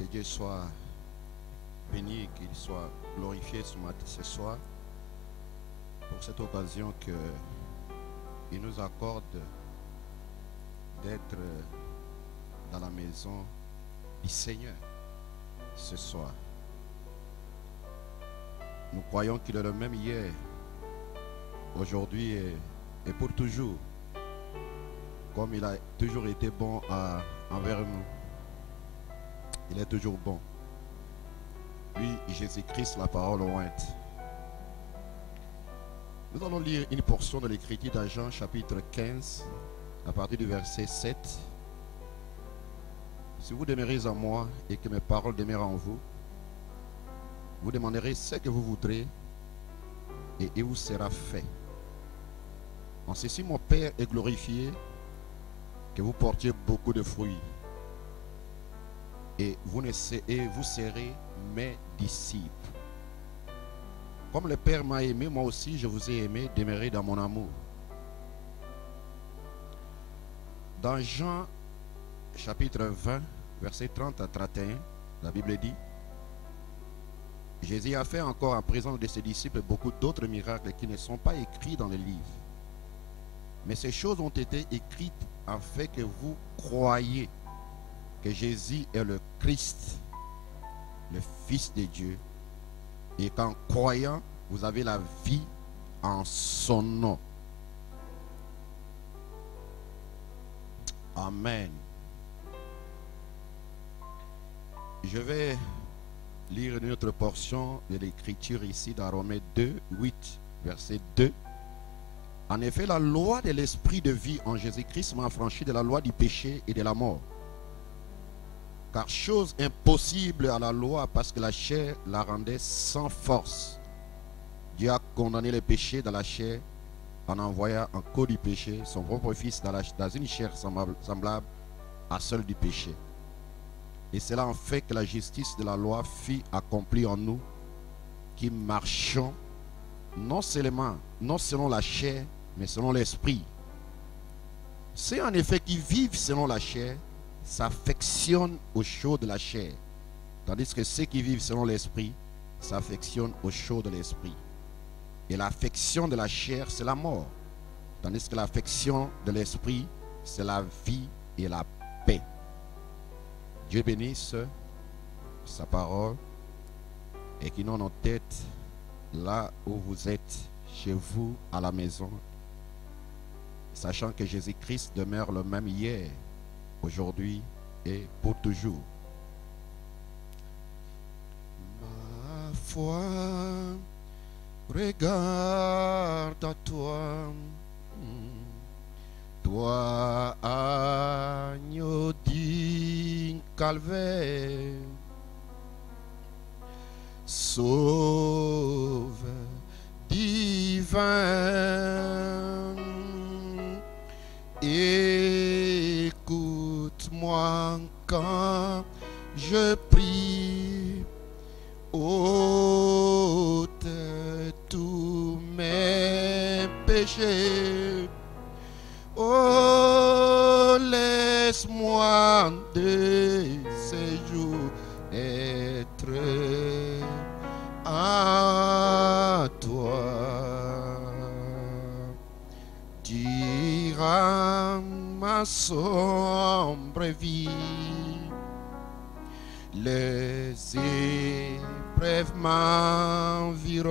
Que Dieu soit béni et qu'il soit glorifié ce soir pour cette occasion qu'il nous accorde d'être dans la maison du Seigneur ce soir. Nous croyons qu'il est le même hier, aujourd'hui et pour toujours, comme il a toujours été bon envers nous. Il est toujours bon. Lui, Jésus-Christ, la parole ointe. Nous allons lire une portion de l'Écriture dans Jean chapitre 15, à partir du verset 7. Si vous demeurez en moi et que mes paroles demeurent en vous, vous demanderez ce que vous voudrez et il vous sera fait. En ceci, mon Père est glorifié, que vous portiez beaucoup de fruits. Et vous serez mes disciples. Comme le Père m'a aimé, moi aussi je vous ai aimé, demeurez dans mon amour. Dans Jean chapitre 20, verset 30 à 31, la Bible dit: Jésus a fait encore en présence de ses disciples beaucoup d'autres miracles qui ne sont pas écrits dans le livre. Mais ces choses ont été écrites afin que vous croyiez que Jésus est le Christ, le Fils de Dieu, et qu'en croyant, vous avez la vie en son nom. Amen. Je vais lire une autre portion de l'Écriture ici dans Romains 2, 8, verset 2. En effet, la loi de l'esprit de vie en Jésus-Christ m'a affranchi de la loi du péché et de la mort. Car chose impossible à la loi, parce que la chair la rendait sans force. Dieu a condamné le péché dans la chair en envoyant en cause du péché son propre fils dans une chair semblable à celle du péché. Et cela en fait que la justice de la loi fut accomplie en nous, qui marchons non selon la chair, mais selon l'esprit. Ceux en effet qui vivent selon la chair s'affectionnent aux choses de la chair, tandis que ceux qui vivent selon l'esprit s'affectionnent aux choses de l'esprit. Et l'affection de la chair, c'est la mort, tandis que l'affection de l'esprit, c'est la vie et la paix. Dieu bénisse sa parole et qu'il donne en tête là où vous êtes, chez vous, à la maison, sachant que Jésus-Christ demeure le même hier, aujourd'hui et pour toujours. Ma foi regarde à toi, toi agneau du calvaire, sauve divin, écoute-moi quand je prie, ôte tous mes péchés, oh laisse-moi de ces jours être à toi. Dira ma sombre vie, les épreuves m'environnent.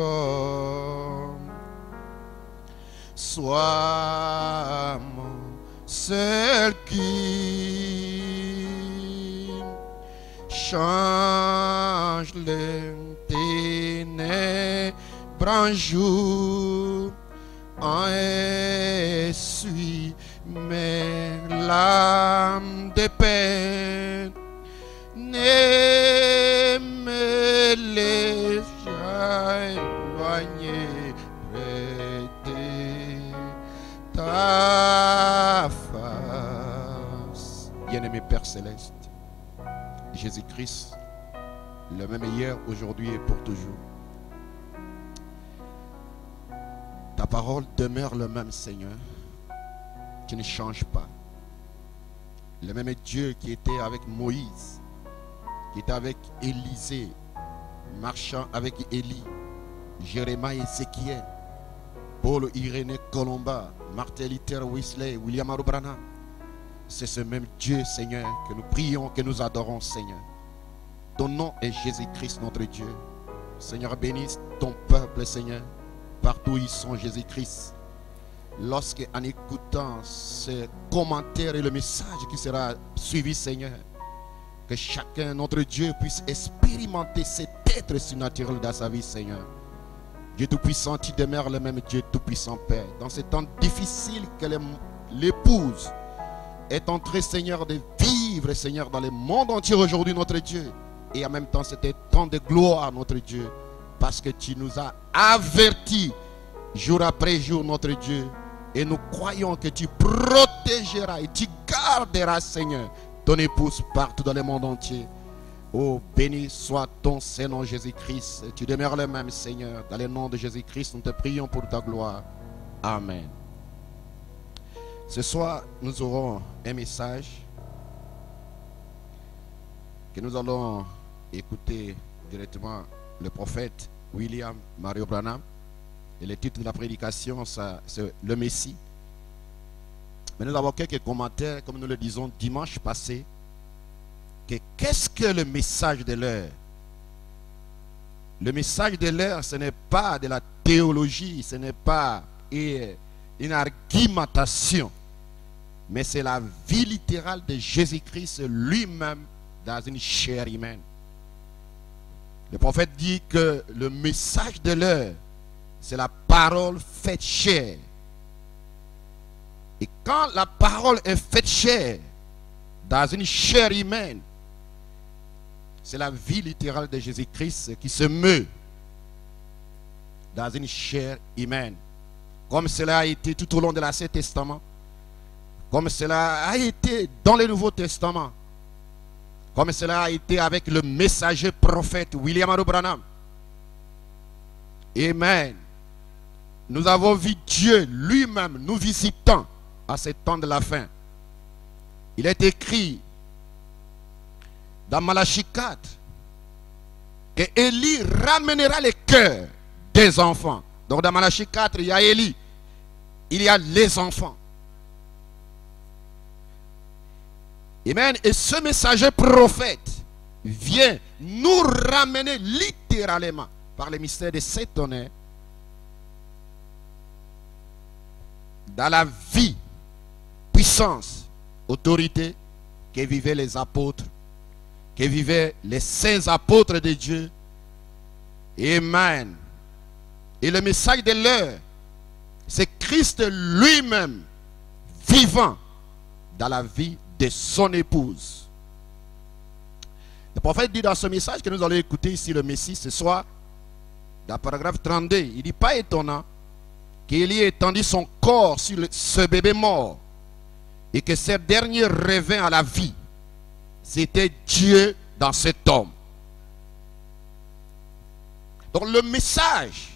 Sois mon seul qui change les ténèbres en jour, en essuie mes larmes de peine, ne me laisse jamais éloigner près de ta face. Bien-aimé Père Céleste, Jésus-Christ, le même hier, aujourd'hui et pour toujours. Ta parole demeure le même, Seigneur. Tu ne changes pas. Le même Dieu qui était avec Moïse qui était avec Élisée, marchant avec Élie, Jérémie, Ézéchiel, Paul, Irénée, Colomba, Martin Luther, Wesley, William Branham. C'est ce même Dieu, Seigneur, que nous prions, que nous adorons, Seigneur. Ton nom est Jésus-Christ, notre Dieu. Seigneur, bénisse ton peuple, Seigneur, partout où ils sont, Jésus-Christ. Lorsque, en écoutant ce commentaire et le message qui sera suivi, Seigneur, que chacun, notre Dieu, puisse expérimenter cet être surnaturel dans sa vie, Seigneur. Dieu Tout-Puissant, tu demeures le même Dieu Tout-Puissant, Père. Dans ces temps difficiles que l'épouse est entrée, Seigneur, de vivre, Seigneur, dans le monde entier aujourd'hui, notre Dieu. Et en même temps, c'était temps de gloire, notre Dieu, parce que tu nous as avertis jour après jour, notre Dieu. Et nous croyons que tu protégeras et tu garderas, Seigneur, ton épouse partout dans le monde entier. Oh, béni soit ton Saint-Nom Jésus-Christ. Tu demeures le même, Seigneur. Dans le nom de Jésus-Christ, nous te prions pour ta gloire. Amen. Ce soir, nous aurons un message que nous allons écouter directement le prophète William Mario Branham. Et le titre de la prédication, c'est le Messie. Mais nous avons quelques commentaires, comme nous le disons dimanche passé. Qu'est-ce que le message de l'heure? Le message de l'heure, ce n'est pas de la théologie, ce n'est pas une argumentation, mais c'est la vie littérale de Jésus-Christ lui-même dans une chair humaine. Le prophète dit que le message de l'heure, c'est la parole faite chair. Et quand la parole est faite chair dans une chair humaine, c'est la vie littérale de Jésus-Christ qui se meut dans une chair humaine. Comme cela a été tout au long de l'Ancien Testament. Comme cela a été dans le Nouveau Testament. Comme cela a été avec le messager prophète William Mario Branham. Amen. Nous avons vu Dieu lui-même nous visitant à ce temps de la fin. Il est écrit dans Malachie 4 que Élie ramènera les cœurs des enfants. Donc dans Malachie 4, il y a Élie, il y a les enfants. Amen. Et ce messager prophète vient nous ramener littéralement par le mystère de Saint-Tonnerre dans la vie, puissance, autorité que vivaient les apôtres, que vivaient les saints apôtres de Dieu. Amen. Et le message de l'heure, c'est Christ lui-même vivant dans la vie de son épouse. Le prophète dit dans ce message que nous allons écouter ici, le Messie, ce soir, dans le paragraphe 32, il dit: pas étonnant qu'il ait étendu son corps sur ce bébé mort et que ce dernier revint à la vie. C'était Dieu dans cet homme. Donc le message,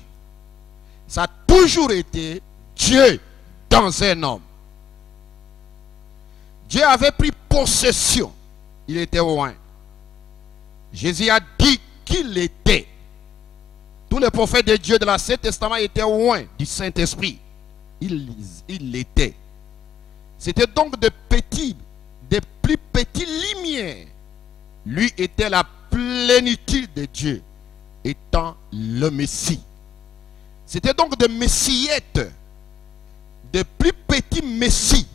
ça a toujours été Dieu dans un homme. Dieu avait pris possession. Il était loin. Jésus a dit qu'il était. Tous les prophètes de Dieu de l'Ancien Testament étaient loin du Saint-Esprit. Il l'était. C'était donc des plus petits lumières. Lui était la plénitude de Dieu, étant le Messie. C'était donc des messiettes, des plus petits messies,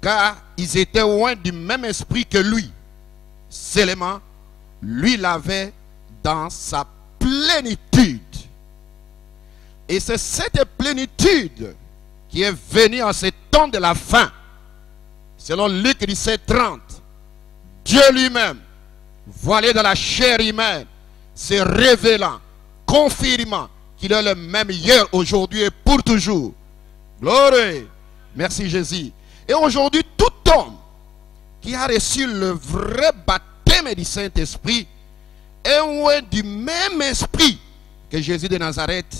car ils étaient loin du même esprit que lui. Seulement, lui l'avait dans sa plénitude. Et c'est cette plénitude qui est venue en ce temps de la fin. Selon Luc 17:30, Dieu lui-même, voilé dans la chair humaine, se révélant, confirmant qu'il est le même hier, aujourd'hui et pour toujours. Gloire. Merci Jésus. Et aujourd'hui, tout homme qui a reçu le vrai baptême du Saint-Esprit est loin du même esprit que Jésus de Nazareth,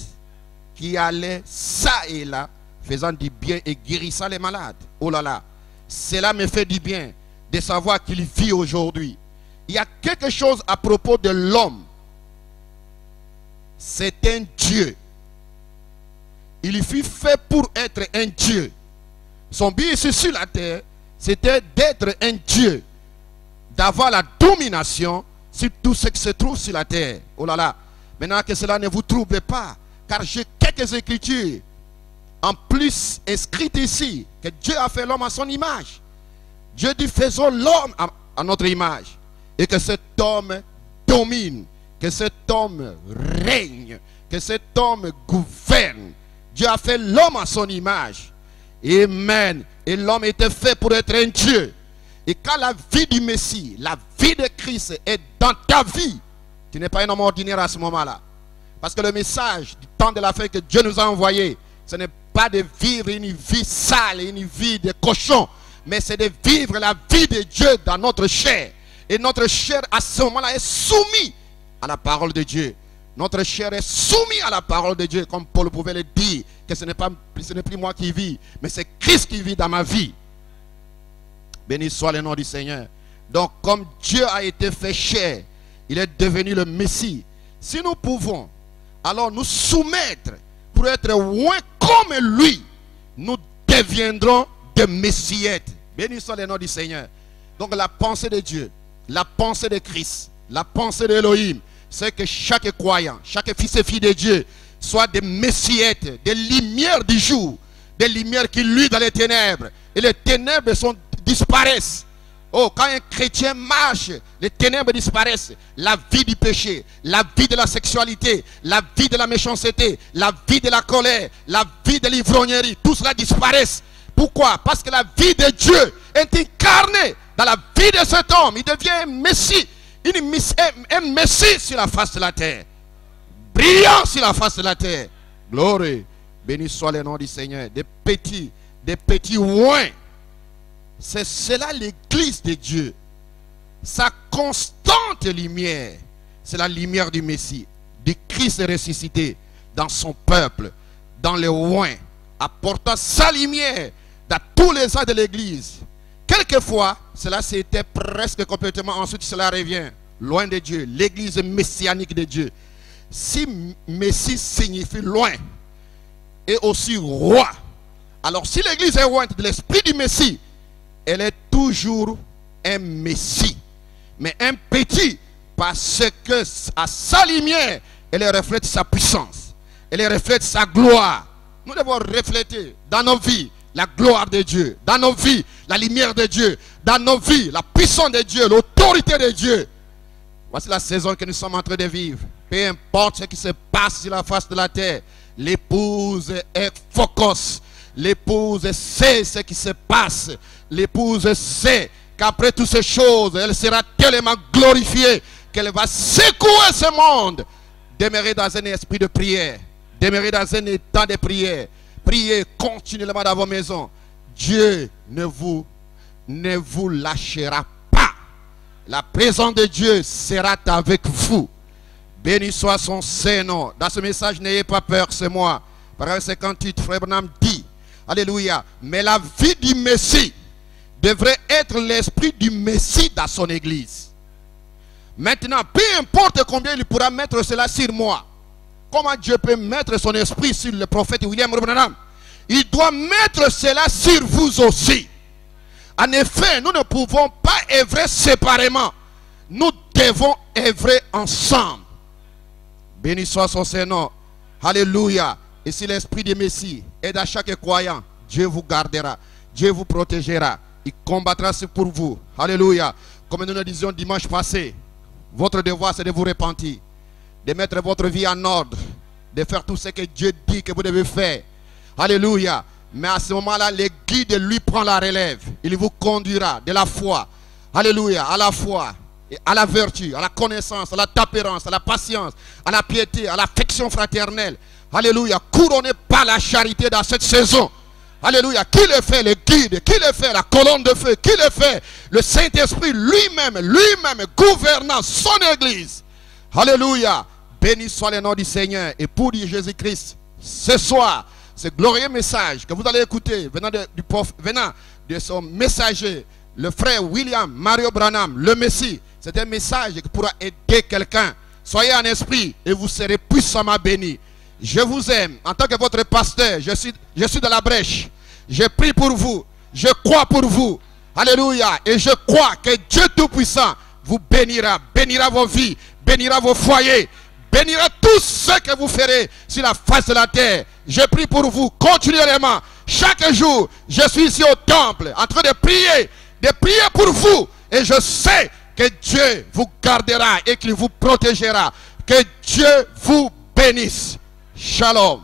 qui allait ça et là, faisant du bien et guérissant les malades. Oh là là, cela me fait du bien de savoir qu'il vit aujourd'hui. Il y a quelque chose à propos de l'homme. C'est un Dieu. Il fut fait pour être un Dieu. Son but ici sur la terre, c'était d'être un Dieu, d'avoir la domination sur tout ce qui se trouve sur la terre. Oh là là, maintenant que cela ne vous trouble pas, car j'ai quelques écritures en plus inscrites ici, que Dieu a fait l'homme à son image. Dieu dit, faisons l'homme à notre image, et que cet homme domine, que cet homme règne, que cet homme gouverne. Dieu a fait l'homme à son image. Amen. Et l'homme était fait pour être un Dieu. Et quand la vie du Messie, la vie de Christ est dans ta vie, tu n'es pas un homme ordinaire à ce moment-là. Parce que le message du temps de la fin que Dieu nous a envoyé, ce n'est pas de vivre une vie sale, une vie de cochon, mais c'est de vivre la vie de Dieu dans notre chair. Et notre chair à ce moment-là est soumise à la parole de Dieu. Notre chair est soumise à la parole de Dieu, comme Paul pouvait le dire, que ce n'est plus moi qui vis, mais c'est Christ qui vit dans ma vie. Béni soit le nom du Seigneur. Donc, comme Dieu a été fait chair, il est devenu le Messie. Si nous pouvons alors nous soumettre pour être loin comme lui, nous deviendrons des Messiettes. Béni soit le nom du Seigneur. Donc, la pensée de Dieu, la pensée de Christ, la pensée d'Élohim, c'est que chaque croyant, chaque fils et fille de Dieu soit des Messiettes, des lumières du jour, des lumières qui luisent dans les ténèbres. Et les ténèbres disparaissent. Oh, quand un chrétien marche, les ténèbres disparaissent. La vie du péché, la vie de la sexualité, la vie de la méchanceté, la vie de la colère, la vie de l'ivrognerie, tout cela disparaît. Pourquoi? Parce que la vie de Dieu est incarnée dans la vie de cet homme. Il devient un Messie. Un Messie sur la face de la terre. Brillant sur la face de la terre. Gloire. Béni soit le nom du Seigneur. Des petits oins. C'est cela l'église de Dieu. Sa constante lumière. C'est la lumière du Messie. Du Christ ressuscité dans son peuple. Dans les oins. Apportant sa lumière dans tous les âges de l'église. Quelquefois, cela s'était presque complètement, ensuite cela revient, loin de Dieu, l'église messianique de Dieu. Si Messie signifie loin, et aussi roi, alors si l'église est loin de l'esprit du Messie, elle est toujours un Messie, mais un petit, parce que à sa lumière, elle reflète sa puissance, elle reflète sa gloire. Nous devons refléter dans nos vies la gloire de Dieu, dans nos vies, la lumière de Dieu, dans nos vies, la puissance de Dieu, l'autorité de Dieu. Voici la saison que nous sommes en train de vivre. Peu importe ce qui se passe sur la face de la terre, l'épouse est focus. L'épouse sait ce qui se passe. L'épouse sait qu'après toutes ces choses, elle sera tellement glorifiée qu'elle va secouer ce monde. Demeurez dans un esprit de prière. Demeurez dans un état de prière. Priez continuellement dans vos maisons. Dieu ne vous lâchera pas. La présence de Dieu sera avec vous. Béni soit son Saint-Nom. Dans ce message, n'ayez pas peur, c'est moi. Paragraphe 58, Frère Branham dit, alléluia, mais la vie du Messie devrait être l'esprit du Messie dans son église. Maintenant, peu importe combien il pourra mettre cela sur moi, comment Dieu peut mettre son esprit sur le prophète William Branham? Il doit mettre cela sur vous aussi. En effet, nous ne pouvons pas œuvrer séparément. Nous devons œuvrer ensemble. Béni soit son Saint-Nom. Alléluia. Et si l'esprit du Messie est dans chaque croyant, Dieu vous gardera. Dieu vous protégera. Il combattra pour vous. Alléluia. Comme nous le disions dimanche passé, votre devoir c'est de vous repentir, de mettre votre vie en ordre, de faire tout ce que Dieu dit que vous devez faire. Alléluia. Mais à ce moment-là, le guide lui prend la relève. Il vous conduira de la foi. Alléluia. À la foi, et à la vertu, à la connaissance, à la tempérance, à la patience, à la piété, à l'affection fraternelle. Alléluia. Couronné par la charité dans cette saison. Alléluia. Qui le fait? Le guide. Qui le fait? La colonne de feu. Qui le fait? Le Saint-Esprit lui-même gouvernant son église. Alléluia. Béni soit le nom du Seigneur. Et pour dire Jésus-Christ, ce soir, ce glorieux message que vous allez écouter venant de son messager, le frère William Mario Branham, le Messie, C'est un message qui pourra aider quelqu'un. Soyez en esprit et vous serez puissamment bénis. Je vous aime. En tant que votre pasteur, je suis dans la brèche. Je prie pour vous. Je crois pour vous. Alléluia. Et je crois que Dieu Tout-Puissant vous bénira. Bénira vos vies. Bénira vos foyers. Bénira tout ce que vous ferez sur la face de la terre. Je prie pour vous continuellement. Chaque jour, je suis ici au temple en train de prier pour vous. Et je sais que Dieu vous gardera et qu'il vous protégera. Que Dieu vous bénisse. Shalom.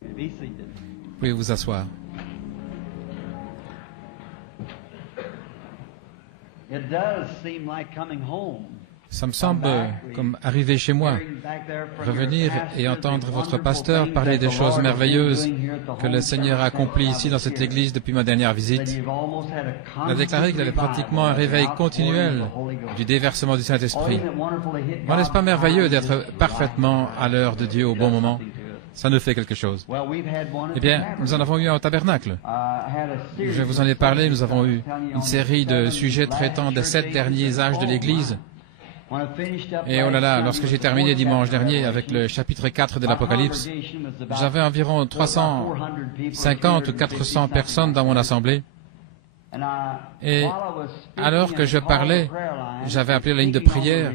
Vous pouvez vous asseoir. Ça me semble comme arriver chez moi, revenir et entendre votre pasteur parler des choses merveilleuses que le Seigneur a accomplies ici dans cette église depuis ma dernière visite. Il a déclaré qu'il avait pratiquement un réveil continuel du déversement du Saint-Esprit. Bon, n'est-ce pas merveilleux d'être parfaitement à l'heure de Dieu au bon moment? Ça nous fait quelque chose. Eh bien, nous en avons eu un tabernacle. Je vous en ai parlé, nous avons eu une série de sujets traitant des 7 derniers âges de l'Église. Et oh là là, lorsque j'ai terminé dimanche dernier avec le chapitre 4 de l'Apocalypse, j'avais environ 350 ou 400 personnes dans mon assemblée. Et alors que je parlais, j'avais appelé la ligne de prière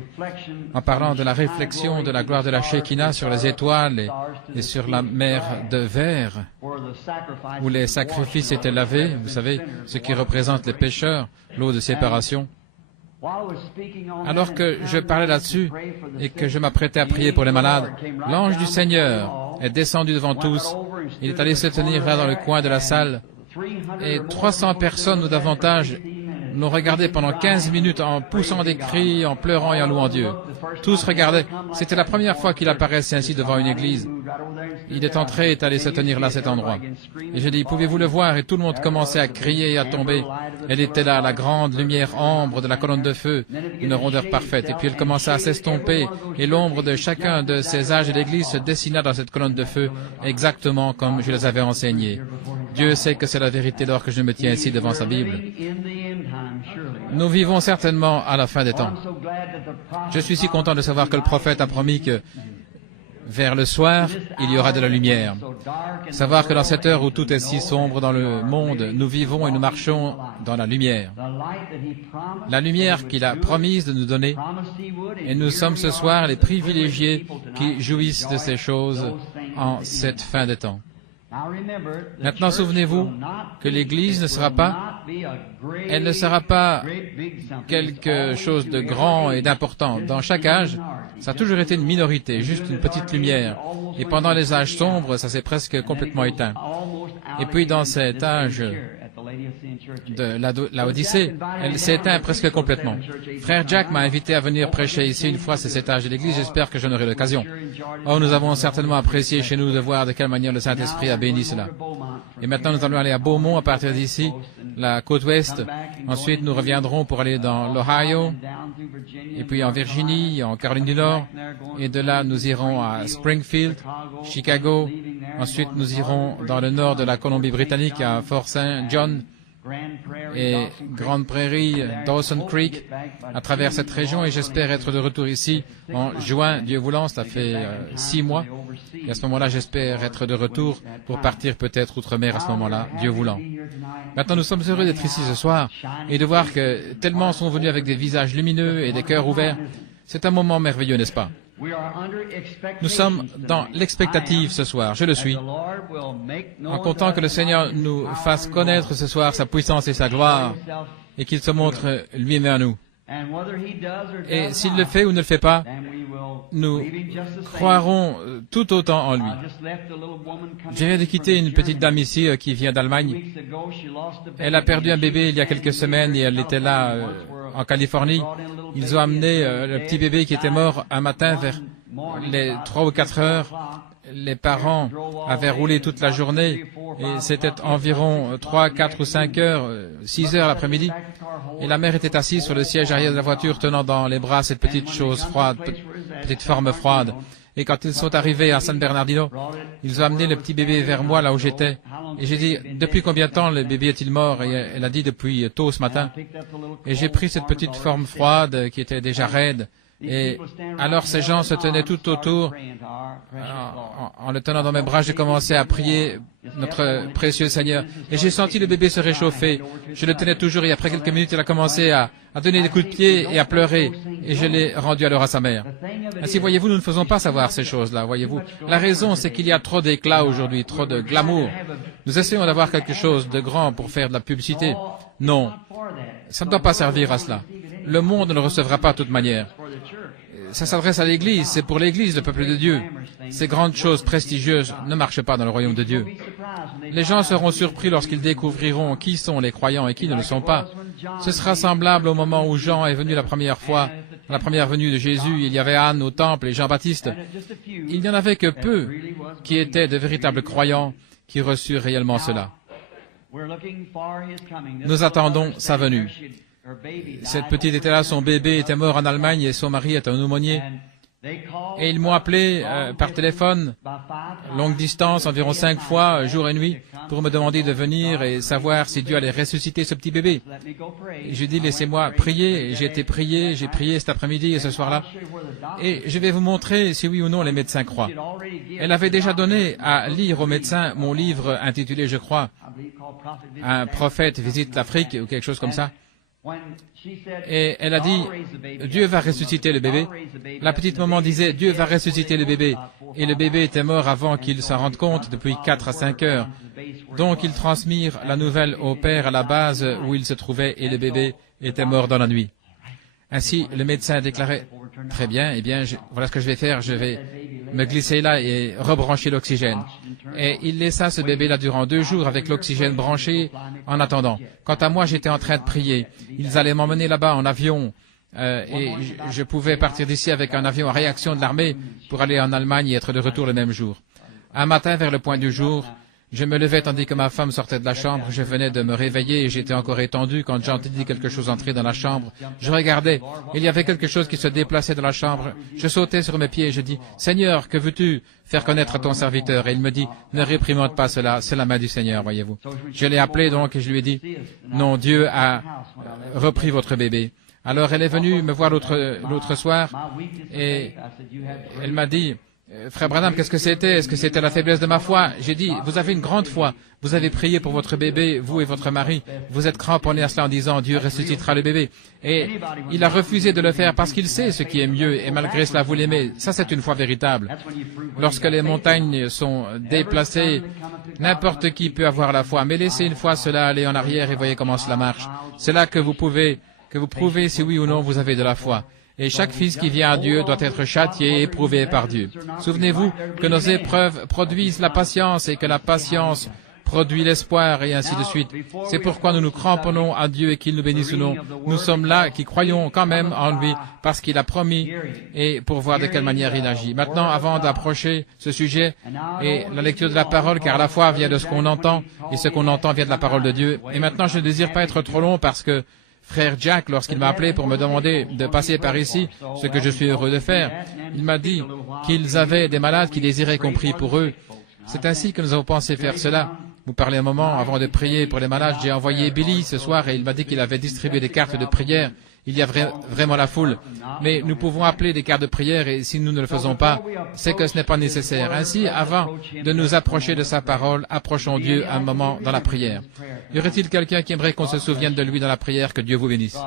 en parlant de la réflexion de la gloire de la Shekinah sur les étoiles et sur la mer de verre où les sacrifices étaient lavés, vous savez, ce qui représente les pécheurs, l'eau de séparation. Alors que je parlais là-dessus et que je m'apprêtais à prier pour les malades, l'ange du Seigneur est descendu devant tous. Il est allé se tenir là dans le coin de la salle et 300 personnes ou davantage nous regardaient pendant 15 minutes en poussant des cris, en pleurant et en louant Dieu. Tous regardaient. C'était la première fois qu'il apparaissait ainsi devant une église. Il est entré et est allé se tenir là à cet endroit. Et j'ai dit, pouvez-vous le voir? Et tout le monde commençait à crier et à tomber. Elle était là, la grande lumière ambre de la colonne de feu, une rondeur parfaite. Et puis elle commença à s'estomper, et l'ombre de chacun de ces âges de l'église se dessina dans cette colonne de feu, exactement comme je les avais enseignés. Dieu sait que c'est la vérité lorsque je me tiens ici devant sa Bible. Nous vivons certainement à la fin des temps. Je suis si content de savoir que le prophète a promis que vers le soir, il y aura de la lumière. Savoir que dans cette heure où tout est si sombre dans le monde, nous vivons et nous marchons dans la lumière. La lumière qu'il a promise de nous donner. Et nous sommes ce soir les privilégiés qui jouissent de ces choses en cette fin des temps. Maintenant, souvenez-vous que l'Église ne sera pas, elle ne sera pas quelque chose de grand et d'important. Dans chaque âge, ça a toujours été une minorité, juste une petite lumière. Et pendant les âges sombres, ça s'est presque complètement éteint. Et puis dans cet âge de la Odyssée, elle s'est éteinte presque complètement. Frère Jack m'a invité à venir prêcher ici une fois, c'est cet âge de l'Église, j'espère que j'en aurai l'occasion. Oh, nous avons certainement apprécié chez nous de voir de quelle manière le Saint-Esprit a béni cela. Et maintenant, nous allons aller à Beaumont à partir d'ici, la côte ouest. Ensuite, nous reviendrons pour aller dans l'Ohio, et puis en Virginie, en Caroline du Nord. Et de là, nous irons à Springfield, Chicago. Ensuite, nous irons dans le nord de la Colombie-Britannique, à Fort St. John et Grande Prairie, Dawson Creek, à travers cette région. Et j'espère être de retour ici en juin, Dieu voulant. Ça fait 6 mois. Et à ce moment-là, j'espère être de retour pour partir peut-être outre-mer à ce moment-là, Dieu voulant. Maintenant, nous sommes heureux d'être ici ce soir et de voir que tellement sont venus avec des visages lumineux et des cœurs ouverts. C'est un moment merveilleux, n'est-ce pas? Nous sommes dans l'expectative ce soir, je le suis, en comptant que le Seigneur nous fasse connaître ce soir sa puissance et sa gloire, et qu'il se montre lui-même à nous. Et s'il le fait ou ne le fait pas, nous croirons tout autant en lui. Je viens de quitter une petite dame ici qui vient d'Allemagne. Elle a perdu un bébé il y a quelques semaines et elle était là en Californie. Ils ont amené le petit bébé qui était mort un matin vers les 3 ou 4 heures. Les parents avaient roulé toute la journée et c'était environ 3, 4 ou 5 heures, 6 heures l'après-midi. Et la mère était assise sur le siège arrière de la voiture tenant dans les bras cette petite chose froide, petite forme froide. Et quand ils sont arrivés à San Bernardino, ils ont amené le petit bébé vers moi là où j'étais. Et j'ai dit, depuis combien de temps le bébé est-il mort? Et elle a dit, depuis tôt ce matin. Et j'ai pris cette petite forme froide qui était déjà raide. Et alors ces gens se tenaient tout autour. En le tenant dans mes bras, j'ai commencé à prier notre précieux Seigneur. Et j'ai senti le bébé se réchauffer. Je le tenais toujours et après quelques minutes, il a commencé à donner des coups de pied et à pleurer. Et je l'ai rendu alors à sa mère. Ainsi, voyez-vous, nous ne faisons pas savoir ces choses-là, voyez-vous. La raison, c'est qu'il y a trop d'éclat aujourd'hui, trop de glamour. Nous essayons d'avoir quelque chose de grand pour faire de la publicité. Non, ça ne doit pas servir à cela. Le monde ne le recevra pas de toute manière. Ça s'adresse à l'Église, c'est pour l'Église, le peuple de Dieu. Ces grandes choses prestigieuses ne marchent pas dans le royaume de Dieu. Les gens seront surpris lorsqu'ils découvriront qui sont les croyants et qui ne le sont pas. Ce sera semblable au moment où Jean est venu la première fois, à la première venue de Jésus. Il y avait Anne au temple et Jean-Baptiste. Il n'y en avait que peu qui étaient de véritables croyants qui reçurent réellement cela. Nous attendons sa venue. Cette petite était là, son bébé était mort en Allemagne et son mari est un aumônier. Et ils m'ont appelé par téléphone, longue distance, environ 5 fois, jour et nuit, pour me demander de venir et savoir si Dieu allait ressusciter ce petit bébé. J'ai dit, laissez-moi prier. J'ai été prié, j'ai prié cet après-midi et ce soir-là. Et je vais vous montrer si oui ou non les médecins croient. Elle avait déjà donné à lire aux médecins mon livre intitulé, je crois, « Un prophète visite l'Afrique » ou quelque chose comme ça. Et elle a dit, Dieu va ressusciter le bébé. La petite maman disait, Dieu va ressusciter le bébé. Et le bébé était mort avant qu'il s'en rende compte, depuis 4 à 5 heures. Donc ils transmirent la nouvelle au père à la base où il se trouvait et le bébé était mort dans la nuit. Ainsi, le médecin a déclaré, très bien, eh bien, voilà ce que je vais faire, je vais me glisser là et rebrancher l'oxygène. Et il laissa ce bébé-là durant 2 jours avec l'oxygène branché en attendant. Quant à moi, j'étais en train de prier. Ils allaient m'emmener là-bas en avion et je pouvais partir d'ici avec un avion à réaction de l'armée pour aller en Allemagne et être de retour le même jour. Un matin, vers le point du jour, je me levais tandis que ma femme sortait de la chambre. Je venais de me réveiller et j'étais encore étendu quand j'entendis quelque chose entrer dans la chambre. Je regardais. Il y avait quelque chose qui se déplaçait dans la chambre. Je sautais sur mes pieds et je dis, « Seigneur, que veux-tu faire connaître à ton serviteur ?» Et il me dit, « Ne réprimande pas cela, c'est la main du Seigneur, voyez-vous. » Je l'ai appelé donc et je lui ai dit, « Non, Dieu a repris votre bébé. » Alors elle est venue me voir l'autre soir et elle m'a dit, Frère Branham, qu'est-ce que c'était? Est-ce que c'était la faiblesse de ma foi? J'ai dit, vous avez une grande foi. Vous avez prié pour votre bébé, vous et votre mari. Vous êtes cramponné à cela en disant, Dieu ressuscitera le bébé. Et il a refusé de le faire parce qu'il sait ce qui est mieux et malgré cela vous l'aimez. Ça, c'est une foi véritable. Lorsque les montagnes sont déplacées, n'importe qui peut avoir la foi. Mais laissez une fois cela aller en arrière et voyez comment cela marche. C'est là que vous prouvez si oui ou non vous avez de la foi. Et chaque fils qui vient à Dieu doit être châtié et éprouvé par Dieu. Souvenez-vous que nos épreuves produisent la patience et que la patience produit l'espoir et ainsi de suite. C'est pourquoi nous nous cramponnons à Dieu et qu'il nous bénisse ou non. Nous sommes là qui croyons quand même en lui parce qu'il a promis et pour voir de quelle manière il agit. Maintenant, avant d'approcher ce sujet et la lecture de la parole, car la foi vient de ce qu'on entend et ce qu'on entend vient de la parole de Dieu. Et maintenant, je ne désire pas être trop long parce que Frère Jack, lorsqu'il m'a appelé pour me demander de passer par ici, ce que je suis heureux de faire, il m'a dit qu'ils avaient des malades qui désiraient qu'on prie pour eux. C'est ainsi que nous avons pensé faire cela. Vous parlez un moment avant de prier pour les malades. J'ai envoyé Billy ce soir et il m'a dit qu'il avait distribué des cartes de prière. Il y a vraiment la foule. Mais nous pouvons appeler des cartes de prière et si nous ne le faisons pas, c'est que ce n'est pas nécessaire. Ainsi, avant de nous approcher de sa parole, approchons Dieu un moment dans la prière. Y aurait-il quelqu'un qui aimerait qu'on se souvienne de lui dans la prière? Que Dieu vous bénisse.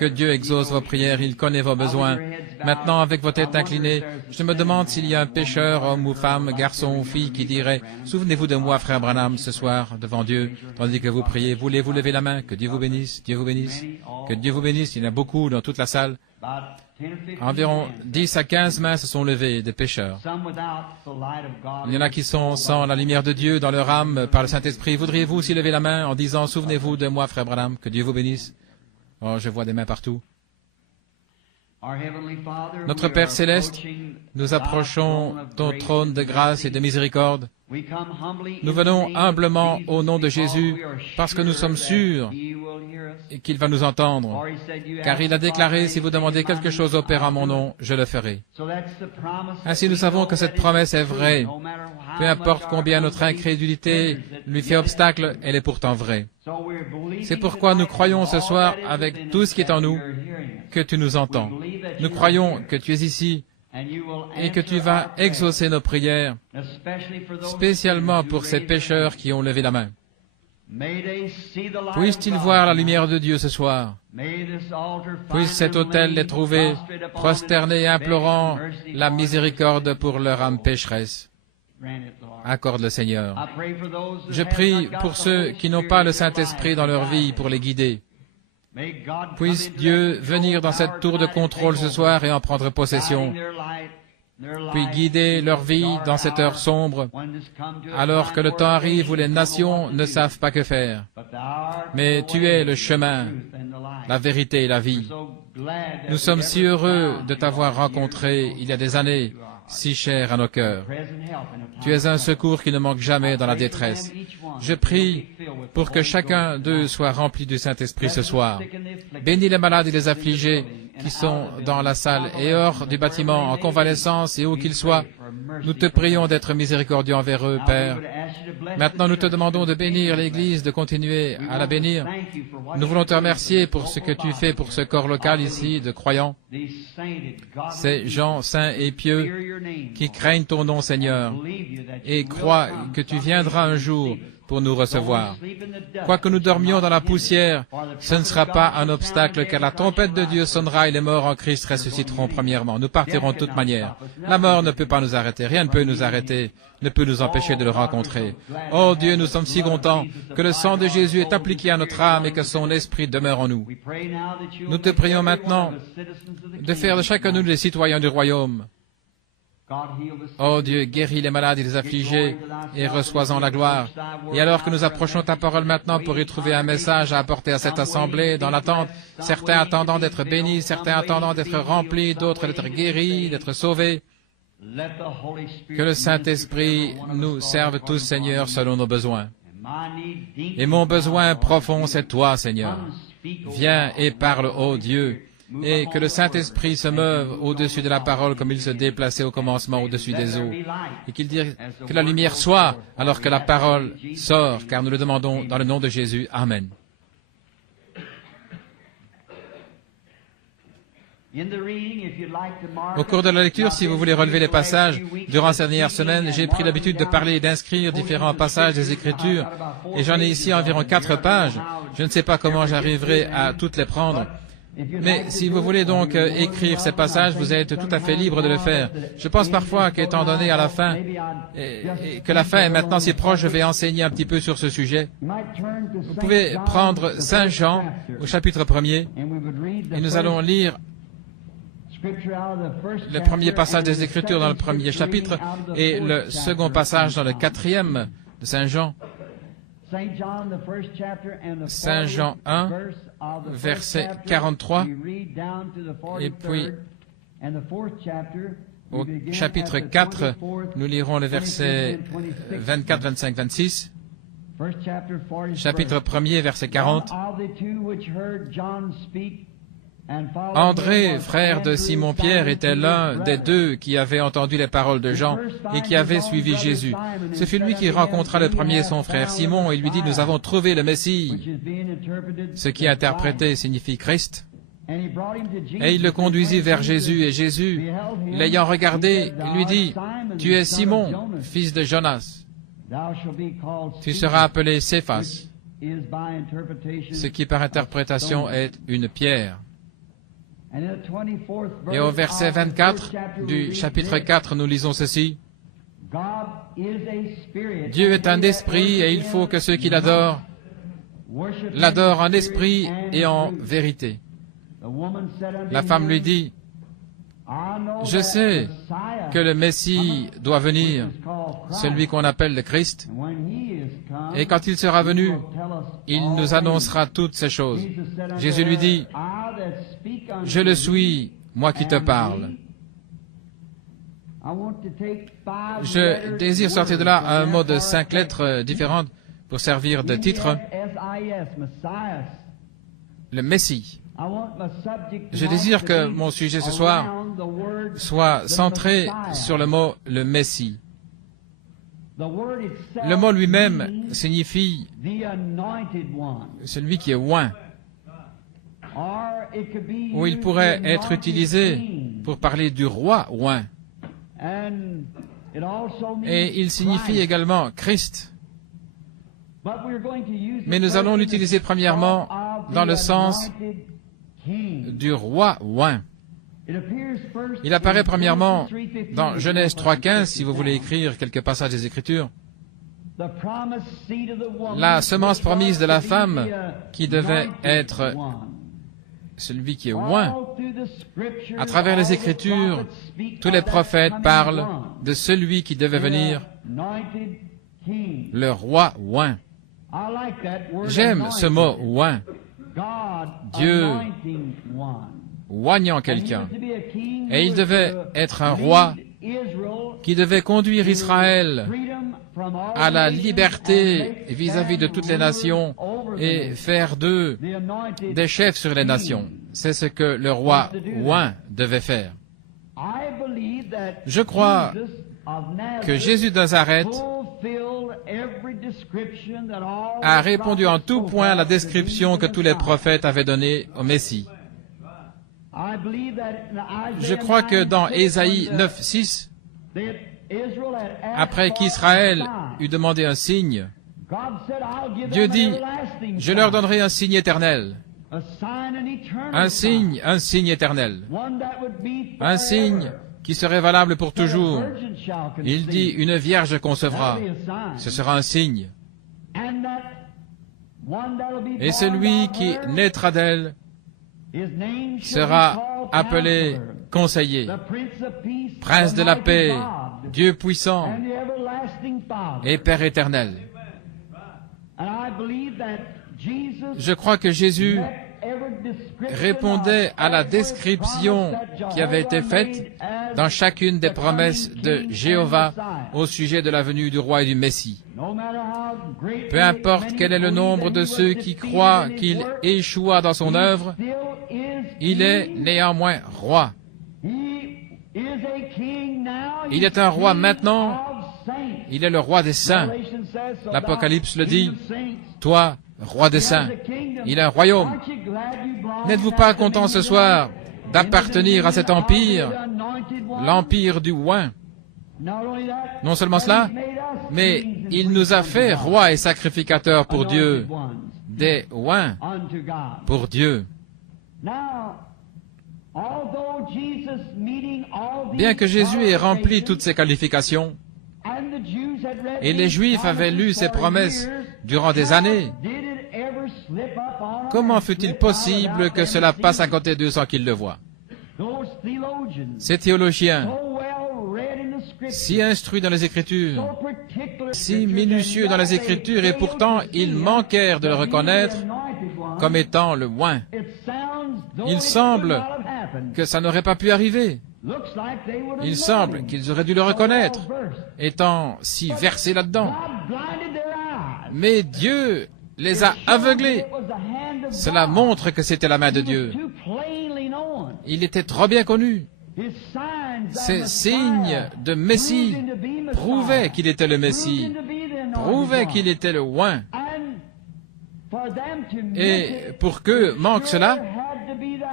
Que Dieu exauce vos prières, il connaît vos besoins. Maintenant, avec vos têtes inclinées, je me demande s'il y a un pécheur, homme ou femme, garçon ou fille, qui dirait « Souvenez-vous de moi, frère Branham, ce soir, devant Dieu, tandis que vous priez. Voulez-vous lever la main? Que Dieu vous bénisse, Dieu vous bénisse. Que Dieu vous bénisse. » Il y en a beaucoup dans toute la salle. Environ 10 à 15 mains se sont levées, des pécheurs. Il y en a qui sont sans la lumière de Dieu dans leur âme par le Saint-Esprit. Voudriez-vous aussi lever la main en disant « Souvenez-vous de moi, frère Branham, que Dieu vous bénisse. » Oh, je vois des mains partout. Notre Père céleste, nous approchons ton trône de grâce et de miséricorde. Nous venons humblement au nom de Jésus parce que nous sommes sûrs qu'il va nous entendre. Car il a déclaré, si vous demandez quelque chose au Père en mon nom, je le ferai. Ainsi nous savons que cette promesse est vraie. Peu importe combien notre incrédulité lui fait obstacle, elle est pourtant vraie. C'est pourquoi nous croyons ce soir, avec tout ce qui est en nous, que tu nous entends. Nous croyons que tu es ici et que tu vas exaucer nos prières, spécialement pour ces pécheurs qui ont levé la main. Puissent-ils voir la lumière de Dieu ce soir? Puisse cet autel les trouver prosternés et implorant la miséricorde pour leur âme pécheresse. Accorde-le, Seigneur. Je prie pour ceux qui n'ont pas le Saint-Esprit dans leur vie pour les guider. Puisse Dieu venir dans cette tour de contrôle ce soir et en prendre possession, puis guider leur vie dans cette heure sombre, alors que le temps arrive où les nations ne savent pas que faire. Mais tu es le chemin, la vérité et la vie. Nous sommes si heureux de t'avoir rencontré il y a des années, si cher à nos cœurs. Tu es un secours qui ne manque jamais dans la détresse. Je prie pour que chacun d'eux soit rempli du Saint-Esprit ce soir. Bénis les malades et les affligés qui sont dans la salle et hors du bâtiment, en convalescence et où qu'ils soient. Nous te prions d'être miséricordieux envers eux, Père. Maintenant, nous te demandons de bénir l'Église, de continuer à la bénir. Nous voulons te remercier pour ce que tu fais pour ce corps local ici de croyants, ces gens saints et pieux qui craignent ton nom, Seigneur, et croient que tu viendras un jour pour nous recevoir. Quoique nous dormions dans la poussière, ce ne sera pas un obstacle, car la trompette de Dieu sonnera et les morts en Christ ressusciteront premièrement. Nous partirons de toute manière. La mort ne peut pas nous arrêter, rien ne peut nous arrêter, ne peut nous empêcher de le rencontrer. Oh Dieu, nous sommes si contents que le sang de Jésus est appliqué à notre âme et que son esprit demeure en nous. Nous te prions maintenant de faire de chacun de nous des citoyens du royaume. Oh Dieu, guéris les malades et les affligés et reçois-en la gloire. Et alors que nous approchons ta parole maintenant pour y trouver un message à apporter à cette assemblée dans l'attente, certains attendant d'être bénis, certains attendant d'être remplis, d'autres d'être guéris, d'être sauvés, que le Saint-Esprit nous serve tous, Seigneur, selon nos besoins. Et mon besoin profond, c'est toi, Seigneur. Viens et parle, ô Dieu. Et que le Saint-Esprit se meuve au-dessus de la parole comme il se déplaçait au commencement au-dessus des eaux. Et qu'il dise que la lumière soit alors que la parole sort, car nous le demandons dans le nom de Jésus. Amen. Au cours de la lecture, si vous voulez relever les passages, durant ces dernières semaines, j'ai pris l'habitude de parler et d'inscrire différents passages des Écritures, et j'en ai ici environ 4 pages. Je ne sais pas comment j'arriverai à toutes les prendre. Mais si vous voulez donc écrire ces passages, vous êtes tout à fait libre de le faire. Je pense parfois qu'étant donné à la fin, et que la fin est maintenant si proche, je vais enseigner un petit peu sur ce sujet. Vous pouvez prendre Saint Jean au chapitre 1er, et nous allons lire le premier passage des Écritures dans le premier chapitre, et le second passage dans le 4e de Saint Jean. Saint Jean 1, verset 43, et puis au chapitre 4, nous lirons les versets 24, 25, 26. Chapitre 1er, verset 40. André, frère de Simon-Pierre, était l'un des 2 qui avaient entendu les paroles de Jean et qui avaient suivi Jésus. Ce fut lui qui rencontra le premier son frère Simon et lui dit « Nous avons trouvé le Messie », ce qui interprété signifie Christ. Et il le conduisit vers Jésus, et Jésus, l'ayant regardé, lui dit « Tu es Simon, fils de Jonas. Tu seras appelé Céphas », ce qui par interprétation est une pierre. Et au verset 24 du chapitre 4, nous lisons ceci. Dieu est un esprit et il faut que ceux qui l'adorent en esprit et en vérité. La femme lui dit, je sais que le Messie doit venir, celui qu'on appelle le Christ, et quand il sera venu, il nous annoncera toutes ces choses. Jésus lui dit, je le suis, moi qui te parle. Je désire sortir de là un mot de 5 lettres différentes pour servir de titre. Le Messie. Je désire que mon sujet ce soir soit centré sur le mot le Messie. Le mot lui-même signifie celui qui est oint, ou il pourrait être utilisé pour parler du roi oint. Et il signifie également Christ. Mais nous allons l'utiliser premièrement dans le sens du roi oint. Il apparaît premièrement dans Genèse 3.15, si vous voulez écrire quelques passages des Écritures. La semence promise de la femme qui devait être celui qui est oint. À travers les Écritures, tous les prophètes parlent de celui qui devait venir, le roi oint. J'aime ce mot oint. Dieu oignant quelqu'un. Et il devait être un roi qui devait conduire Israël à la liberté vis-à-vis de toutes les nations et faire d'eux des chefs sur les nations. C'est ce que le roi oint devait faire. Je crois que Jésus de Nazareth a répondu en tout point à la description que tous les prophètes avaient donnée au Messie. Je crois que dans Ésaïe 9.6, après qu'Israël eut demandé un signe, Dieu dit, « Je leur donnerai un signe éternel. » Un signe éternel. Un signe qui serait valable pour toujours. Il dit, une vierge concevra. Ce sera un signe. Et celui qui naîtra d'elle sera appelé conseiller, prince de la paix, Dieu puissant et Père éternel. Je crois que Jésus répondait à la description qui avait été faite dans chacune des promesses de Jéhovah au sujet de la venue du roi et du Messie. Peu importe quel est le nombre de ceux qui croient qu'il échoua dans son œuvre, il est néanmoins roi. Il est un roi maintenant, il est le roi des saints. L'Apocalypse le dit, toi, roi des saints, il a un royaume. N'êtes-vous pas content ce soir d'appartenir à cet empire, l'empire du oint? Non seulement cela, mais il nous a fait rois et sacrificateurs pour Dieu, des oints pour Dieu. Bien que Jésus ait rempli toutes ces qualifications, et les Juifs avaient lu ces promesses durant des années, comment fut-il possible que cela passe à côté d'eux sans qu'ils le voient? Ces théologiens, si instruits dans les Écritures, si minutieux dans les Écritures, et pourtant ils manquèrent de le reconnaître comme étant le oint. Il semble que ça n'aurait pas pu arriver. Il semble qu'ils auraient dû le reconnaître, étant si versés là-dedans. Mais Dieu les a aveuglés. Cela montre que c'était la main de Dieu. Il était trop bien connu. Ces signes de Messie prouvaient qu'il était le Messie, prouvaient qu'il était le oint. Et pour qu'eux manquent cela,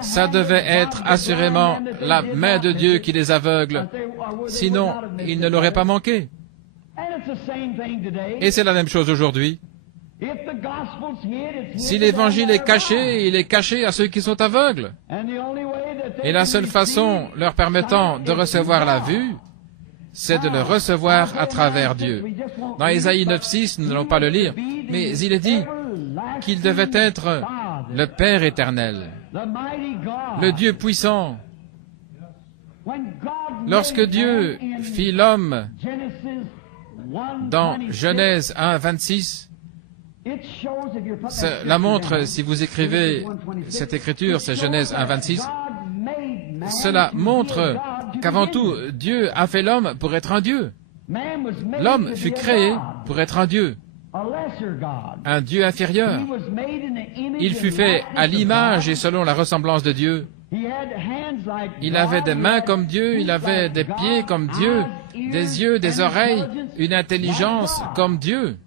ça devait être assurément la main de Dieu qui les aveugle. Sinon, ils ne l'auraient pas manqué. Et c'est la même chose aujourd'hui. Si l'évangile est caché, il est caché à ceux qui sont aveugles. Et la seule façon leur permettant de recevoir la vue, c'est de le recevoir à travers Dieu. Dans Ésaïe 9.6, nous n'allons pas le lire, mais il est dit qu'il devait être le Père éternel, le Dieu puissant. Lorsque Dieu fit l'homme dans Genèse 1.26, la montre, si vous écrivez cette écriture, c'est Genèse 1.26, Cela montre qu'avant tout, Dieu a fait l'homme pour être un Dieu. L'homme fut créé pour être un Dieu, un Dieu inférieur. Il fut fait à l'image et selon la ressemblance de Dieu. Il avait des mains comme Dieu, il avait des pieds comme Dieu, des yeux, des oreilles, une intelligence comme Dieu.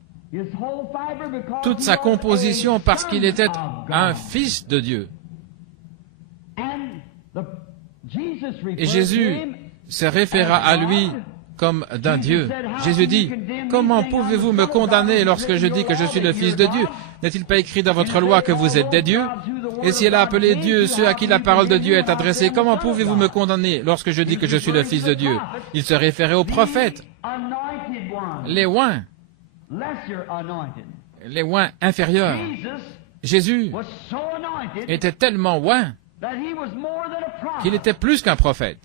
Toute sa composition parce qu'il était un fils de Dieu. Et Jésus se référa à lui comme d'un Dieu. Jésus dit, « Comment pouvez-vous me condamner lorsque je dis que je suis le Fils de Dieu? N'est-il pas écrit dans votre loi que vous êtes des dieux? Et si elle a appelé Dieu ceux à qui la parole de Dieu est adressée, comment pouvez-vous me condamner lorsque je dis que je suis le Fils de Dieu? » Il se référait aux prophètes, les oints inférieurs. Jésus était tellement oint qu'il était plus qu'un prophète.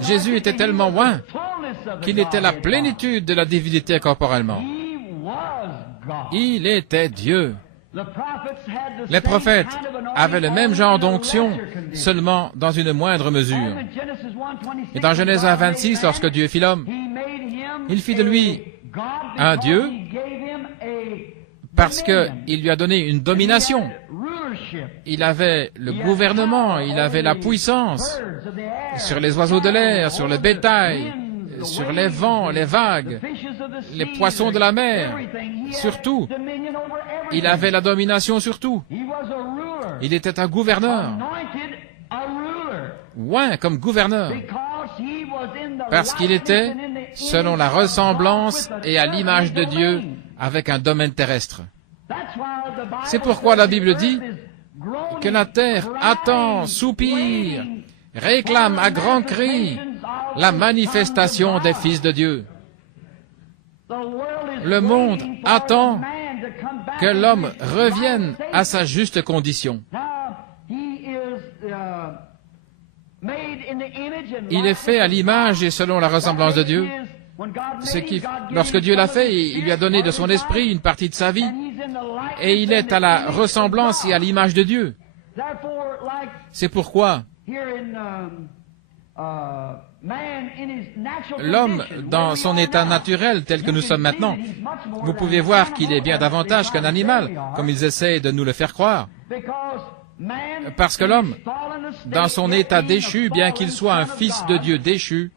Jésus était tellement oint qu'il était la plénitude de la divinité corporellement. Il était Dieu. Les prophètes avaient le même genre d'onction, seulement dans une moindre mesure. Et dans Genèse 1:26, lorsque Dieu fit l'homme, il fit de lui un Dieu parce qu'il lui a donné une domination. Il avait le gouvernement, il avait la puissance sur les oiseaux de l'air, sur le bétail, sur les vents, les vagues, les poissons de la mer, surtout. Il avait la domination sur tout. Il était un gouverneur. Oint comme gouverneur. Parce qu'il était selon la ressemblance et à l'image de Dieu avec un domaine terrestre. C'est pourquoi la Bible dit que la terre attend, soupire, réclame à grands cris la manifestation des fils de Dieu. Le monde attend que l'homme revienne à sa juste condition. Il est fait à l'image et selon la ressemblance de Dieu. Lorsque Dieu l'a fait, il lui a donné de son esprit une partie de sa vie, et il est à la ressemblance et à l'image de Dieu. C'est pourquoi l'homme, dans son état naturel tel que nous sommes maintenant, vous pouvez voir qu'il est bien davantage qu'un animal, comme ils essaient de nous le faire croire. Parce que l'homme, dans son état déchu, bien qu'il soit un fils de Dieu déchu,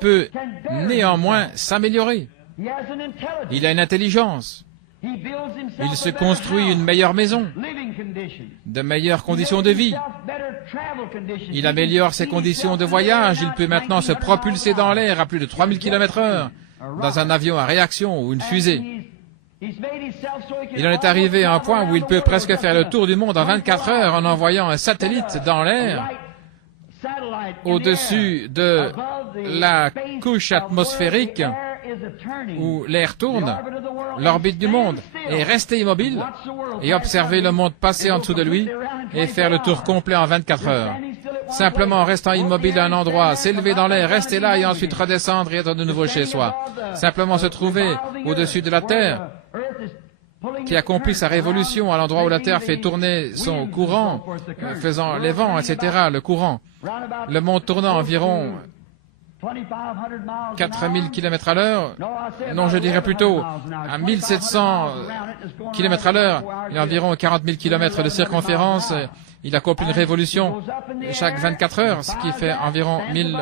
peut néanmoins s'améliorer. Il a une intelligence. Il se construit une meilleure maison, de meilleures conditions de vie. Il améliore ses conditions de voyage. Il peut maintenant se propulser dans l'air à plus de 3000 km/h dans un avion à réaction ou une fusée. Il en est arrivé à un point où il peut presque faire le tour du monde en 24 heures en envoyant un satellite dans l'air au-dessus de la couche atmosphérique où l'air tourne, l'orbite du monde, et rester immobile et observer le monde passer en dessous de lui et faire le tour complet en 24 heures. Simplement en restant immobile à un endroit, s'élever dans l'air, rester là et ensuite redescendre et être de nouveau chez soi. Simplement se trouver au-dessus de la Terre, qui accomplit sa révolution à l'endroit où la Terre fait tourner son courant, faisant les vents, etc., le courant. Le monde tournant environ 4000 km à l'heure, non, je dirais plutôt à 1700 km à l'heure, il y a environ 40 000 km de circonférence, il accomplit une révolution chaque 24 heures, ce qui fait environ 1000.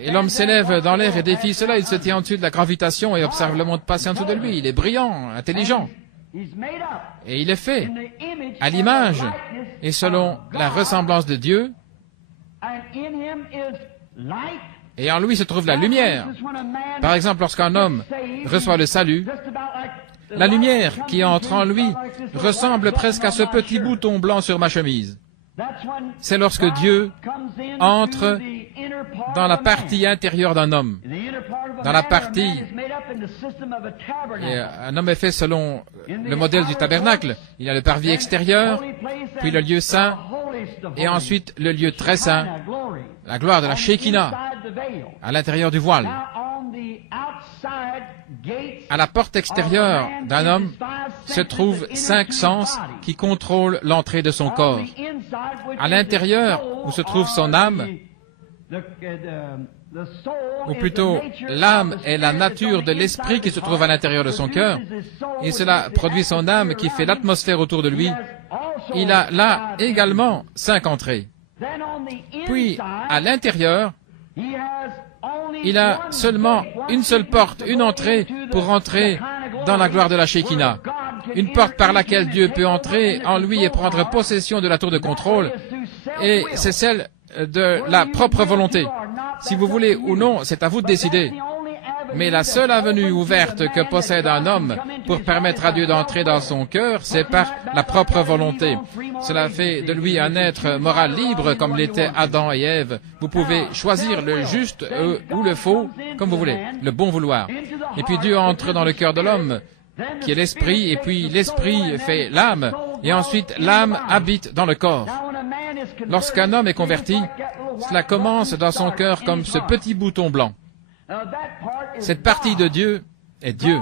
Et l'homme s'élève dans l'air et défie cela, il se tient au-dessus de la gravitation et observe le monde passer en dessous de lui. Il est brillant, intelligent. Et il est fait à l'image et selon la ressemblance de Dieu. Et en lui se trouve la lumière. Par exemple, lorsqu'un homme reçoit le salut, la lumière qui entre en lui ressemble presque à ce petit bouton blanc sur ma chemise. C'est lorsque Dieu entre dans la partie intérieure d'un homme. Dans la partie... Et un homme est fait selon le modèle du tabernacle. Il y a le parvis extérieur, puis le lieu saint, et ensuite le lieu très saint, la gloire de la Shekinah, à l'intérieur du voile. À la porte extérieure d'un homme se trouvent 5 sens qui contrôlent l'entrée de son corps. à l'intérieur où se trouve son âme, ou plutôt l'âme est la nature de l'esprit qui se trouve à l'intérieur de son cœur, et cela produit son âme qui fait l'atmosphère autour de lui. Il a là également 5 entrées. Puis, à l'intérieur, il a seulement une seule porte, une entrée pour entrer dans la gloire de la Shekinah. Une porte par laquelle Dieu peut entrer en lui et prendre possession de la tour de contrôle, et c'est celle de la propre volonté. Si vous voulez ou non, c'est à vous de décider. Mais la seule avenue ouverte que possède un homme pour permettre à Dieu d'entrer dans son cœur, c'est par la propre volonté. Cela fait de lui un être moral libre comme l'étaient Adam et Ève. Vous pouvez choisir le juste ou le faux, comme vous voulez, le bon vouloir. Et puis Dieu entre dans le cœur de l'homme, qui est l'esprit, et puis l'esprit fait l'âme, et ensuite l'âme habite dans le corps. Lorsqu'un homme est converti, cela commence dans son cœur comme ce petit bouton blanc. Cette partie de Dieu est Dieu.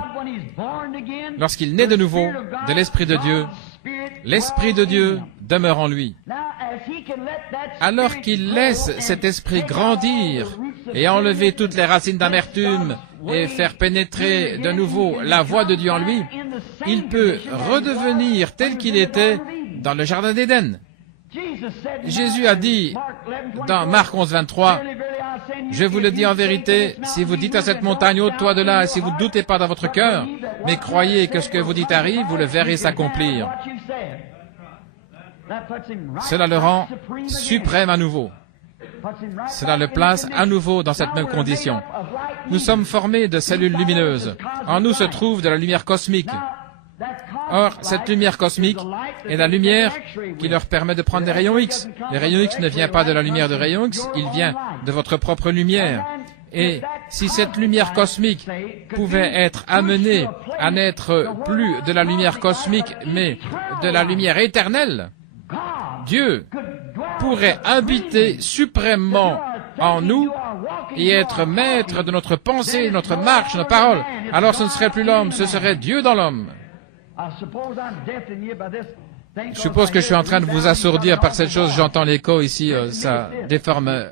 Lorsqu'il naît de nouveau de l'Esprit de Dieu, l'Esprit de Dieu demeure en lui. Alors qu'il laisse cet esprit grandir et enlever toutes les racines d'amertume et faire pénétrer de nouveau la voix de Dieu en lui, il peut redevenir tel qu'il était dans le Jardin d'Éden. Jésus a dit dans Marc 11, 23, « Je vous le dis en vérité, si vous dites à cette montagne, ôte-toi de là, et si vous ne doutez pas dans votre cœur, mais croyez que ce que vous dites arrive, vous le verrez s'accomplir. » Cela le rend suprême à nouveau. Cela le place à nouveau dans cette même condition. Nous sommes formés de cellules lumineuses. En nous se trouve de la lumière cosmique. Or, cette lumière cosmique est la lumière qui leur permet de prendre des rayons X. Les rayons X ne viennent pas de la lumière de rayons X, il vient de votre propre lumière. Et si cette lumière cosmique pouvait être amenée à n'être plus de la lumière cosmique, mais de la lumière éternelle, Dieu pourrait habiter suprêmement en nous et être maître de notre pensée, de notre marche, de nos paroles. Alors ce ne serait plus l'homme, ce serait Dieu dans l'homme. Je suppose que je suis en train de vous assourdir par cette chose. J'entends l'écho ici, ça déforme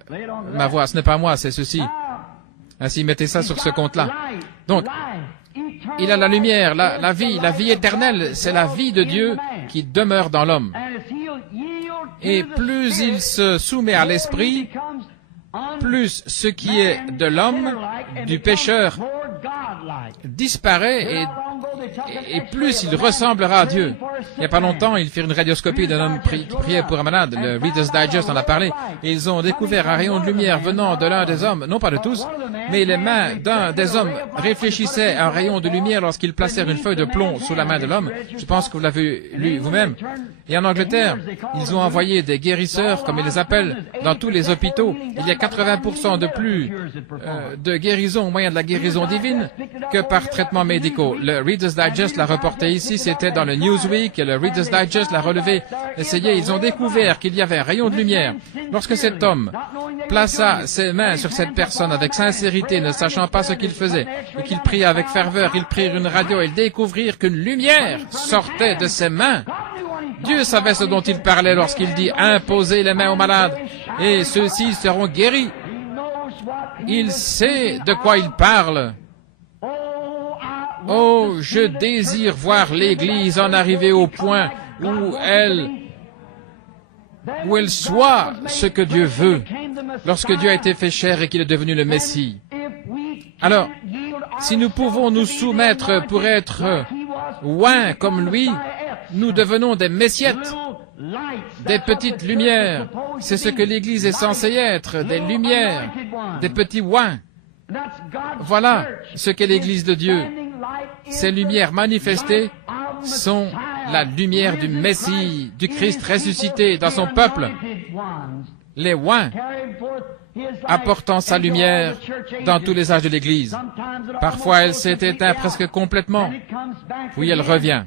ma voix. Ce n'est pas moi, c'est ceci. Ainsi, mettez ça sur ce compte-là. Donc, il a la lumière, la vie éternelle, c'est la vie de Dieu qui demeure dans l'homme. Et plus il se soumet à l'esprit, plus ce qui est de l'homme, du pécheur, disparaît et plus il ressemblera à Dieu. Il n'y a pas longtemps, ils firent une radioscopie d'un homme qui priait pour un malade. Le Reader's Digest en a parlé. Et ils ont découvert un rayon de lumière venant de l'un des hommes, non pas de tous, mais les mains d'un des hommes réfléchissaient à un rayon de lumière lorsqu'ils placèrent une feuille de plomb sous la main de l'homme. Je pense que vous l'avez lu vous-même. Et en Angleterre, ils ont envoyé des guérisseurs, comme ils les appellent, dans tous les hôpitaux. Il y a 80% de plus de guérison au moyen de la guérison divine que par traitements médicaux. Le Reader's Digest l'a reporté ici, c'était dans le Newsweek, et le Reader's Digest l'a relevé. Ils ont découvert qu'il y avait un rayon de lumière. Lorsque cet homme plaça ses mains sur cette personne avec sincérité, ne sachant pas ce qu'il faisait, et qu'il priait avec ferveur, ils prirent une radio et ils découvrirent qu'une lumière sortait de ses mains. Dieu savait ce dont il parlait lorsqu'il dit « Imposez les mains aux malades, et ceux-ci seront guéris ». Il sait de quoi il parle. Oh, je désire voir l'Église en arriver au point où elle soit ce que Dieu veut, lorsque Dieu a été fait chair et qu'il est devenu le Messie. Alors, si nous pouvons nous soumettre pour être oints comme lui, nous devenons des messiettes, des petites lumières. C'est ce que l'Église est censée être, des lumières, des petits oints. Voilà ce qu'est l'Église de Dieu. Ces lumières manifestées sont la lumière du Messie, du Christ ressuscité dans son peuple. Les oints apportant sa lumière dans tous les âges de l'Église. Parfois, elle s'est éteinte presque complètement, puis elle revient.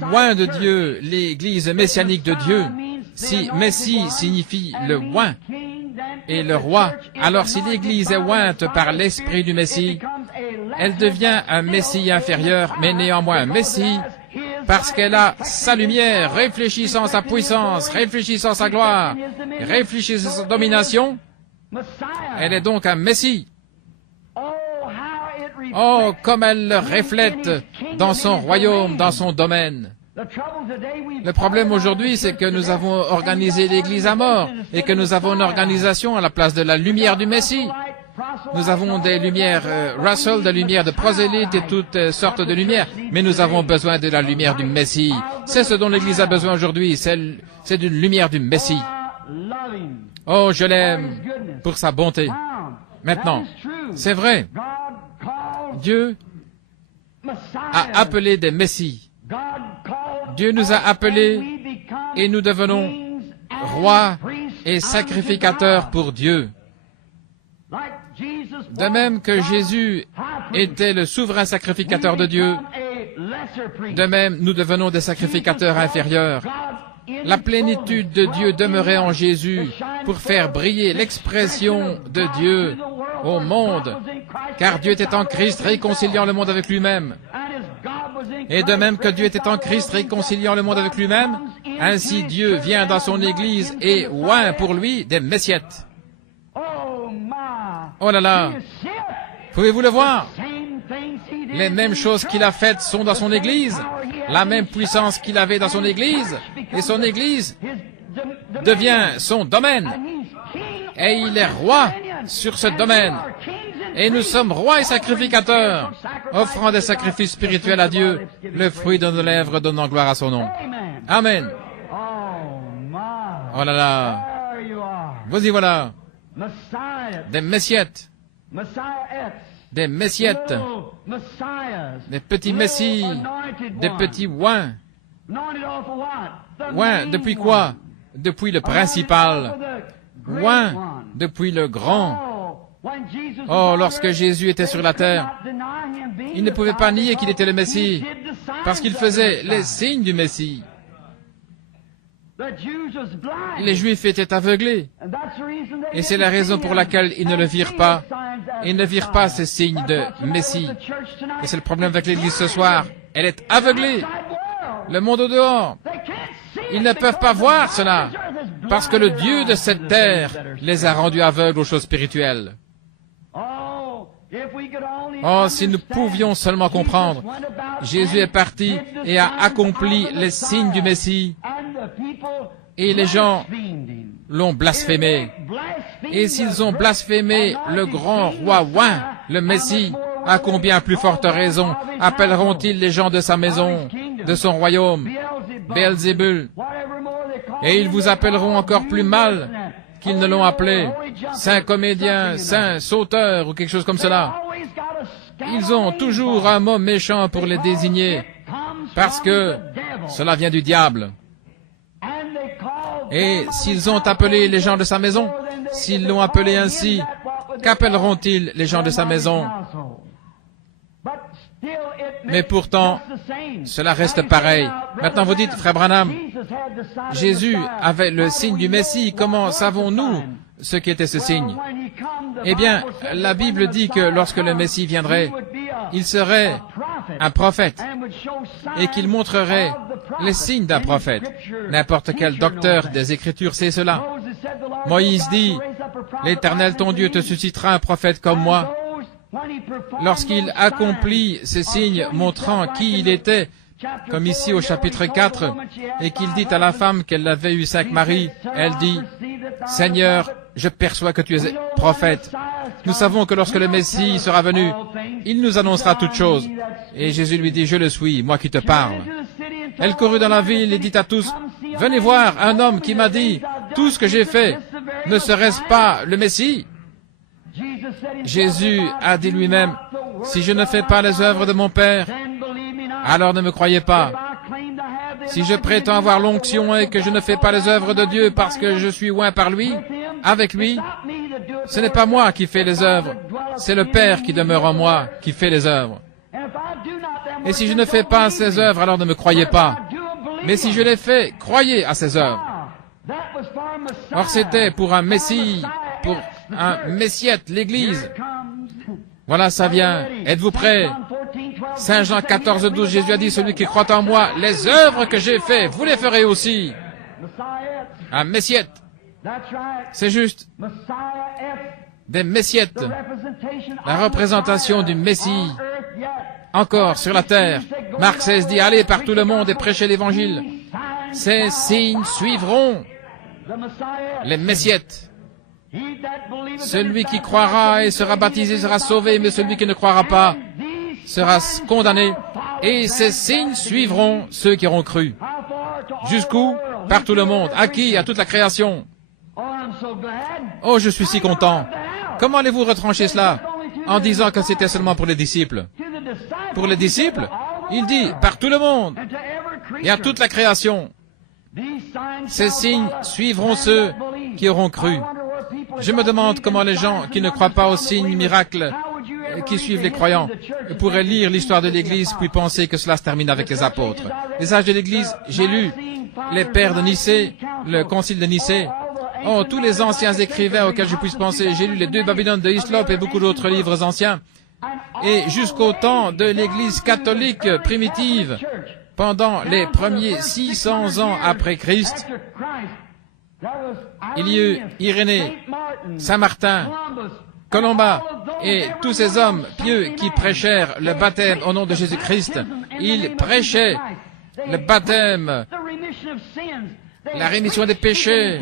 Loin de Dieu, l'Église messianique de Dieu. Si Messie signifie le oint et le roi, alors si l'Église est ointe par l'Esprit du Messie, elle devient un Messie inférieur, mais néanmoins un Messie parce qu'elle a sa lumière, réfléchissant sa puissance, réfléchissant sa gloire, réfléchissant sa domination. Elle est donc un Messie. Oh, comme elle le reflète dans son royaume, dans son domaine. Le problème aujourd'hui, c'est que nous avons organisé l'Église à mort et que nous avons une organisation à la place de la lumière du Messie. Nous avons des lumières Russell, des lumières de prosélytes et toutes sortes de lumières, mais nous avons besoin de la lumière du Messie. C'est ce dont l'Église a besoin aujourd'hui, c'est d'une lumière du Messie. Oh, je l'aime pour sa bonté. Maintenant, c'est vrai, Dieu a appelé des Messies. Dieu nous a appelés et nous devenons rois et sacrificateurs pour Dieu. De même que Jésus était le souverain sacrificateur de Dieu, de même nous devenons des sacrificateurs inférieurs. La plénitude de Dieu demeurait en Jésus pour faire briller l'expression de Dieu au monde, car Dieu était en Christ réconciliant le monde avec lui-même. Et de même que Dieu était en Christ réconciliant le monde avec lui-même, ainsi Dieu vient dans son Église et oint pour lui des messiettes. Oh là là! Pouvez-vous le voir? Les mêmes choses qu'il a faites sont dans son Église, la même puissance qu'il avait dans son Église, et son Église devient son domaine. Et il est roi sur ce domaine. Et nous sommes rois et sacrificateurs, offrant des sacrifices spirituels à Dieu, le fruit de nos lèvres donnant gloire à son nom. Amen. Oh là là! Vous y voilà. Des messiettes. Des messiettes. Des petits messies. Des petits oints. Oints, depuis quoi? Depuis le principal. Oints, depuis le grand. Oh, lorsque Jésus était sur la terre, il ne pouvait pas nier qu'il était le Messie, parce qu'il faisait les signes du Messie. Les Juifs étaient aveuglés, et c'est la raison pour laquelle ils ne le virent pas. Ils ne virent pas ces signes de Messie. Et c'est le problème avec l'Église ce soir. Elle est aveuglée. Le monde au dehors. Ils ne peuvent pas voir cela, parce que le Dieu de cette terre les a rendus aveugles aux choses spirituelles. Oh, si nous pouvions seulement comprendre. Jésus est parti et a accompli les signes du Messie, et les gens l'ont blasphémé. Et s'ils ont blasphémé le grand roi oint, le Messie, à combien plus forte raison appelleront-ils les gens de sa maison, de son royaume, Béelzébul? Et ils vous appelleront encore plus mal qu'ils ne l'ont appelé, saint comédien, saint sauteur ou quelque chose comme cela. Ils ont toujours un mot méchant pour les désigner, parce que cela vient du diable. Et s'ils ont appelé les gens de sa maison, s'ils l'ont appelé ainsi, qu'appelleront-ils les gens de sa maison? Mais pourtant, cela reste pareil. Maintenant vous dites, frère Branham, Jésus avait le signe du Messie. Comment savons-nous ce qu'était ce signe? Eh bien, la Bible dit que lorsque le Messie viendrait, il serait un prophète et qu'il montrerait les signes d'un prophète. N'importe quel docteur des Écritures sait cela. Moïse dit, l'Éternel ton Dieu te suscitera un prophète comme moi. Lorsqu'il accomplit ces signes montrant qui il était, comme ici au chapitre 4, et qu'il dit à la femme qu'elle avait eu 5 maris, elle dit, « Seigneur, je perçois que tu es prophète. Nous savons que lorsque le Messie sera venu, il nous annoncera toutes choses. » Et Jésus lui dit, « Je le suis, moi qui te parle. » Elle courut dans la ville et dit à tous, « Venez voir un homme qui m'a dit, tout ce que j'ai fait, ne serait-ce pas le Messie ?» Jésus a dit lui-même, « Si je ne fais pas les œuvres de mon Père, alors ne me croyez pas. Si je prétends avoir l'onction et que je ne fais pas les œuvres de Dieu parce que je suis oint par lui, avec lui, ce n'est pas moi qui fais les œuvres, c'est le Père qui demeure en moi qui fait les œuvres. Et si je ne fais pas ces œuvres, alors ne me croyez pas. Mais si je les fais, croyez à ces œuvres. » Or c'était pour un Messie, pour un Messiette, l'Église. Voilà, ça vient. Êtes-vous prêts? Saint Jean 14:12, Jésus a dit, celui qui croit en moi, les œuvres que j'ai faites, vous les ferez aussi. Un messiette. C'est juste. Des messiettes. La représentation du Messie. Encore sur la terre. Marc 16 dit, allez par tout le monde et prêchez l'évangile. Ces signes suivront les messiettes. Celui qui croira et sera baptisé sera sauvé, mais celui qui ne croira pas sera condamné. Et ces signes suivront ceux qui auront cru. Jusqu'où? Par tout le monde. À qui? À toute la création. Oh, je suis si content. Comment allez-vous retrancher cela? En disant que c'était seulement pour les disciples. Pour les disciples, il dit, par tout le monde et à toute la création. Ces signes suivront ceux qui auront cru. Je me demande comment les gens qui ne croient pas aux signes miracles, qui suivent les croyants, pourraient lire l'histoire de l'Église puis penser que cela se termine avec les apôtres. Les âges de l'Église, j'ai lu les pères de Nicée, le concile de Nicée. Oh, tous les anciens écrivains auxquels je puisse penser. J'ai lu les 2 Babylones de Hislop et beaucoup d'autres livres anciens. Et jusqu'au temps de l'Église catholique primitive, pendant les premiers 600 ans après Christ, il y eut Irénée, Saint Martin, Colomba et tous ces hommes pieux qui prêchèrent le baptême au nom de Jésus-Christ. Ils prêchaient le baptême, la rémission des péchés.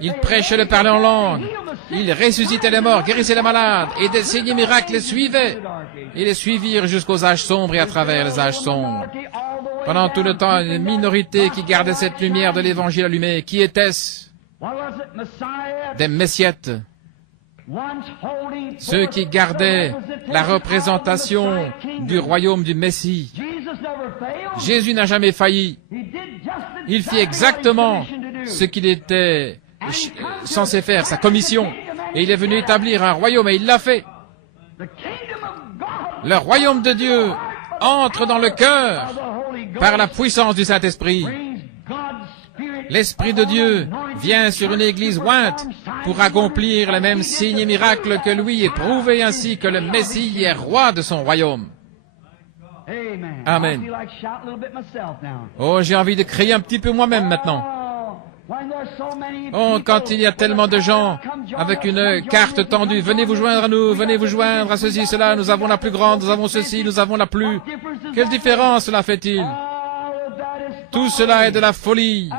Ils prêchaient le parler en langue. Ils ressuscitaient les morts, guérissaient les malades, et des signes et miracles les suivaient. Ils les suivirent jusqu'aux âges sombres et à travers les âges sombres. Pendant tout le temps, une minorité qui gardait cette lumière de l'Évangile allumée. Qui était-ce? Des messiettes. Ceux qui gardaient la représentation du royaume du Messie. Jésus n'a jamais failli. Il fit exactement ce qu'il était censé faire, sa commission. Et il est venu établir un royaume et il l'a fait. Le royaume de Dieu entre dans le cœur par la puissance du Saint-Esprit. L'Esprit de Dieu vient sur une église ointe pour accomplir les mêmes signes et miracles que lui et prouver ainsi que le Messie est roi de son royaume. Amen. Oh, j'ai envie de crier un petit peu moi-même maintenant. Oh, quand il y a tellement de gens avec une carte tendue, venez vous joindre à nous, venez vous joindre à ceci, cela, nous avons la plus grande, nous avons ceci, nous avons la plus. Quelle différence cela fait-il? Tout cela est de la folie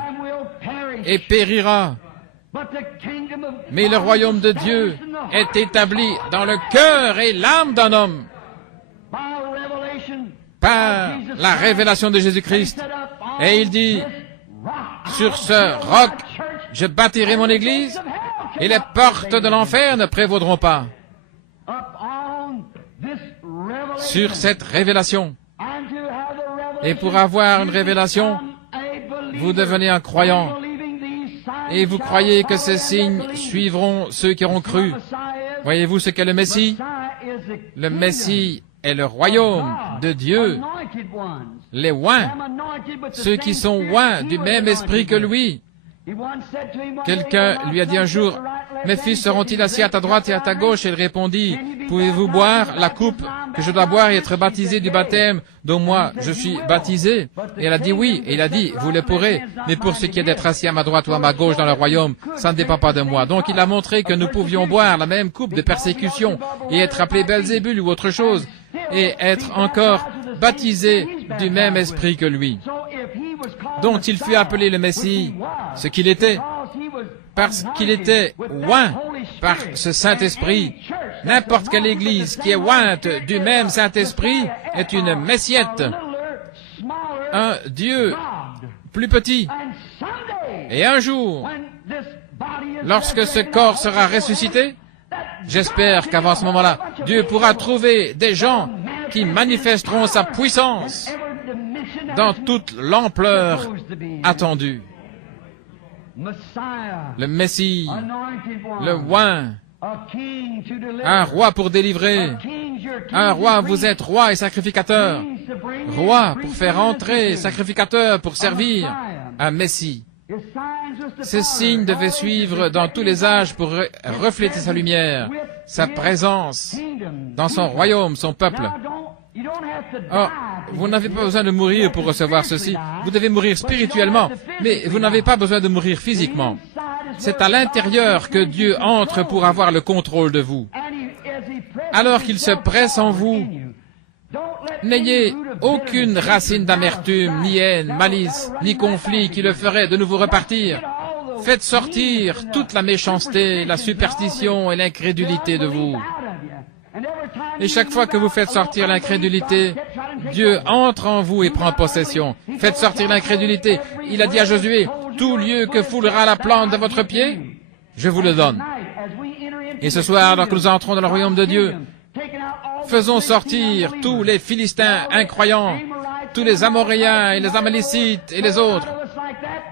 et périra. Mais le royaume de Dieu est établi dans le cœur et l'âme d'un homme par la révélation de Jésus-Christ. Et il dit, sur ce roc, je bâtirai mon église et les portes de l'enfer ne prévaudront pas. Sur cette révélation. Et pour avoir une révélation, vous devenez un croyant. Et vous croyez que ces signes suivront ceux qui auront cru. Voyez-vous ce qu'est le Messie? Le Messie est le royaume de Dieu. Les oints, ceux qui sont oints du même esprit que lui. Quelqu'un lui a dit un jour, « Mes fils seront-ils assis à ta droite et à ta gauche ?» Et il répondit, « Pouvez-vous boire la coupe que je dois boire et être baptisé du baptême dont moi je suis baptisé ?» Et elle a dit oui, et il a dit, « Vous le pourrez, mais pour ce qui est d'être assis à ma droite ou à ma gauche dans le royaume, ça ne dépend pas de moi. » Donc il a montré que nous pouvions boire la même coupe de persécution et être appelé Belzébul ou autre chose, et être encore baptisé du même esprit que lui. Donc il fut appelé le Messie, ce qu'il était, parce qu'il était oint par ce Saint-Esprit. N'importe quelle église qui est ointe du même Saint-Esprit est une messiette, un Dieu plus petit. Et un jour, lorsque ce corps sera ressuscité, j'espère qu'avant ce moment-là, Dieu pourra trouver des gens qui manifesteront sa puissance dans toute l'ampleur attendue. Le Messie, le oint, un roi pour délivrer, un roi, vous êtes roi et sacrificateur, roi pour faire entrer, sacrificateur pour servir, un Messie. Ces signes devaient suivre dans tous les âges pour refléter sa lumière, sa présence dans son royaume, son peuple. Oh, vous n'avez pas besoin de mourir pour recevoir ceci. Vous devez mourir spirituellement, mais vous n'avez pas besoin de mourir physiquement. C'est à l'intérieur que Dieu entre pour avoir le contrôle de vous. Alors qu'il se presse en vous, n'ayez aucune racine d'amertume, ni haine, malice, ni conflit qui le ferait de nouveau repartir. Faites sortir toute la méchanceté, la superstition et l'incrédulité de vous. Et chaque fois que vous faites sortir l'incrédulité, Dieu entre en vous et prend possession. Faites sortir l'incrédulité. Il a dit à Josué, tout lieu que foulera la plante de votre pied, je vous le donne. Et ce soir, alors que nous entrons dans le royaume de Dieu, faisons sortir tous les Philistins incroyants, tous les Amoréens et les Amalécites et les autres.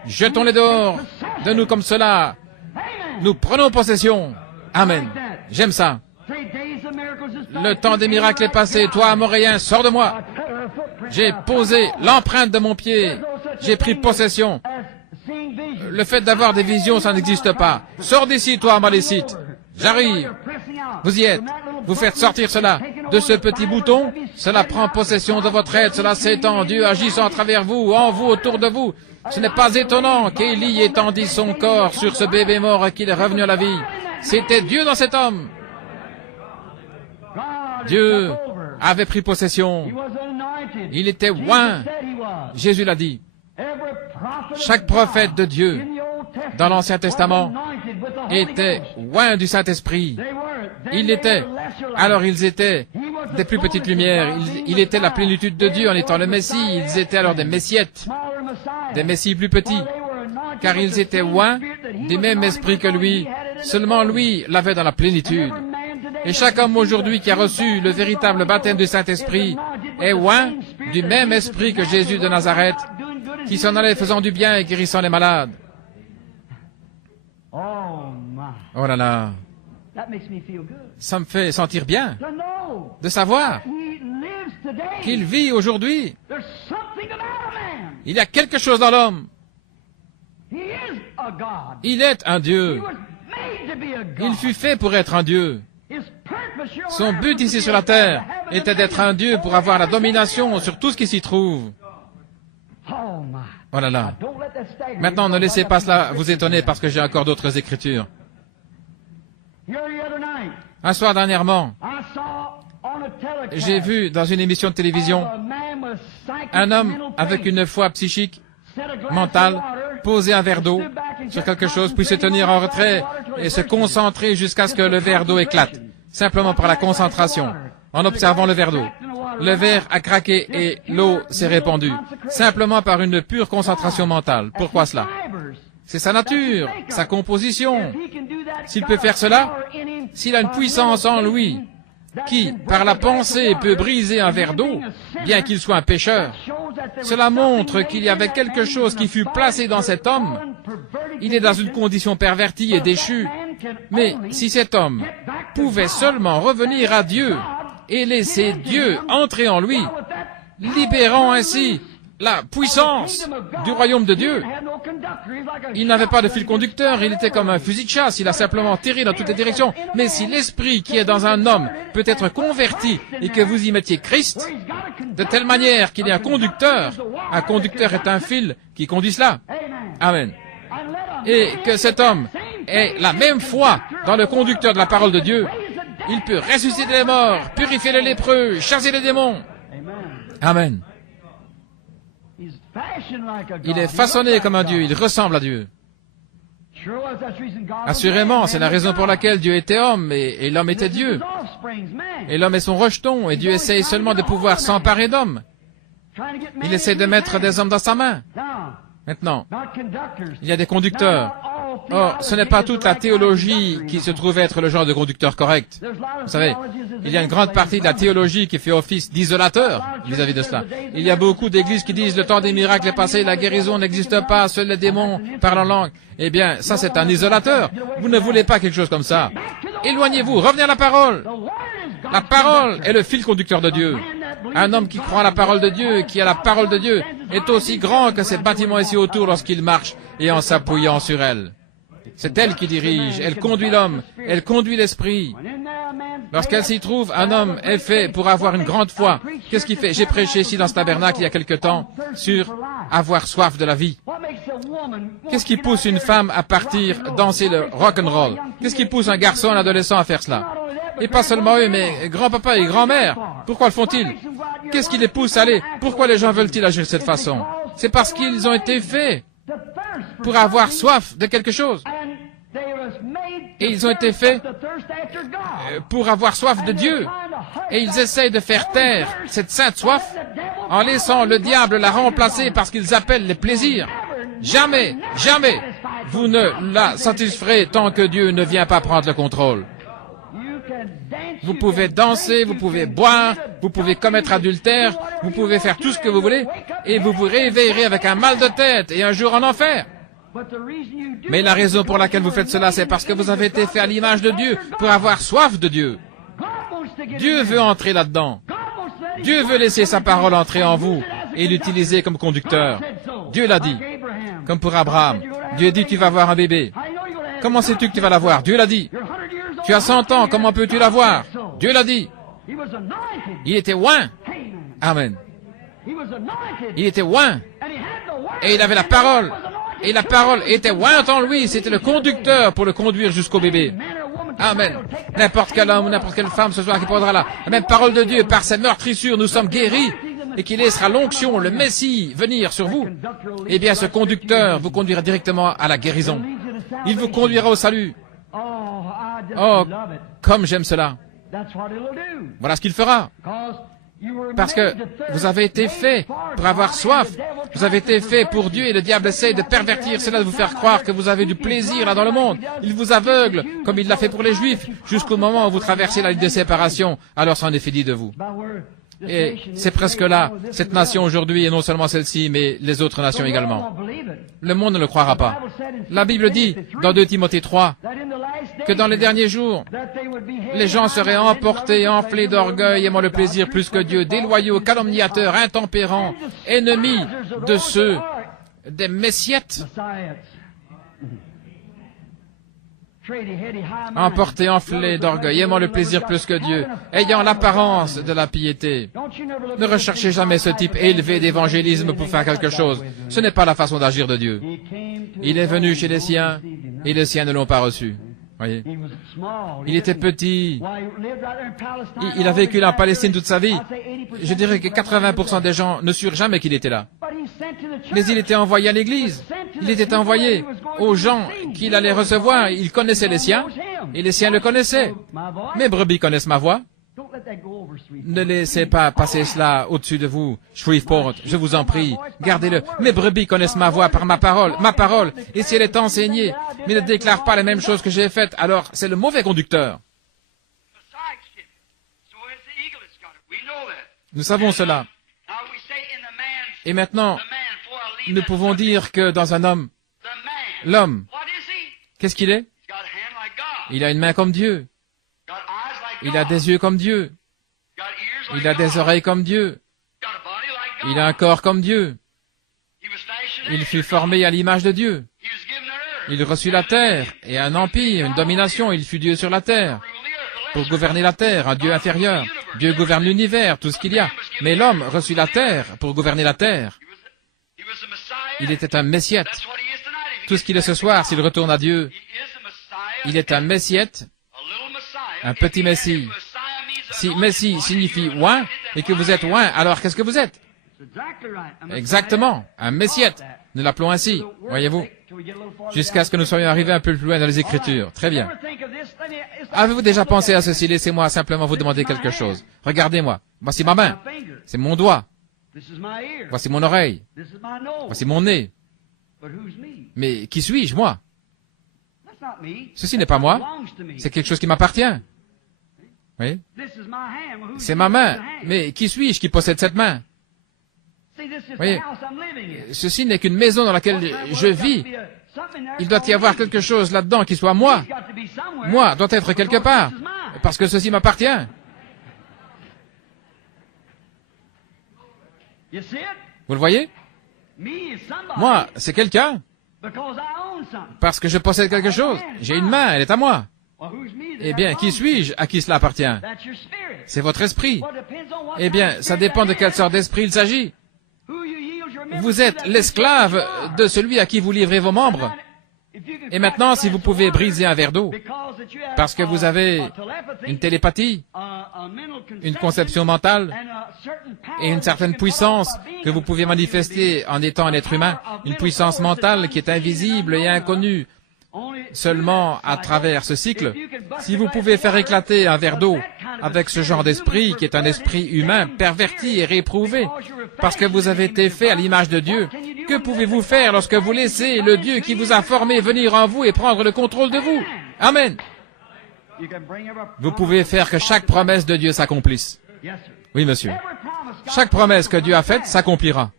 Jetons-les dehors de nous comme cela. Nous prenons possession. Amen. J'aime ça. Le temps des miracles est passé. Toi, Amoréen, sors de moi. J'ai posé l'empreinte de mon pied. J'ai pris possession. Le fait d'avoir des visions, ça n'existe pas. Sors d'ici, toi, Amalécite. J'arrive. Vous y êtes. Vous faites sortir cela de ce petit bouton. Cela prend possession de votre être. Cela s'étend. Dieu agissant à travers vous, en vous, autour de vous. Ce n'est pas étonnant qu'Élie étendit son corps sur ce bébé mort et qu'il est revenu à la vie. C'était Dieu dans cet homme. Dieu avait pris possession. Il était oint. Jésus l'a dit. Chaque prophète de Dieu dans l'Ancien Testament était oint du Saint-Esprit. Il était. Alors ils étaient des plus petites lumières. Il était la plénitude de Dieu en étant le Messie. Ils étaient alors des messiettes, des messies plus petits, car ils étaient oints du même esprit que lui. Seulement lui l'avait dans la plénitude. Et chaque homme aujourd'hui qui a reçu le véritable baptême du Saint-Esprit est oint du même esprit que Jésus de Nazareth, qui s'en allait faisant du bien et guérissant les malades. Oh là là, ça me fait sentir bien de savoir qu'il vit aujourd'hui. Il y a quelque chose dans l'homme. Il est un Dieu. Il fut fait pour être un Dieu. Son but ici sur la terre était d'être un Dieu pour avoir la domination sur tout ce qui s'y trouve. Oh là là. Maintenant, ne laissez pas cela vous étonner parce que j'ai encore d'autres écritures. Un soir dernièrement, j'ai vu dans une émission de télévision un homme avec une foi psychique, mentale, poser un verre d'eau sur quelque chose, puis se tenir en retrait et se concentrer jusqu'à ce que le verre d'eau éclate, simplement par la concentration, en observant le verre d'eau. Le verre a craqué et l'eau s'est répandue, simplement par une pure concentration mentale. Pourquoi cela? C'est sa nature, sa composition. S'il peut faire cela, s'il a une puissance en lui, qui, par la pensée, peut briser un verre d'eau, bien qu'il soit un pécheur, cela montre qu'il y avait quelque chose qui fut placé dans cet homme. Il est dans une condition pervertie et déchue. Mais si cet homme pouvait seulement revenir à Dieu et laisser Dieu entrer en lui, libérant ainsi la puissance du royaume de Dieu. Il n'avait pas de fil conducteur, il était comme un fusil de chasse, il a simplement tiré dans toutes les directions. Mais si l'esprit qui est dans un homme peut être converti et que vous y mettiez Christ, de telle manière qu'il y ait un conducteur est un fil qui conduit cela. Amen. Et que cet homme ait la même foi dans le conducteur de la parole de Dieu, il peut ressusciter les morts, purifier les lépreux, chasser les démons. Amen. Il est façonné comme un Dieu, il ressemble à Dieu. Assurément, c'est la raison pour laquelle Dieu était homme et l'homme était Dieu. Et l'homme est son rejeton et Dieu essaye seulement de pouvoir s'emparer d'hommes. Il essaie de mettre des hommes dans sa main. Maintenant, il y a des conducteurs. Or, ce n'est pas toute la théologie qui se trouve être le genre de conducteur correct. Vous savez, il y a une grande partie de la théologie qui fait office d'isolateur vis-à-vis de cela. Il y a beaucoup d'églises qui disent le temps des miracles est passé, la guérison n'existe pas, seuls les démons parlent en langue. Eh bien, ça c'est un isolateur. Vous ne voulez pas quelque chose comme ça. Éloignez-vous, revenez à la parole. La parole est le fil conducteur de Dieu. Un homme qui croit à la parole de Dieu, qui a la parole de Dieu, est aussi grand que ces bâtiments ici autour lorsqu'il marche et en s'appuyant sur elle. C'est elle qui dirige, elle conduit l'homme, elle conduit l'esprit. Lorsqu'elle s'y trouve, un homme est fait pour avoir une grande foi. Qu'est-ce qu'il fait? J'ai prêché ici dans ce tabernacle il y a quelque temps sur avoir soif de la vie. Qu'est-ce qui pousse une femme à partir danser le rock'n'roll? Qu'est-ce qui pousse un garçon, un adolescent à faire cela? Et pas seulement eux, mais grand-papa et grand-mère. Pourquoi le font-ils? Qu'est-ce qui les pousse à aller? Pourquoi les gens veulent-ils agir de cette façon? C'est parce qu'ils ont été faits pour avoir soif de quelque chose. Et ils ont été faits pour avoir soif de Dieu. Et ils essayent de faire taire cette sainte soif en laissant le diable la remplacer par ce qu'ils appellent les plaisirs. Jamais, jamais, vous ne la satisferez tant que Dieu ne vient pas prendre le contrôle. Vous pouvez danser, vous pouvez boire, vous pouvez commettre adultère, vous pouvez faire tout ce que vous voulez, et vous vous réveillerez avec un mal de tête et un jour en enfer. Mais la raison pour laquelle vous faites cela, c'est parce que vous avez été fait à l'image de Dieu, pour avoir soif de Dieu. Dieu veut entrer là-dedans. Dieu veut laisser sa parole entrer en vous et l'utiliser comme conducteur. Dieu l'a dit. Comme pour Abraham. Dieu dit, tu vas avoir un bébé. Comment sais-tu que tu vas l'avoir? Dieu l'a dit. Tu as 100 ans, comment peux-tu l'avoir? Dieu l'a dit. Il était oint. Amen. Il était oint. Et il avait la parole. Et la parole était ointe en lui. C'était le conducteur pour le conduire jusqu'au bébé. Amen. N'importe quel homme ou n'importe quelle femme ce soir qui prendra la même parole de Dieu, par ses meurtrissures, nous sommes guéris, et qui laissera l'onction, le Messie, venir sur vous, eh bien ce conducteur vous conduira directement à la guérison. Il vous conduira au salut. Oh, comme j'aime cela. Voilà ce qu'il fera. Parce que vous avez été fait pour avoir soif. Vous avez été fait pour Dieu et le diable essaie de pervertir cela, de vous faire croire que vous avez du plaisir là dans le monde. Il vous aveugle, comme il l'a fait pour les Juifs, jusqu'au moment où vous traversez la ligne de séparation. Alors c'en est fini de vous. Et c'est presque là, cette nation aujourd'hui, et non seulement celle-ci, mais les autres nations également. Le monde ne le croira pas. La Bible dit, dans 2 Timothée 3, que dans les derniers jours, les gens seraient emportés, enflés d'orgueil, aimant le plaisir plus que Dieu, déloyaux, calomniateurs, intempérants, ennemis de ceux, des messiettes, emportés, enflés d'orgueil, aimant le plaisir plus que Dieu, ayant l'apparence de la piété. Ne recherchez jamais ce type élevé d'évangélisme pour faire quelque chose. Ce n'est pas la façon d'agir de Dieu. Il est venu chez les siens, et les siens ne l'ont pas reçu. Voyez. Il était petit. Il a vécu en Palestine toute sa vie. Je dirais que 80% des gens ne surent jamais qu'il était là. Mais il était envoyé à l'église. Il était envoyé aux gens qu'il allait recevoir. Il connaissait les siens, et les siens le connaissaient. Mes brebis connaissent ma voix. Ne laissez pas passer cela au-dessus de vous, Shreveport, je vous en prie, gardez-le. Mes brebis connaissent ma voix par ma parole, et si elle est enseignée, mais ne déclare pas les mêmes choses que j'ai faites, alors c'est le mauvais conducteur. Nous savons cela. Et maintenant, nous pouvons dire que dans un homme, l'homme, qu'est-ce qu'il est? Il a une main comme Dieu. Il a des yeux comme Dieu. Il a des oreilles comme Dieu. Il a un corps comme Dieu. Il fut formé à l'image de Dieu. Il reçut la terre et un empire, une domination. Il fut Dieu sur la terre. Pour gouverner la terre, un Dieu inférieur. Dieu gouverne l'univers, tout ce qu'il y a. Mais l'homme reçut la terre pour gouverner la terre. Il était un messiette. Tout ce qu'il est ce soir, s'il retourne à Dieu, il est un messiette, un petit messie. Si messie signifie oint, et que vous êtes oint, alors qu'est-ce que vous êtes? Exactement, un messiette. Nous l'appelons ainsi, voyez-vous, jusqu'à ce que nous soyons arrivés un peu plus loin dans les Écritures. Très bien. Avez-vous déjà pensé à ceci? Laissez-moi simplement vous demander quelque chose. Regardez-moi. Voici ma main. C'est mon doigt. Voici mon oreille. Voici mon nez. Mais qui suis-je, moi? Ceci n'est pas moi. C'est quelque chose qui m'appartient. Oui? C'est ma main. Mais qui suis-je qui possède cette main? Oui. Ceci n'est qu'une maison dans laquelle je vis. Il doit y avoir quelque chose là-dedans qui soit moi. Moi doit être quelque part. Parce que ceci m'appartient. Vous le voyez? Moi, c'est quelqu'un. Parce que je possède quelque chose. J'ai une main, elle est à moi. Eh bien, qui suis-je? À qui cela appartient? C'est votre esprit. Eh bien, ça dépend de quelle sorte d'esprit il s'agit. Vous êtes l'esclave de celui à qui vous livrez vos membres. Et maintenant, si vous pouvez briser un verre d'eau, parce que vous avez une télépathie, une conception mentale et une certaine puissance que vous pouvez manifester en étant un être humain, une puissance mentale qui est invisible et inconnue seulement à travers ce cycle, si vous pouvez faire éclater un verre d'eau avec ce genre d'esprit qui est un esprit humain perverti et réprouvé, parce que vous avez été fait à l'image de Dieu, que pouvez-vous faire lorsque vous laissez le Dieu qui vous a formé venir en vous et prendre le contrôle de vous? Amen. Vous pouvez faire que chaque promesse de Dieu s'accomplisse. Oui, monsieur. Chaque promesse que Dieu a faite s'accomplira.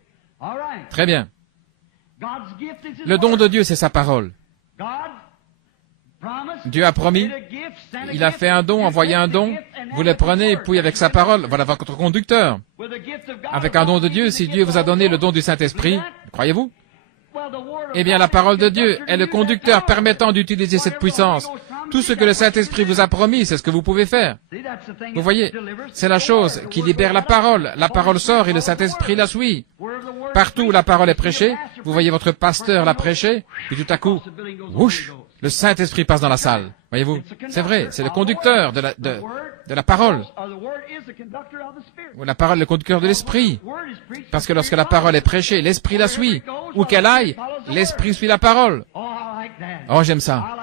Très bien. Le don de Dieu, c'est sa parole. Dieu a promis, il a fait un don, envoyé un don, vous le prenez, puis avec sa parole, voilà votre conducteur. Avec un don de Dieu, si Dieu vous a donné le don du Saint-Esprit, croyez-vous? Eh bien, la parole de Dieu est le conducteur permettant d'utiliser cette puissance. Tout ce que le Saint-Esprit vous a promis, c'est ce que vous pouvez faire. Vous voyez, c'est la chose qui libère la parole. La parole sort et le Saint-Esprit la suit. Partout où la parole est prêchée, vous voyez votre pasteur la prêcher, puis tout à coup, whoosh, le Saint-Esprit passe dans la salle. Voyez-vous, c'est vrai, c'est le conducteur de la parole. Ou la parole, le conducteur de l'Esprit. Parce que lorsque la parole est prêchée, l'Esprit la suit. Où qu'elle aille, l'Esprit suit la parole. Oh, j'aime ça.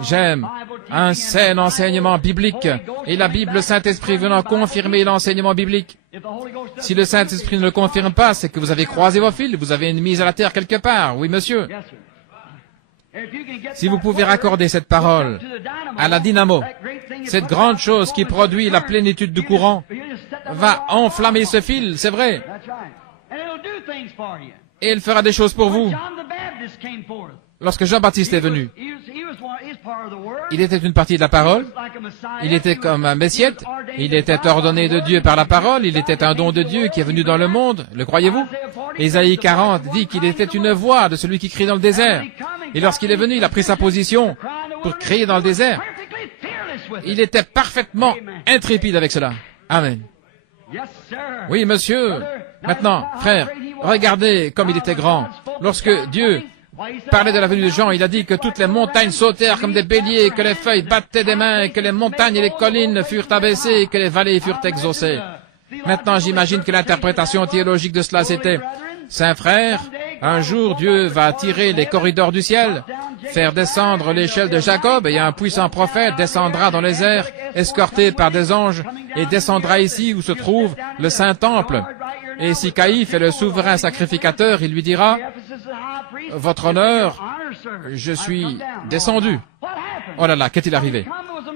J'aime un sain enseignement biblique et la Bible, le Saint-Esprit venant confirmer l'enseignement biblique. Si le Saint-Esprit ne le confirme pas, c'est que vous avez croisé vos fils, vous avez une mise à la terre quelque part. Oui, monsieur. Si vous pouvez raccorder cette parole à la dynamo, cette grande chose qui produit la plénitude du courant, va enflammer ce fil, c'est vrai. Et elle fera des choses pour vous. Lorsque Jean-Baptiste est venu, il était une partie de la parole, il était comme un messiette, il était ordonné de Dieu par la parole, il était un don de Dieu qui est venu dans le monde, le croyez-vous? Ésaïe 40 dit qu'il était une voix de celui qui crie dans le désert. Et lorsqu'il est venu, il a pris sa position pour crier dans le désert. Il était parfaitement intrépide avec cela. Amen. Oui, monsieur. Maintenant, frère, regardez comme il était grand. Lorsque Dieu parlait de la venue de Jean, il a dit que toutes les montagnes sautèrent comme des béliers, que les feuilles battaient des mains, que les montagnes et les collines furent abaissées, et que les vallées furent exaucées. Maintenant, j'imagine que l'interprétation théologique de cela, c'était, Saint frère, un jour Dieu va tirer les corridors du ciel, faire descendre l'échelle de Jacob, et un puissant prophète descendra dans les airs, escorté par des anges, et descendra ici où se trouve le Saint-Temple. Et si Caïphe est le souverain sacrificateur, il lui dira, votre honneur, je suis descendu. Oh là là, qu'est-il arrivé?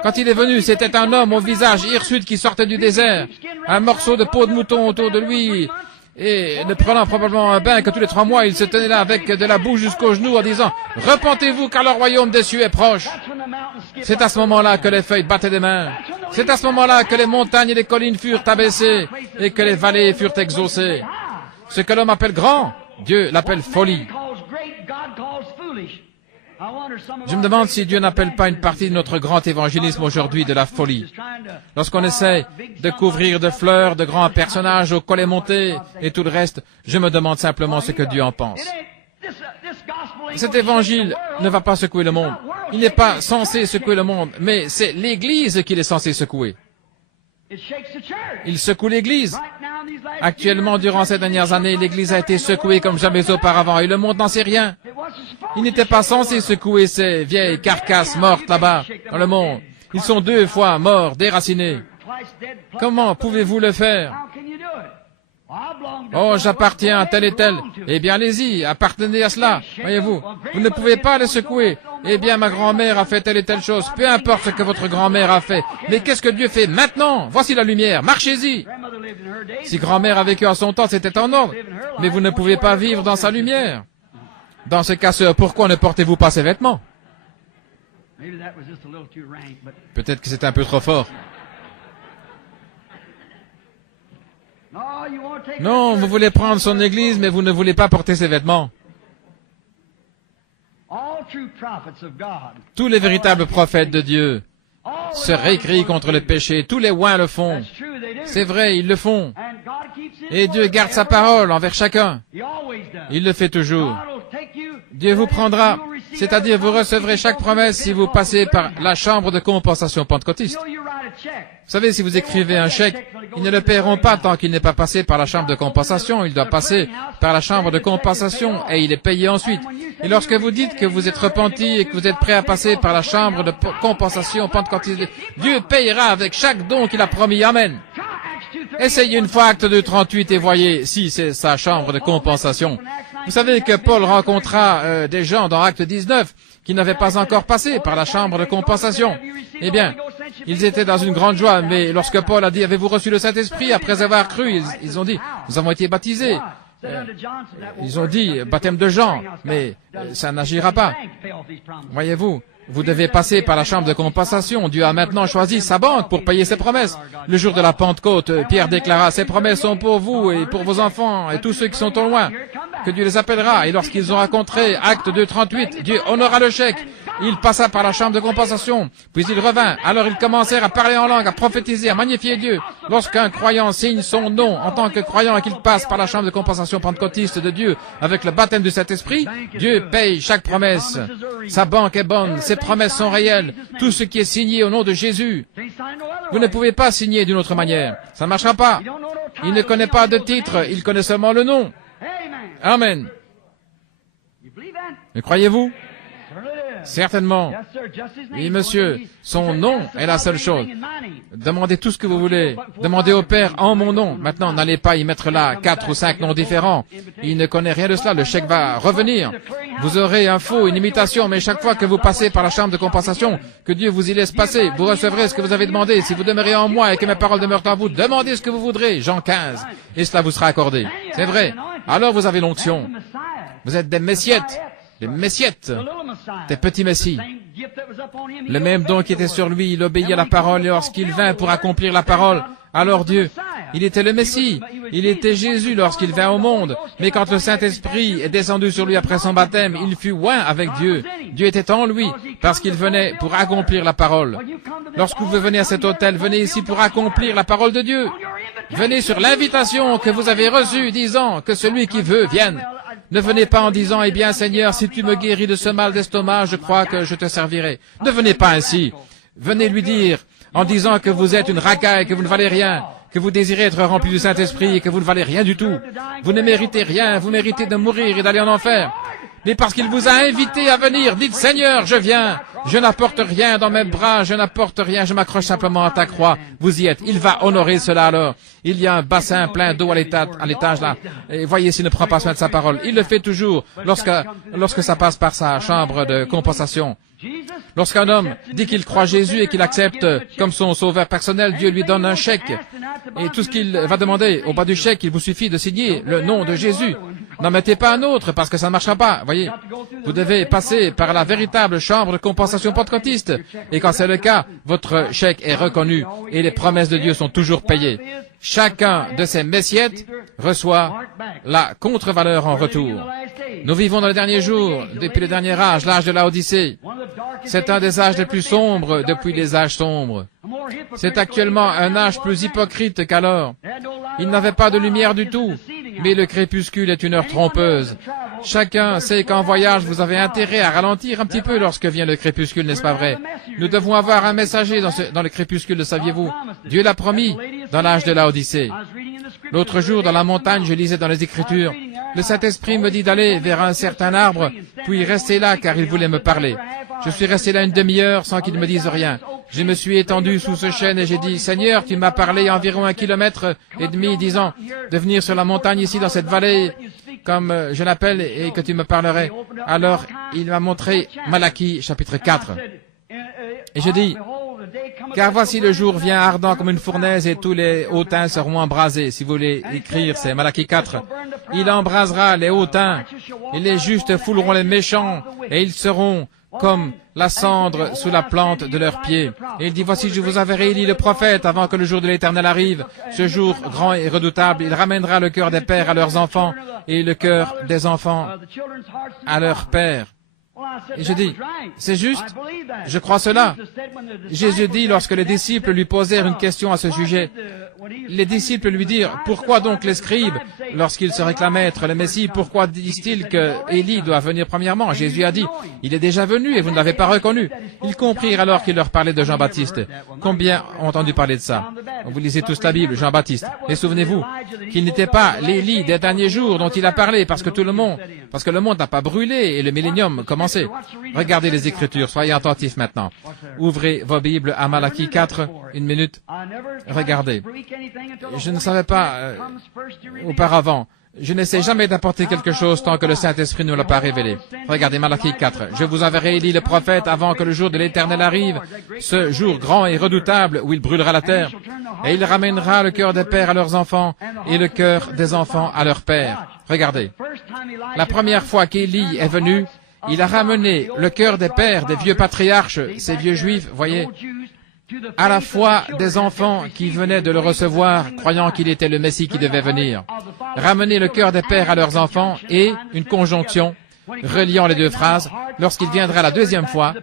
Quand il est venu, c'était un homme au visage hirsute qui sortait du désert, un morceau de peau de mouton autour de lui, et ne prenant probablement un bain que tous les 3 mois, il se tenait là avec de la boue jusqu'aux genoux en disant « Repentez-vous car le royaume des cieux est proche ». C'est à ce moment-là que les feuilles battaient des mains. C'est à ce moment-là que les montagnes et les collines furent abaissées et que les vallées furent exaucées. Ce que l'homme appelle grand, Dieu l'appelle folie. Je me demande si Dieu n'appelle pas une partie de notre grand évangélisme aujourd'hui de la folie. Lorsqu'on essaie de couvrir de fleurs de grands personnages au collet monté et tout le reste, je me demande simplement ce que Dieu en pense. Cet évangile ne va pas secouer le monde. Il n'est pas censé secouer le monde, mais c'est l'Église qu'il est censé secouer. Il secoue l'Église. Actuellement, durant ces dernières années, l'Église a été secouée comme jamais auparavant et le monde n'en sait rien. Il n'était pas censé secouer ces vieilles carcasses mortes là-bas, dans le monde. Ils sont 2 fois morts, déracinés. Comment pouvez-vous le faire? Oh, j'appartiens à tel et tel. Eh bien, allez-y, appartenez à cela. Voyez-vous, vous ne pouvez pas les secouer. Eh bien, ma grand-mère a fait telle et telle chose. Peu importe ce que votre grand-mère a fait. Mais qu'est-ce que Dieu fait maintenant? Voici la lumière. Marchez-y. Si grand-mère a vécu en son temps, c'était en ordre. Mais vous ne pouvez pas vivre dans sa lumière. Dans ce cas, pourquoi ne portez-vous pas ces vêtements? Peut-être que c'est un peu trop fort. Non, vous voulez prendre son église, mais vous ne voulez pas porter ses vêtements. Tous les véritables prophètes de Dieu se récrient contre le péché. Tous les oints le font. C'est vrai, ils le font. Et Dieu garde sa parole envers chacun. Il le fait toujours. Dieu vous prendra, c'est-à-dire vous recevrez chaque promesse si vous passez par la chambre de compensation pentecôtiste. Vous savez, si vous écrivez un chèque, ils ne le paieront pas tant qu'il n'est pas passé par la chambre de compensation. Il doit passer par la chambre de compensation et il est payé ensuite. Et lorsque vous dites que vous êtes repenti et que vous êtes prêt à passer par la chambre de compensation pentecôtiste, Dieu payera avec chaque don qu'il a promis. Amen. Essayez une fois Acte 2:38 et voyez si c'est sa chambre de compensation. Vous savez que Paul rencontra des gens dans Acte 19 qui n'avaient pas encore passé par la chambre de compensation. Eh bien, ils étaient dans une grande joie, mais lorsque Paul a dit « Avez-vous reçu le Saint-Esprit » après avoir cru, ils ont dit « Nous avons été baptisés ». Ils ont dit « Baptême de Jean », mais ça n'agira pas. Voyez-vous, vous devez passer par la chambre de compensation. Dieu a maintenant choisi sa banque pour payer ses promesses. Le jour de la Pentecôte, Pierre déclara « Ces promesses sont pour vous et pour vos enfants et tous ceux qui sont au loin, que Dieu les appellera. » Et lorsqu'ils ont rencontré Acte 2:38, Dieu honora le chèque. Il passa par la chambre de compensation, puis il revint. Alors ils commencèrent à parler en langue, à prophétiser, à magnifier Dieu. Lorsqu'un croyant signe son nom en tant que croyant et qu'il passe par la chambre de compensation pentecôtiste de Dieu avec le baptême du Saint-Esprit, Dieu paye chaque promesse. Sa banque est bonne, ses promesses sont réelles, tout ce qui est signé au nom de Jésus. Vous ne pouvez pas signer d'une autre manière. Ça ne marchera pas. Il ne connaît pas de titre, il connaît seulement le nom. Amen. Mais croyez-vous? Certainement. Oui, monsieur, son nom est la seule chose. Demandez tout ce que vous voulez. Demandez au Père en mon nom. Maintenant, n'allez pas y mettre là 4 ou 5 noms différents. Il ne connaît rien de cela. Le chèque va revenir. Vous aurez un faux, une imitation, mais chaque fois que vous passez par la chambre de compensation, que Dieu vous y laisse passer, vous recevrez ce que vous avez demandé. Si vous demeurez en moi et que mes paroles demeurent en vous, demandez ce que vous voudrez. Jean 15. Et cela vous sera accordé. C'est vrai. Alors vous avez l'onction. Vous êtes des messiettes. Des messiettes, des petits messies. Le même don qui était sur lui, il obéit à la parole et lorsqu'il vint pour accomplir la parole, alors Dieu, il était le Messie, il était Jésus lorsqu'il vint au monde. Mais quand le Saint-Esprit est descendu sur lui après son baptême, il fut oint avec Dieu. Dieu était en lui parce qu'il venait pour accomplir la parole. Lorsque vous venez à cet hôtel, venez ici pour accomplir la parole de Dieu. Venez sur l'invitation que vous avez reçue disant que celui qui veut vienne. Ne venez pas en disant, eh bien Seigneur, si tu me guéris de ce mal d'estomac, je crois que je te servirai. Ne venez pas ainsi. Venez lui dire, en disant que vous êtes une racaille, que vous ne valez rien, que vous désirez être rempli du Saint-Esprit et que vous ne valez rien du tout. Vous ne méritez rien, vous méritez de mourir et d'aller en enfer. Mais parce qu'il vous a invité à venir, dites Seigneur, je viens. Je n'apporte rien dans mes bras, je n'apporte rien, je m'accroche simplement à ta croix. Vous y êtes. Il va honorer cela alors. Il y a un bassin plein d'eau à l'étage là. Et voyez s'il ne prend pas soin de sa parole. Il le fait toujours lorsque ça passe par sa chambre de compensation. Lorsqu'un homme dit qu'il croit Jésus et qu'il accepte comme son sauveur personnel, Dieu lui donne un chèque. Et tout ce qu'il va demander au bas du chèque, il vous suffit de signer le nom de Jésus. N'en mettez pas un autre parce que ça ne marchera pas. Voyez, vous devez passer par la véritable chambre de compensation pentecôtiste. Et quand c'est le cas, votre chèque est reconnu et les promesses de Dieu sont toujours payées. Chacun de ces messiettes reçoit la contre-valeur en retour. Nous vivons dans les derniers jours, depuis le dernier âge, l'âge de la Odyssée. C'est un des âges les plus sombres depuis les âges sombres. C'est actuellement un âge plus hypocrite qu'alors. Il n'avait pas de lumière du tout, mais le crépuscule est une heure trompeuse. Chacun sait qu'en voyage, vous avez intérêt à ralentir un petit peu lorsque vient le crépuscule, n'est-ce pas vrai? Nous devons avoir un messager dans le crépuscule, le saviez-vous? Dieu l'a promis dans l'âge de la Odyssée. L'autre jour, dans la montagne, je lisais dans les Écritures. Le Saint-Esprit me dit d'aller vers un certain arbre, puis rester là car il voulait me parler. Je suis resté là une demi-heure sans qu'il me dise rien. Je me suis étendu sous ce chêne et j'ai dit, Seigneur, tu m'as parlé environ 1,5 kilomètre, disant de venir sur la montagne ici dans cette vallée, comme je l'appelle, et que tu me parlerais. Alors, il m'a montré Malachie, chapitre 4. Et je dis, car voici le jour vient ardent comme une fournaise et tous les hautains seront embrasés. Si vous voulez écrire, c'est Malachie 4. Il embrasera les hautains et les justes fouleront les méchants et ils seront comme la cendre sous la plante de leurs pieds. Et il dit, voici, je vous enverrai Élie le prophète avant que le jour de l'Éternel arrive. Ce jour grand et redoutable, il ramènera le cœur des pères à leurs enfants et le cœur des enfants à leurs pères. Et je dis, c'est juste, je crois cela. Jésus dit, lorsque les disciples lui posèrent une question à ce sujet, les disciples lui dirent, pourquoi donc les scribes, lorsqu'ils se réclamaient être le Messie, pourquoi disent-ils que Élie doit venir premièrement? Jésus a dit, il est déjà venu et vous ne l'avez pas reconnu. Ils comprirent alors qu'il leur parlait de Jean-Baptiste. Combien ont entendu parler de ça? Vous lisez tous la Bible, Jean-Baptiste. Et souvenez-vous qu'il n'était pas l'Élie des derniers jours dont il a parlé, parce que le monde n'a pas brûlé et le millénium commençait. Regardez les Écritures, soyez attentifs maintenant. Ouvrez vos Bibles à Malachie 4, une minute. Regardez. Je ne savais pas auparavant. Je n'essaie jamais d'apporter quelque chose tant que le Saint-Esprit ne l'a pas révélé. Regardez Malachie 4. Je vous enverrai Élie le prophète avant que le jour de l'Éternel arrive, ce jour grand et redoutable où il brûlera la terre. Et il ramènera le cœur des pères à leurs enfants et le cœur des enfants à leurs pères. Regardez. La première fois qu'Élie est venu, il a ramené le cœur des pères, des vieux patriarches, ces vieux juifs, voyez, à la fois des enfants qui venaient de le recevoir, croyant qu'il était le Messie qui devait venir. Ramener le cœur des pères à leurs enfants et une conjonction, reliant les deux phrases, lorsqu'il viendra la deuxième fois,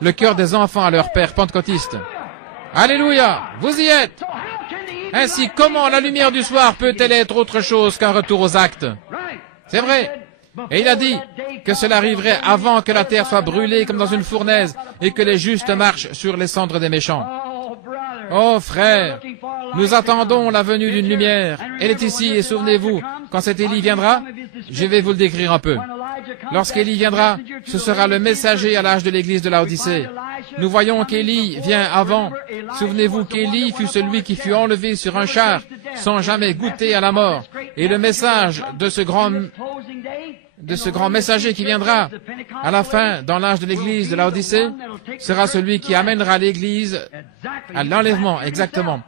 le cœur des enfants à leurs pères pentecôtistes. Alléluia! Vous y êtes! Ainsi, comment la lumière du soir peut-elle être autre chose qu'un retour aux actes? C'est vrai. Et il a dit que cela arriverait avant que la terre soit brûlée comme dans une fournaise et que les justes marchent sur les cendres des méchants. Oh frère, nous attendons la venue d'une lumière. Elle est ici et souvenez-vous, quand cet Élie viendra, je vais vous le décrire un peu. Lorsqu'Élie viendra, ce sera le messager à l'âge de l'église de Laodicée. Nous voyons qu'Élie vient avant. Souvenez-vous qu'Élie fut celui qui fut enlevé sur un char sans jamais goûter à la mort. Et le message de ce grand messager qui viendra à la fin, dans l'âge de l'église de Laodicée, sera celui qui amènera l'église à l'enlèvement, exactement.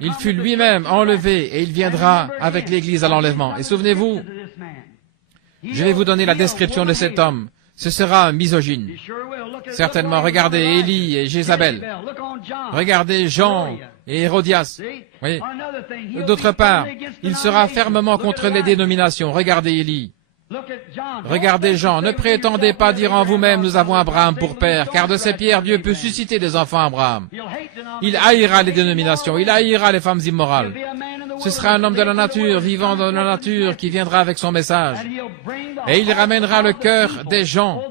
Il fut lui-même enlevé et il viendra avec l'église à l'enlèvement. Et souvenez-vous, je vais vous donner la description de cet homme. Ce sera un misogyne. Certainement, regardez Élie et Jézabel. Regardez Jean et Hérodias. Oui. D'autre part, il sera fermement contre les dénominations. Regardez Élie. Regardez Jean, ne prétendez pas dire en vous-même, nous avons Abraham pour père, car de ces pierres, Dieu peut susciter des enfants à Abraham. Il haïra les dénominations, il haïra les femmes immorales. Ce sera un homme de la nature, vivant dans la nature, qui viendra avec son message. Et il ramènera le cœur des gens.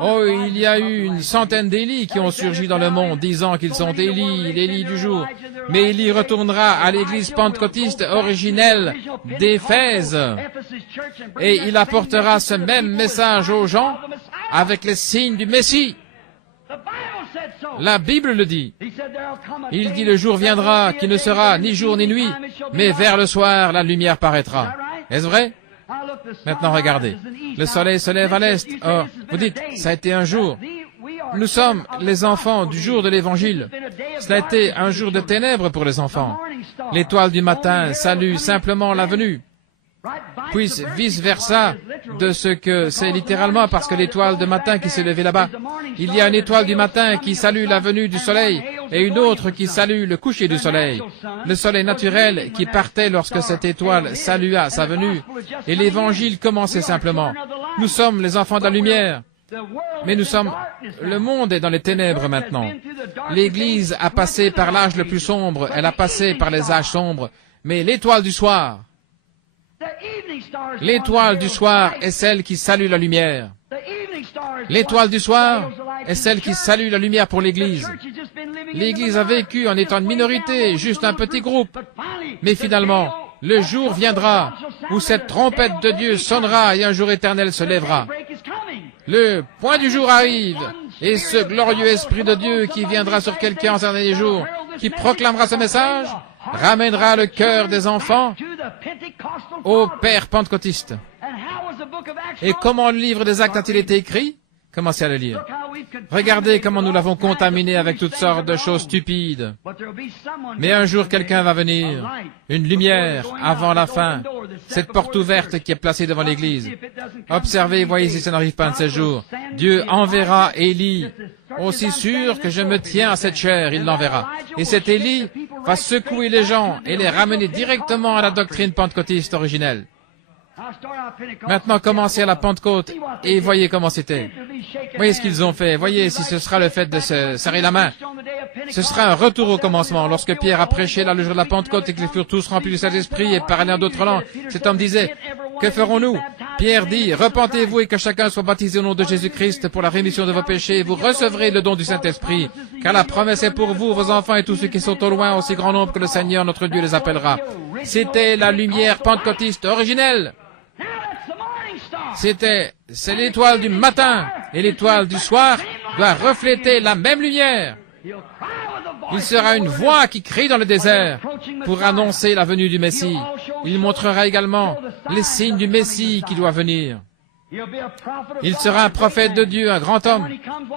Oh, il y a eu une centaine d'Élie qui ont surgi dans le monde, disant qu'ils sont Élie, l'Élie du jour. Mais Élie retournera à l'église pentecôtiste originelle d'Éphèse. Et il apportera ce même message aux gens avec les signes du Messie. La Bible le dit. Il dit le jour viendra qui ne sera ni jour ni nuit, mais vers le soir la lumière paraîtra. Est-ce vrai? Maintenant regardez. Le soleil se lève à l'est. Or, vous dites, ça a été un jour. Nous sommes les enfants du jour de l'Évangile. Cela a été un jour de ténèbres pour les enfants. L'étoile du matin salue simplement la venue. Puis vice-versa de ce que c'est littéralement parce que l'étoile de matin qui s'est levée là-bas. Il y a une étoile du matin qui salue la venue du soleil et une autre qui salue le coucher du soleil. Le soleil naturel qui partait lorsque cette étoile salua sa venue et l'évangile commençait simplement. Nous sommes les enfants de la lumière. Mais le monde est dans les ténèbres maintenant. L'Église a passé par l'âge le plus sombre, elle a passé par les âges sombres, mais l'étoile du soir est celle qui salue la lumière. L'étoile du soir est celle qui salue la lumière pour l'Église. L'Église a vécu en étant une minorité, juste un petit groupe. Mais finalement, le jour viendra où cette trompette de Dieu sonnera et un jour éternel se lèvera. Le point du jour arrive, et ce glorieux Esprit de Dieu qui viendra sur quelqu'un en ces derniers jours, qui proclamera ce message, ramènera le cœur des enfants au Père pentecôtiste. Et comment le livre des Actes a-t-il été écrit? Commencez à le lire. Regardez comment nous l'avons contaminé avec toutes sortes de choses stupides. Mais un jour, quelqu'un va venir, une lumière avant la fin, cette porte ouverte qui est placée devant l'Église. Observez, voyez si ça n'arrive pas un de ces jours. Dieu enverra Élie. Aussi sûr que je me tiens à cette chair, il l'enverra. Et cet Élie va secouer les gens et les ramener directement à la doctrine pentecôtiste originelle. Maintenant, commencez à la Pentecôte et voyez comment c'était. Voyez ce qu'ils ont fait. Voyez si ce sera le fait de se serrer la main. Ce sera un retour au commencement. Lorsque Pierre a prêché là le jour de la Pentecôte et qu'ils furent tous remplis du Saint-Esprit et parlaient en d'autres langues, cet homme disait, « Que ferons-nous » Pierre dit, « Repentez-vous et que chacun soit baptisé au nom de Jésus-Christ pour la rémission de vos péchés et vous recevrez le don du Saint-Esprit. Car la promesse est pour vous, vos enfants et tous ceux qui sont au loin, aussi grand nombre que le Seigneur notre Dieu les appellera. » C'était la lumière pentecôtiste originelle. C'est l'étoile du matin et l'étoile du soir doit refléter la même lumière. Il sera une voix qui crie dans le désert pour annoncer la venue du Messie. Il montrera également les signes du Messie qui doit venir. Il sera un prophète de Dieu, un grand homme.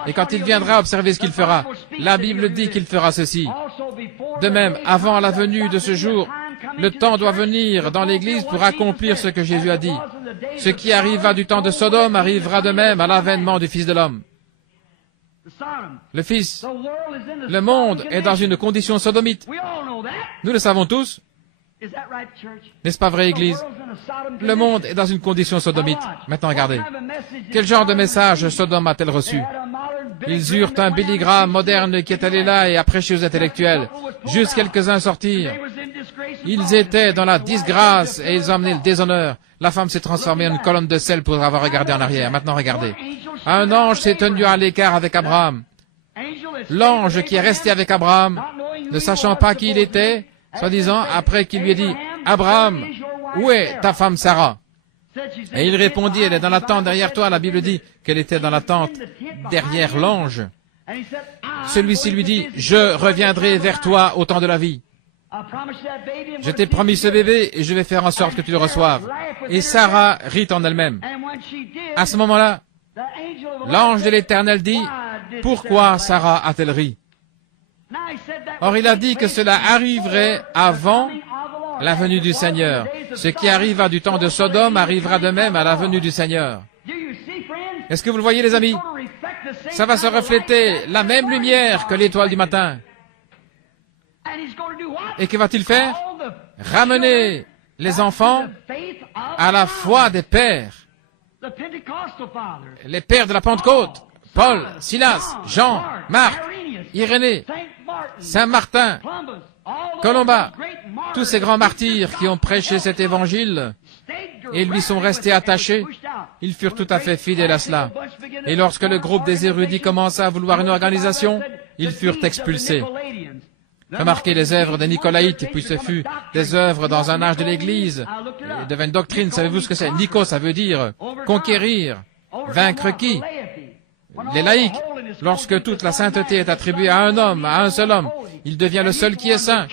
Et quand il viendra, observez ce qu'il fera. La Bible dit qu'il fera ceci. De même, avant la venue de ce jour, le temps doit venir dans l'Église pour accomplir ce que Jésus a dit. Ce qui arriva du temps de Sodome arrivera de même à l'avènement du Fils de l'homme. Le monde est dans une condition sodomite. Nous le savons tous. N'est-ce pas vrai, Église? Le monde est dans une condition sodomite. Maintenant, regardez. Quel genre de message Sodome a-t-elle reçu? Ils eurent un Billy Graham moderne qui est allé là et a prêché aux intellectuels. Juste quelques-uns sortirent. Ils étaient dans la disgrâce et ils ont amené le déshonneur. La femme s'est transformée en une colonne de sel pour avoir regardé en arrière. Maintenant, regardez. Un ange s'est tenu à l'écart avec Abraham. L'ange qui est resté avec Abraham, ne sachant pas qui il était, soi-disant, après qu'il lui ait dit, « Abraham, où est ta femme Sarah ?» Et il répondit, « Elle est dans la tente derrière toi. » La Bible dit qu'elle était dans la tente derrière l'ange. Celui-ci lui dit, « Je reviendrai vers toi au temps de la vie. Je t'ai promis ce bébé et je vais faire en sorte que tu le reçoives. » Et Sarah rit en elle-même. À ce moment-là, l'ange de l'Éternel dit, « Pourquoi Sarah a-t-elle ri ?» Or, il a dit que cela arriverait avant la venue du Seigneur. Ce qui arriva du temps de Sodome arrivera de même à la venue du Seigneur. Est-ce que vous le voyez, les amis? Ça va se refléter la même lumière que l'étoile du matin. Et que va-t-il faire? Ramener les enfants à la foi des pères. Les pères de la Pentecôte. Paul, Silas, Jean, Marc, Irénée, Saint Martin, Colomba, tous ces grands martyrs qui ont prêché cet évangile et lui sont restés attachés, ils furent tout à fait fidèles à cela. Et lorsque le groupe des érudits commença à vouloir une organisation, ils furent expulsés. Remarquez les œuvres des Nicolaïtes, puis ce fut des œuvres dans un âge de l'Église. Il devint une doctrine, savez-vous ce que c'est? Nico, ça veut dire conquérir, vaincre qui? Les laïcs. Lorsque toute la sainteté est attribuée à un homme, à un seul homme, il devient le seul qui est saint.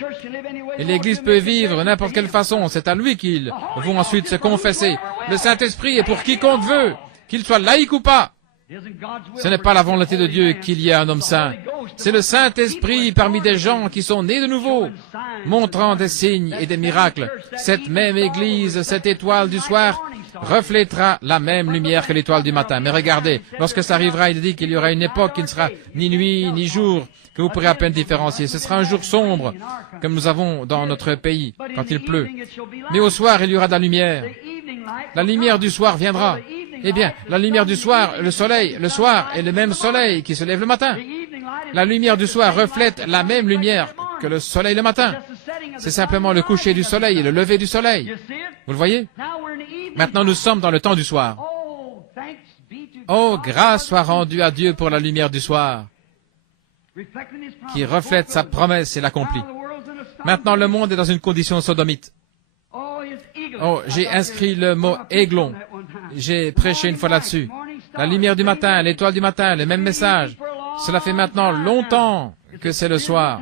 Et l'Église peut vivre de n'importe quelle façon. C'est à lui qu'ils vont ensuite se confesser. Le Saint-Esprit est pour quiconque veut, qu'il soit laïque ou pas. Ce n'est pas la volonté de Dieu qu'il y ait un homme saint. C'est le Saint-Esprit parmi des gens qui sont nés de nouveau, montrant des signes et des miracles. Cette même Église, cette étoile du soir, reflétera la même lumière que l'étoile du matin. Mais regardez, lorsque ça arrivera, il dit qu'il y aura une époque qui ne sera ni nuit, ni jour, que vous pourrez à peine différencier. Ce sera un jour sombre, comme nous avons dans notre pays, quand il pleut. Mais au soir, il y aura de la lumière. La lumière du soir viendra. Eh bien, la lumière du soir, le soleil, le soir est le même soleil qui se lève le matin. La lumière du soir reflète la même lumière que le soleil le matin. C'est simplement le coucher du soleil et le lever du soleil. Vous le voyez? Maintenant, nous sommes dans le temps du soir. Oh, grâce soit rendue à Dieu pour la lumière du soir, qui reflète sa promesse et l'accomplit. Maintenant, le monde est dans une condition sodomite. Oh, j'ai inscrit le mot aiglon. J'ai prêché une fois là-dessus. La lumière du matin, l'étoile du matin, le même message. Cela fait maintenant longtemps que c'est le soir.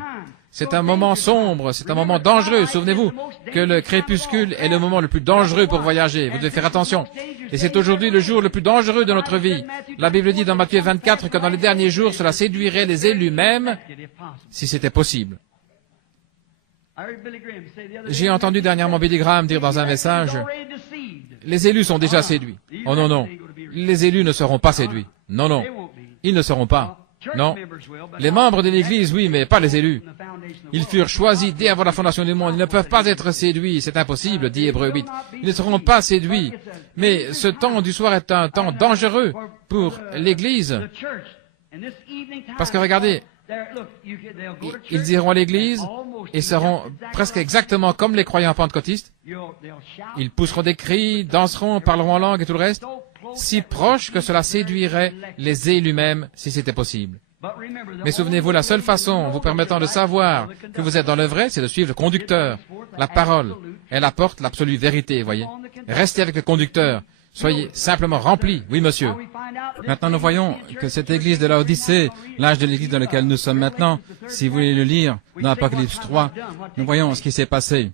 C'est un moment sombre, c'est un moment dangereux. Souvenez-vous que le crépuscule est le moment le plus dangereux pour voyager. Vous devez faire attention. Et c'est aujourd'hui le jour le plus dangereux de notre vie. La Bible dit dans Matthieu 24 que dans les derniers jours, cela séduirait les élus même, si c'était possible. J'ai entendu dernièrement Billy Graham dire dans un message, les élus sont déjà séduits. Oh non, non. Les élus ne seront pas séduits. Non, non. Ils ne seront pas. Non. Les membres de l'Église, oui, mais pas les élus. Ils furent choisis dès avant la fondation du monde. Ils ne peuvent pas être séduits. C'est impossible, dit Hébreux 8. Ils ne seront pas séduits. Mais ce temps du soir est un temps dangereux pour l'Église. Parce que regardez, ils iront à l'église et seront presque exactement comme les croyants pentecôtistes. Ils pousseront des cris, danseront, parleront en langue et tout le reste, si proches que cela séduirait les élus même si c'était possible. Mais souvenez-vous, la seule façon vous permettant de savoir que vous êtes dans le vrai, c'est de suivre le conducteur. La parole, elle apporte l'absolue vérité, voyez. Restez avec le conducteur. Soyez simplement remplis. Oui, monsieur. Maintenant, nous voyons que cette église de Laodicée, l'âge de l'église dans lequel nous sommes maintenant, si vous voulez le lire dans Apocalypse 3, nous voyons ce qui s'est passé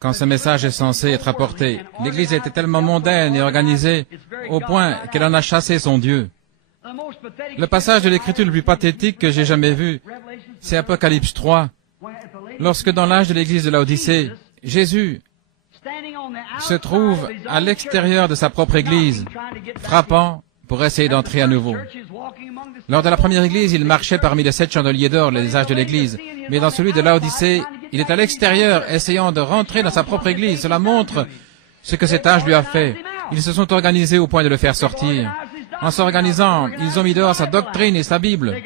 quand ce message est censé être apporté. L'église était tellement mondaine et organisée au point qu'elle en a chassé son Dieu. Le passage de l'écriture le plus pathétique que j'ai jamais vu, c'est Apocalypse 3, lorsque dans l'âge de l'église de Laodicée, Jésus se trouve à l'extérieur de sa propre église, frappant pour essayer d'entrer à nouveau. Lors de la première église, il marchait parmi les 7 chandeliers d'or, les âges de l'église. Mais dans celui de Laodicée, il est à l'extérieur, essayant de rentrer dans sa propre église. Cela montre ce que cet âge lui a fait. Ils se sont organisés au point de le faire sortir. En s'organisant, ils ont mis dehors sa doctrine et sa Bible.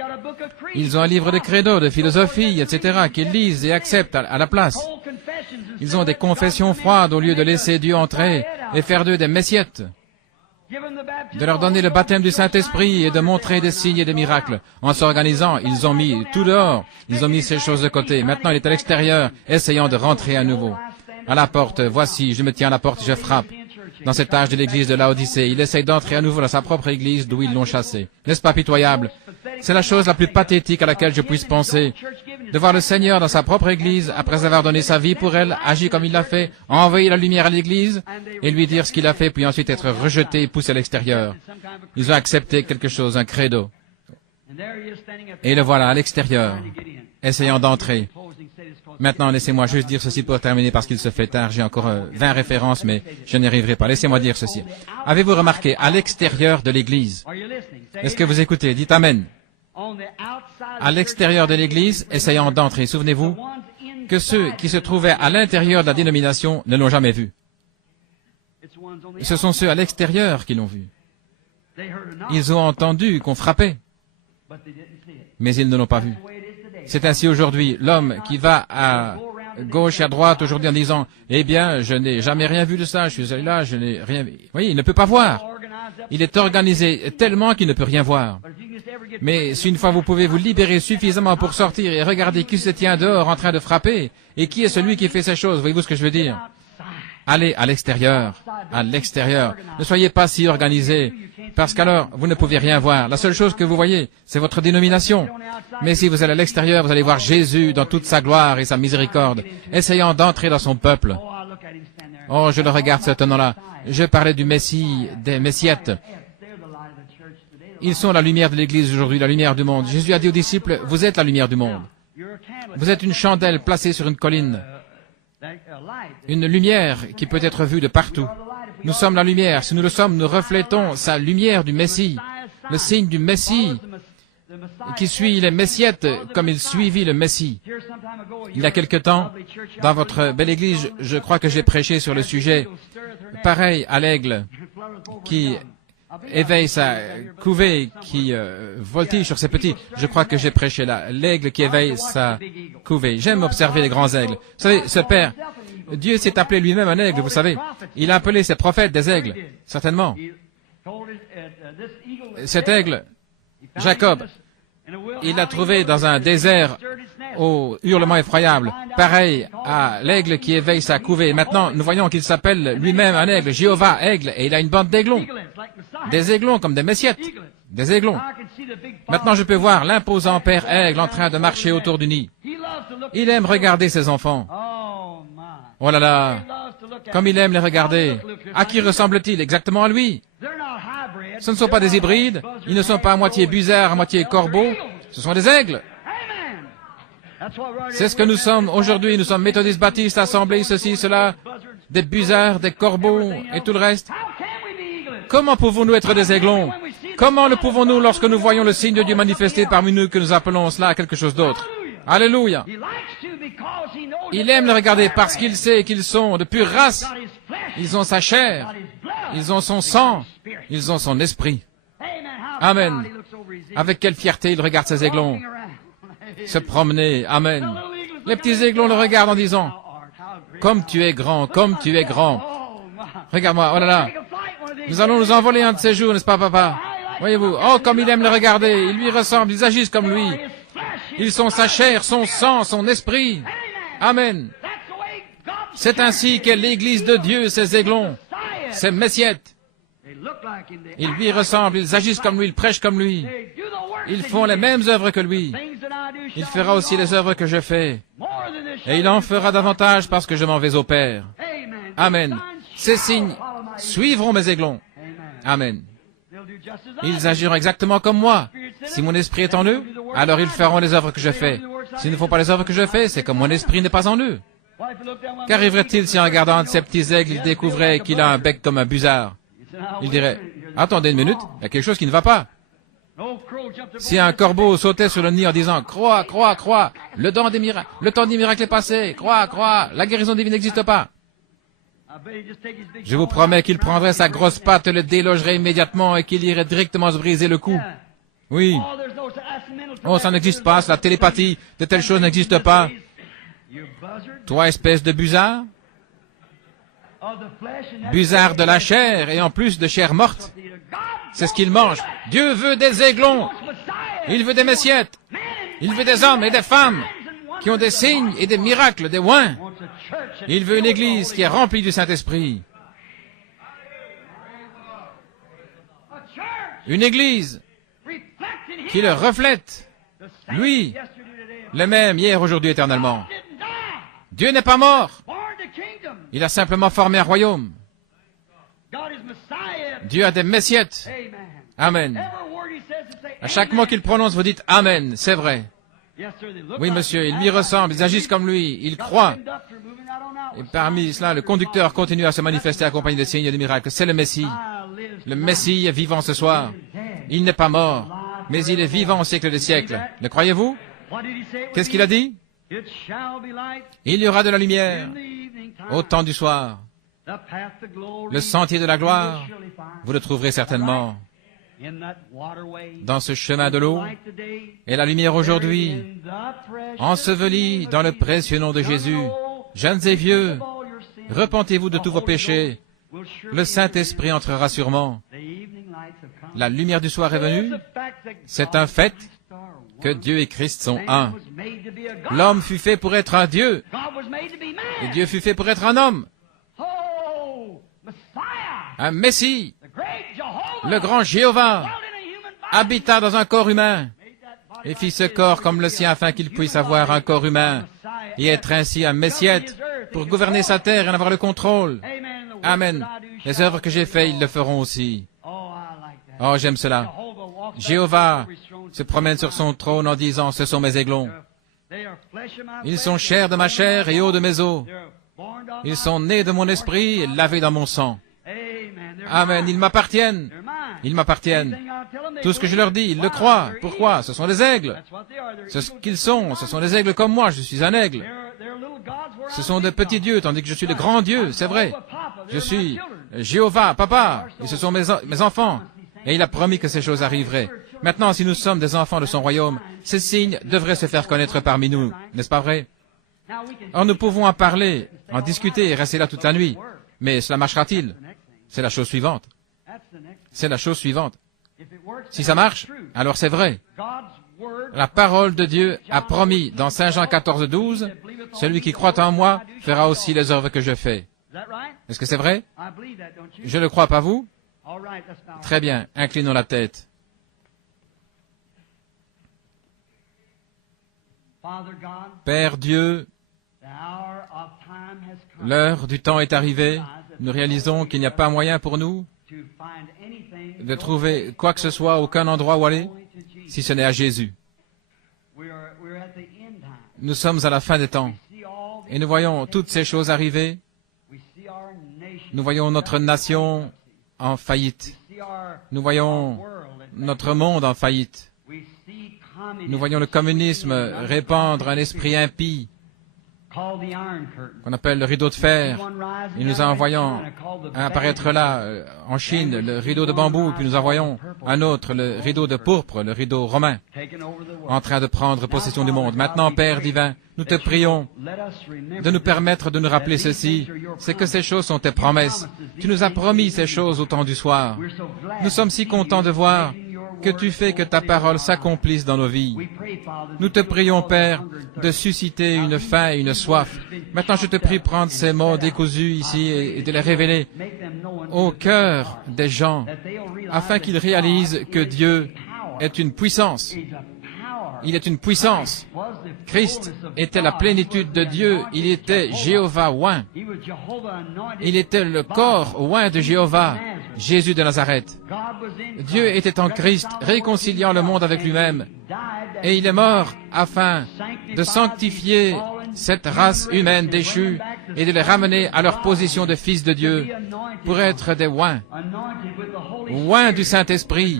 Ils ont un livre de credo, de philosophie, etc., qu'ils lisent et acceptent à la place. Ils ont des confessions froides au lieu de laisser Dieu entrer et faire d'eux des messiettes, de leur donner le baptême du Saint-Esprit et de montrer des signes et des miracles. En s'organisant, ils ont mis tout dehors, ils ont mis ces choses de côté. Maintenant, il est à l'extérieur, essayant de rentrer à nouveau. À la porte, voici, je me tiens à la porte et je frappe. Dans cet âge de l'église de Laodicée, il essaye d'entrer à nouveau dans sa propre église d'où ils l'ont chassé. N'est-ce pas pitoyable? C'est la chose la plus pathétique à laquelle je puisse penser. De voir le Seigneur dans sa propre église, après avoir donné sa vie pour elle, agir comme il l'a fait, envoyer la lumière à l'église, et lui dire ce qu'il a fait, puis ensuite être rejeté et poussé à l'extérieur. Ils ont accepté quelque chose, un credo. Et le voilà à l'extérieur, essayant d'entrer. Maintenant, laissez-moi juste dire ceci pour terminer parce qu'il se fait tard. J'ai encore 20 références, mais je n'y arriverai pas. Laissez-moi dire ceci. Avez-vous remarqué, à l'extérieur de l'église, est-ce que vous écoutez? Dites Amen. À l'extérieur de l'église, essayant d'entrer. Souvenez-vous que ceux qui se trouvaient à l'intérieur de la dénomination ne l'ont jamais vu. Ce sont ceux à l'extérieur qui l'ont vu. Ils ont entendu qu'on frappait, mais ils ne l'ont pas vu. C'est ainsi aujourd'hui. L'homme qui va à gauche et à droite aujourd'hui en disant « Eh bien, je n'ai jamais rien vu de ça, je suis allé là, je n'ai rien vu. » Vous voyez, il ne peut pas voir. Il est organisé tellement qu'il ne peut rien voir. Mais si une fois vous pouvez vous libérer suffisamment pour sortir et regarder qui se tient dehors en train de frapper, et qui est celui qui fait ces choses, voyez-vous ce que je veux dire? Allez à l'extérieur, à l'extérieur. Ne soyez pas si organisés, parce qu'alors vous ne pouvez rien voir. La seule chose que vous voyez, c'est votre dénomination. Mais si vous allez à l'extérieur, vous allez voir Jésus dans toute sa gloire et sa miséricorde, essayant d'entrer dans son peuple. Oh, je le regarde ce tenant-là. Je parlais du Messie, des Messiettes. Ils sont la lumière de l'Église aujourd'hui, la lumière du monde. Jésus a dit aux disciples, vous êtes la lumière du monde. Vous êtes une chandelle placée sur une colline. Une lumière qui peut être vue de partout. Nous sommes la lumière. Si nous le sommes, nous reflétons sa lumière du Messie, le signe du Messie qui suit les Messiettes comme il suivit le Messie. Il y a quelque temps, dans votre belle église, je crois que j'ai prêché sur le sujet, pareil à l'aigle qui éveille sa couvée, qui voltige sur ses petits. Je crois que j'ai prêché là, l'aigle qui éveille sa couvée. J'aime observer les grands aigles. Vous savez, ce Père, Dieu s'est appelé lui-même un aigle, vous savez. Il a appelé ses prophètes des aigles, certainement. Cet aigle, Jacob, il l'a trouvé dans un désert au hurlement effroyable, pareil à l'aigle qui éveille sa couvée. Maintenant, nous voyons qu'il s'appelle lui-même un aigle, Jéhovah, aigle, et il a une bande d'aiglons. Des aiglons comme des messiettes, des aiglons. Maintenant, je peux voir l'imposant père aigle en train de marcher autour du nid. Il aime regarder ses enfants. Oh là là, comme il aime les regarder. À qui ressemble-t-il? Exactement à lui. Ce ne sont pas des hybrides, ils ne sont pas à moitié busards, à moitié corbeaux, ce sont des aigles. C'est ce que nous sommes aujourd'hui, nous sommes méthodistes, baptistes, assemblés, ceci, cela, des busards, des corbeaux et tout le reste. Comment pouvons-nous être des aiglons Comment le pouvons-nous lorsque nous voyons le signe de Dieu manifesté parmi nous que nous appelons cela quelque chose d'autre? Alléluia! Il aime le regarder parce qu'il sait qu'ils sont de pure race. Ils ont sa chair, ils ont son sang, ils ont son esprit. Amen. Avec quelle fierté il regarde ces aiglons se promener. Amen. Les petits aiglons le regardent en disant, « Comme tu es grand, comme tu es grand. » Regarde-moi, oh là là. Nous allons nous envoler un de ces jours, n'est-ce pas, papa? Voyez-vous, oh, comme il aime le regarder, ils lui ressemblent, ils agissent comme lui. Ils sont sa chair, son sang, son esprit. Amen. C'est ainsi qu'est l'Église de Dieu, ces aiglons, ces messiettes. Ils lui ressemblent, ils agissent comme lui, ils prêchent comme lui. Ils font les mêmes œuvres que lui. Il fera aussi les œuvres que je fais. Et il en fera davantage parce que je m'en vais au Père. Amen. Ces signes suivront mes aiglons. Amen. Ils agiront exactement comme moi. Si mon esprit est en eux, alors ils feront les œuvres que je fais. S'ils ne font pas les œuvres que je fais, c'est que mon esprit n'est pas en eux. Qu'arriverait-il si en regardant un de ces petits aigles, il découvrait qu'il a un bec comme un busard? Il dirait, attendez une minute, il y a quelque chose qui ne va pas. Si un corbeau sautait sur le nid en disant, crois, crois, crois, le temps des miracles est passé, crois, crois, la guérison divine n'existe pas. Je vous promets qu'il prendrait sa grosse patte, le délogerait immédiatement et qu'il irait directement se briser le cou. Oui. Oh, ça n'existe pas, c'est la télépathie, de telles choses n'existent pas. Toi, espèce de busard, busard de la chair et en plus de chair morte. C'est ce qu'il mange. Dieu veut des aiglons. Il veut des messiettes. Il veut des hommes et des femmes qui ont des signes et des miracles, des oins. Il veut une église qui est remplie du Saint-Esprit. Une église qui le reflète. Lui, le même hier, aujourd'hui, éternellement. Dieu n'est pas mort. Il a simplement formé un royaume. Dieu a des messiettes. Amen. À chaque mot qu'il prononce, vous dites Amen. C'est vrai. Oui, monsieur, ils lui ressemblent, ils agissent comme lui, ils croient. Et parmi cela, le conducteur continue à se manifester accompagné de signes et de miracles. C'est le Messie. Le Messie est vivant ce soir. Il n'est pas mort, mais il est vivant au siècle des siècles. Le croyez-vous? Qu'est-ce qu'il a dit? Il y aura de la lumière au temps du soir. Le sentier de la gloire, vous le trouverez certainement dans ce chemin de l'eau. Et la lumière aujourd'hui, ensevelie dans le précieux nom de Jésus. Jeunes et vieux, repentez-vous de tous vos péchés. Le Saint-Esprit entrera sûrement. La lumière du soir est venue. C'est un fait que Dieu et Christ sont un. L'homme fut fait pour être un Dieu. Et Dieu fut fait pour être un homme. Un Messie, le grand Jéhovah, habita dans un corps humain et fit ce corps comme le sien afin qu'il puisse avoir un corps humain et être ainsi un Messiette pour gouverner sa terre et en avoir le contrôle. Amen. Les œuvres que j'ai faites, ils le feront aussi. Oh, j'aime cela. Jéhovah se promène sur son trône en disant, ce sont mes aiglons. Ils sont chair de ma chair et eau de mes os. Ils sont nés de mon esprit et lavés dans mon sang. Amen. Ils m'appartiennent. Ils m'appartiennent. Tout ce que je leur dis, ils le croient. Pourquoi? Ce sont des aigles. C'est ce qu'ils sont. Ce sont des aigles comme moi. Je suis un aigle. Ce sont des petits dieux, tandis que je suis le grand Dieu. C'est vrai. Je suis Jéhovah, papa. Et ce sont mes enfants. Et il a promis que ces choses arriveraient. Maintenant, si nous sommes des enfants de son royaume, ces signes devraient se faire connaître parmi nous. N'est-ce pas vrai? Or, nous pouvons en parler, en discuter et rester là toute la nuit. Mais cela marchera-t-il? C'est la chose suivante. C'est la chose suivante. Si ça marche, alors c'est vrai. La parole de Dieu a promis dans Saint Jean 14, 12, « Celui qui croit en moi fera aussi les œuvres que je fais. » Est-ce que c'est vrai? Je ne le crois pas, vous? Très bien, inclinons la tête. Père Dieu, l'heure du temps est arrivée. Nous réalisons qu'il n'y a pas moyen pour nous de trouver quoi que ce soit, aucun endroit où aller, si ce n'est à Jésus. Nous sommes à la fin des temps et nous voyons toutes ces choses arriver. Nous voyons notre nation en faillite. Nous voyons notre monde en faillite. Nous voyons le communisme répandre un esprit impie qu'on appelle le rideau de fer. Et nous en voyons un apparaître là, en Chine, le rideau de bambou, puis nous en voyons un autre, le rideau de pourpre, le rideau romain, en train de prendre possession du monde. Maintenant, Père divin, nous te prions de nous permettre de nous rappeler ceci, c'est que ces choses sont tes promesses. Tu nous as promis ces choses au temps du soir. Nous sommes si contents de voir que tu fais que ta parole s'accomplisse dans nos vies. Nous te prions, Père, de susciter une faim et une soif. Maintenant, je te prie, prendre ces mots décousus ici et de les révéler au cœur des gens, afin qu'ils réalisent que Dieu est une puissance. Il est une puissance. Christ était la plénitude de Dieu. Il était Jéhovah oint. Il était le corps oint de Jéhovah, Jésus de Nazareth. Dieu était en Christ, réconciliant le monde avec lui-même. Et il est mort afin de sanctifier cette race humaine déchue et de les ramener à leur position de fils de Dieu pour être des oints du Saint-Esprit,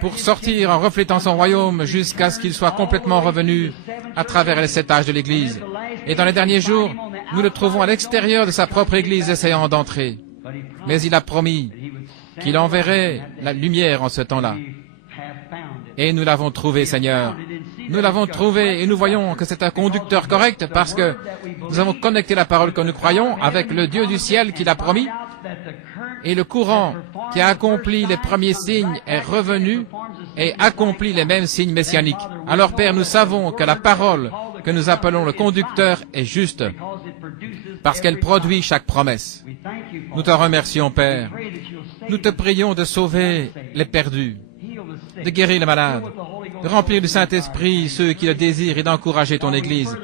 pour sortir en reflétant son royaume jusqu'à ce qu'il soit complètement revenu à travers les 7 âges de l'Église. Et dans les derniers jours, nous le trouvons à l'extérieur de sa propre Église essayant d'entrer. Mais il a promis qu'il enverrait la lumière en ce temps-là. Et nous l'avons trouvé, Seigneur. Nous l'avons trouvé et nous voyons que c'est un conducteur correct parce que nous avons connecté la parole que nous croyons avec le Dieu du ciel qui l'a promis. Et le courant qui a accompli les premiers signes est revenu et accomplit les mêmes signes messianiques. Alors, Père, nous savons que la parole que nous appelons le conducteur est juste parce qu'elle produit chaque promesse. Nous te remercions, Père. Nous te prions de sauver les perdus, de guérir les malades, de remplir du Saint-Esprit ceux qui le désirent et d'encourager ton Église.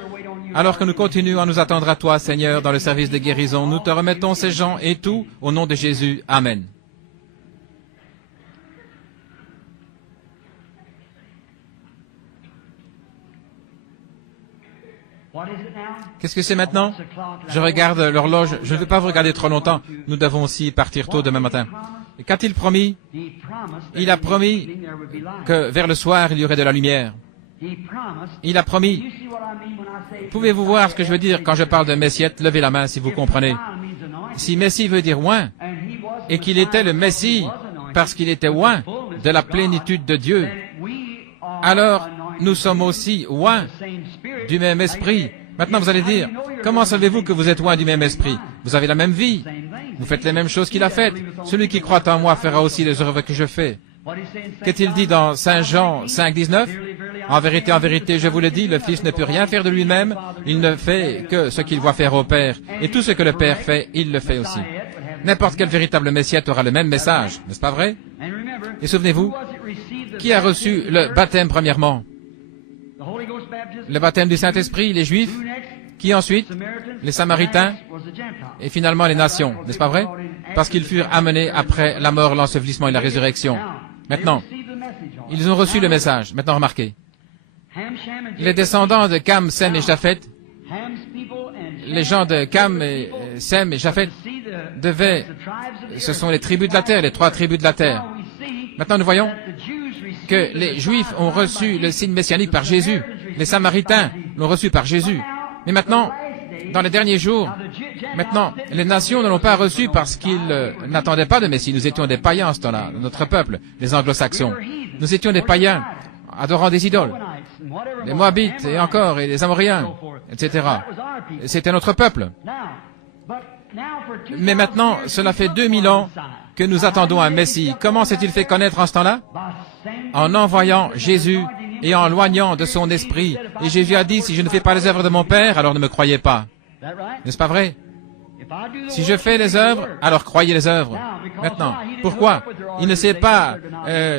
Alors que nous continuons à nous attendre à toi, Seigneur, dans le service de guérison, nous te remettons ces gens et tout au nom de Jésus. Amen. Qu'est-ce que c'est maintenant? Je regarde l'horloge. Je ne veux pas vous regarder trop longtemps. Nous devons aussi partir tôt demain matin. Et qu'a-t-il promis? Il a promis que vers le soir, il y aurait de la lumière. Il a promis. Pouvez-vous voir ce que je veux dire quand je parle de Messiette? Levez la main si vous comprenez. Si Messie veut dire oint, et qu'il était le Messie parce qu'il était oint de la plénitude de Dieu, alors nous sommes aussi oint du même esprit. Maintenant, vous allez dire, comment savez-vous que vous êtes oint du même esprit? Vous avez la même vie. Vous faites les mêmes choses qu'il a faites. Celui qui croit en moi fera aussi les œuvres que je fais. Qu'est-il dit dans Saint Jean 5, 19? En vérité, je vous le dis, le Fils ne peut rien faire de lui-même. Il ne fait que ce qu'il voit faire au Père. Et tout ce que le Père fait, il le fait aussi. N'importe quel véritable Messiette aura le même message, n'est-ce pas vrai? Et souvenez-vous, qui a reçu le baptême premièrement? Le baptême du Saint-Esprit, les Juifs, qui ensuite? Les Samaritains, et finalement les nations, n'est-ce pas vrai? Parce qu'ils furent amenés après la mort, l'ensevelissement et la résurrection. Maintenant, ils ont reçu le message. Maintenant, remarquez. Les descendants de Cam, Sem et Japheth, les gens de Cam, Sem et Japheth devaient, ce sont les tribus de la terre, les 3 tribus de la terre. Maintenant, nous voyons que les Juifs ont reçu le signe messianique par Jésus. Les Samaritains l'ont reçu par Jésus. Mais maintenant, dans les derniers jours, maintenant, les nations ne l'ont pas reçu parce qu'ils n'attendaient pas de Messie. Nous étions des païens en ce temps-là, notre peuple, les anglo-saxons. Nous étions des païens, adorant des idoles. Les Moabites et encore, et les Amoréens, etc. C'était notre peuple. Mais maintenant, cela fait 2000 ans que nous attendons un Messie. Comment s'est-il fait connaître en ce temps-là? En envoyant Jésus et en loignant de son esprit. Et Jésus a dit, si je ne fais pas les œuvres de mon Père, alors ne me croyez pas. N'est-ce pas vrai? Si je fais les œuvres, alors croyez les œuvres. Maintenant, pourquoi? Il ne s'est pas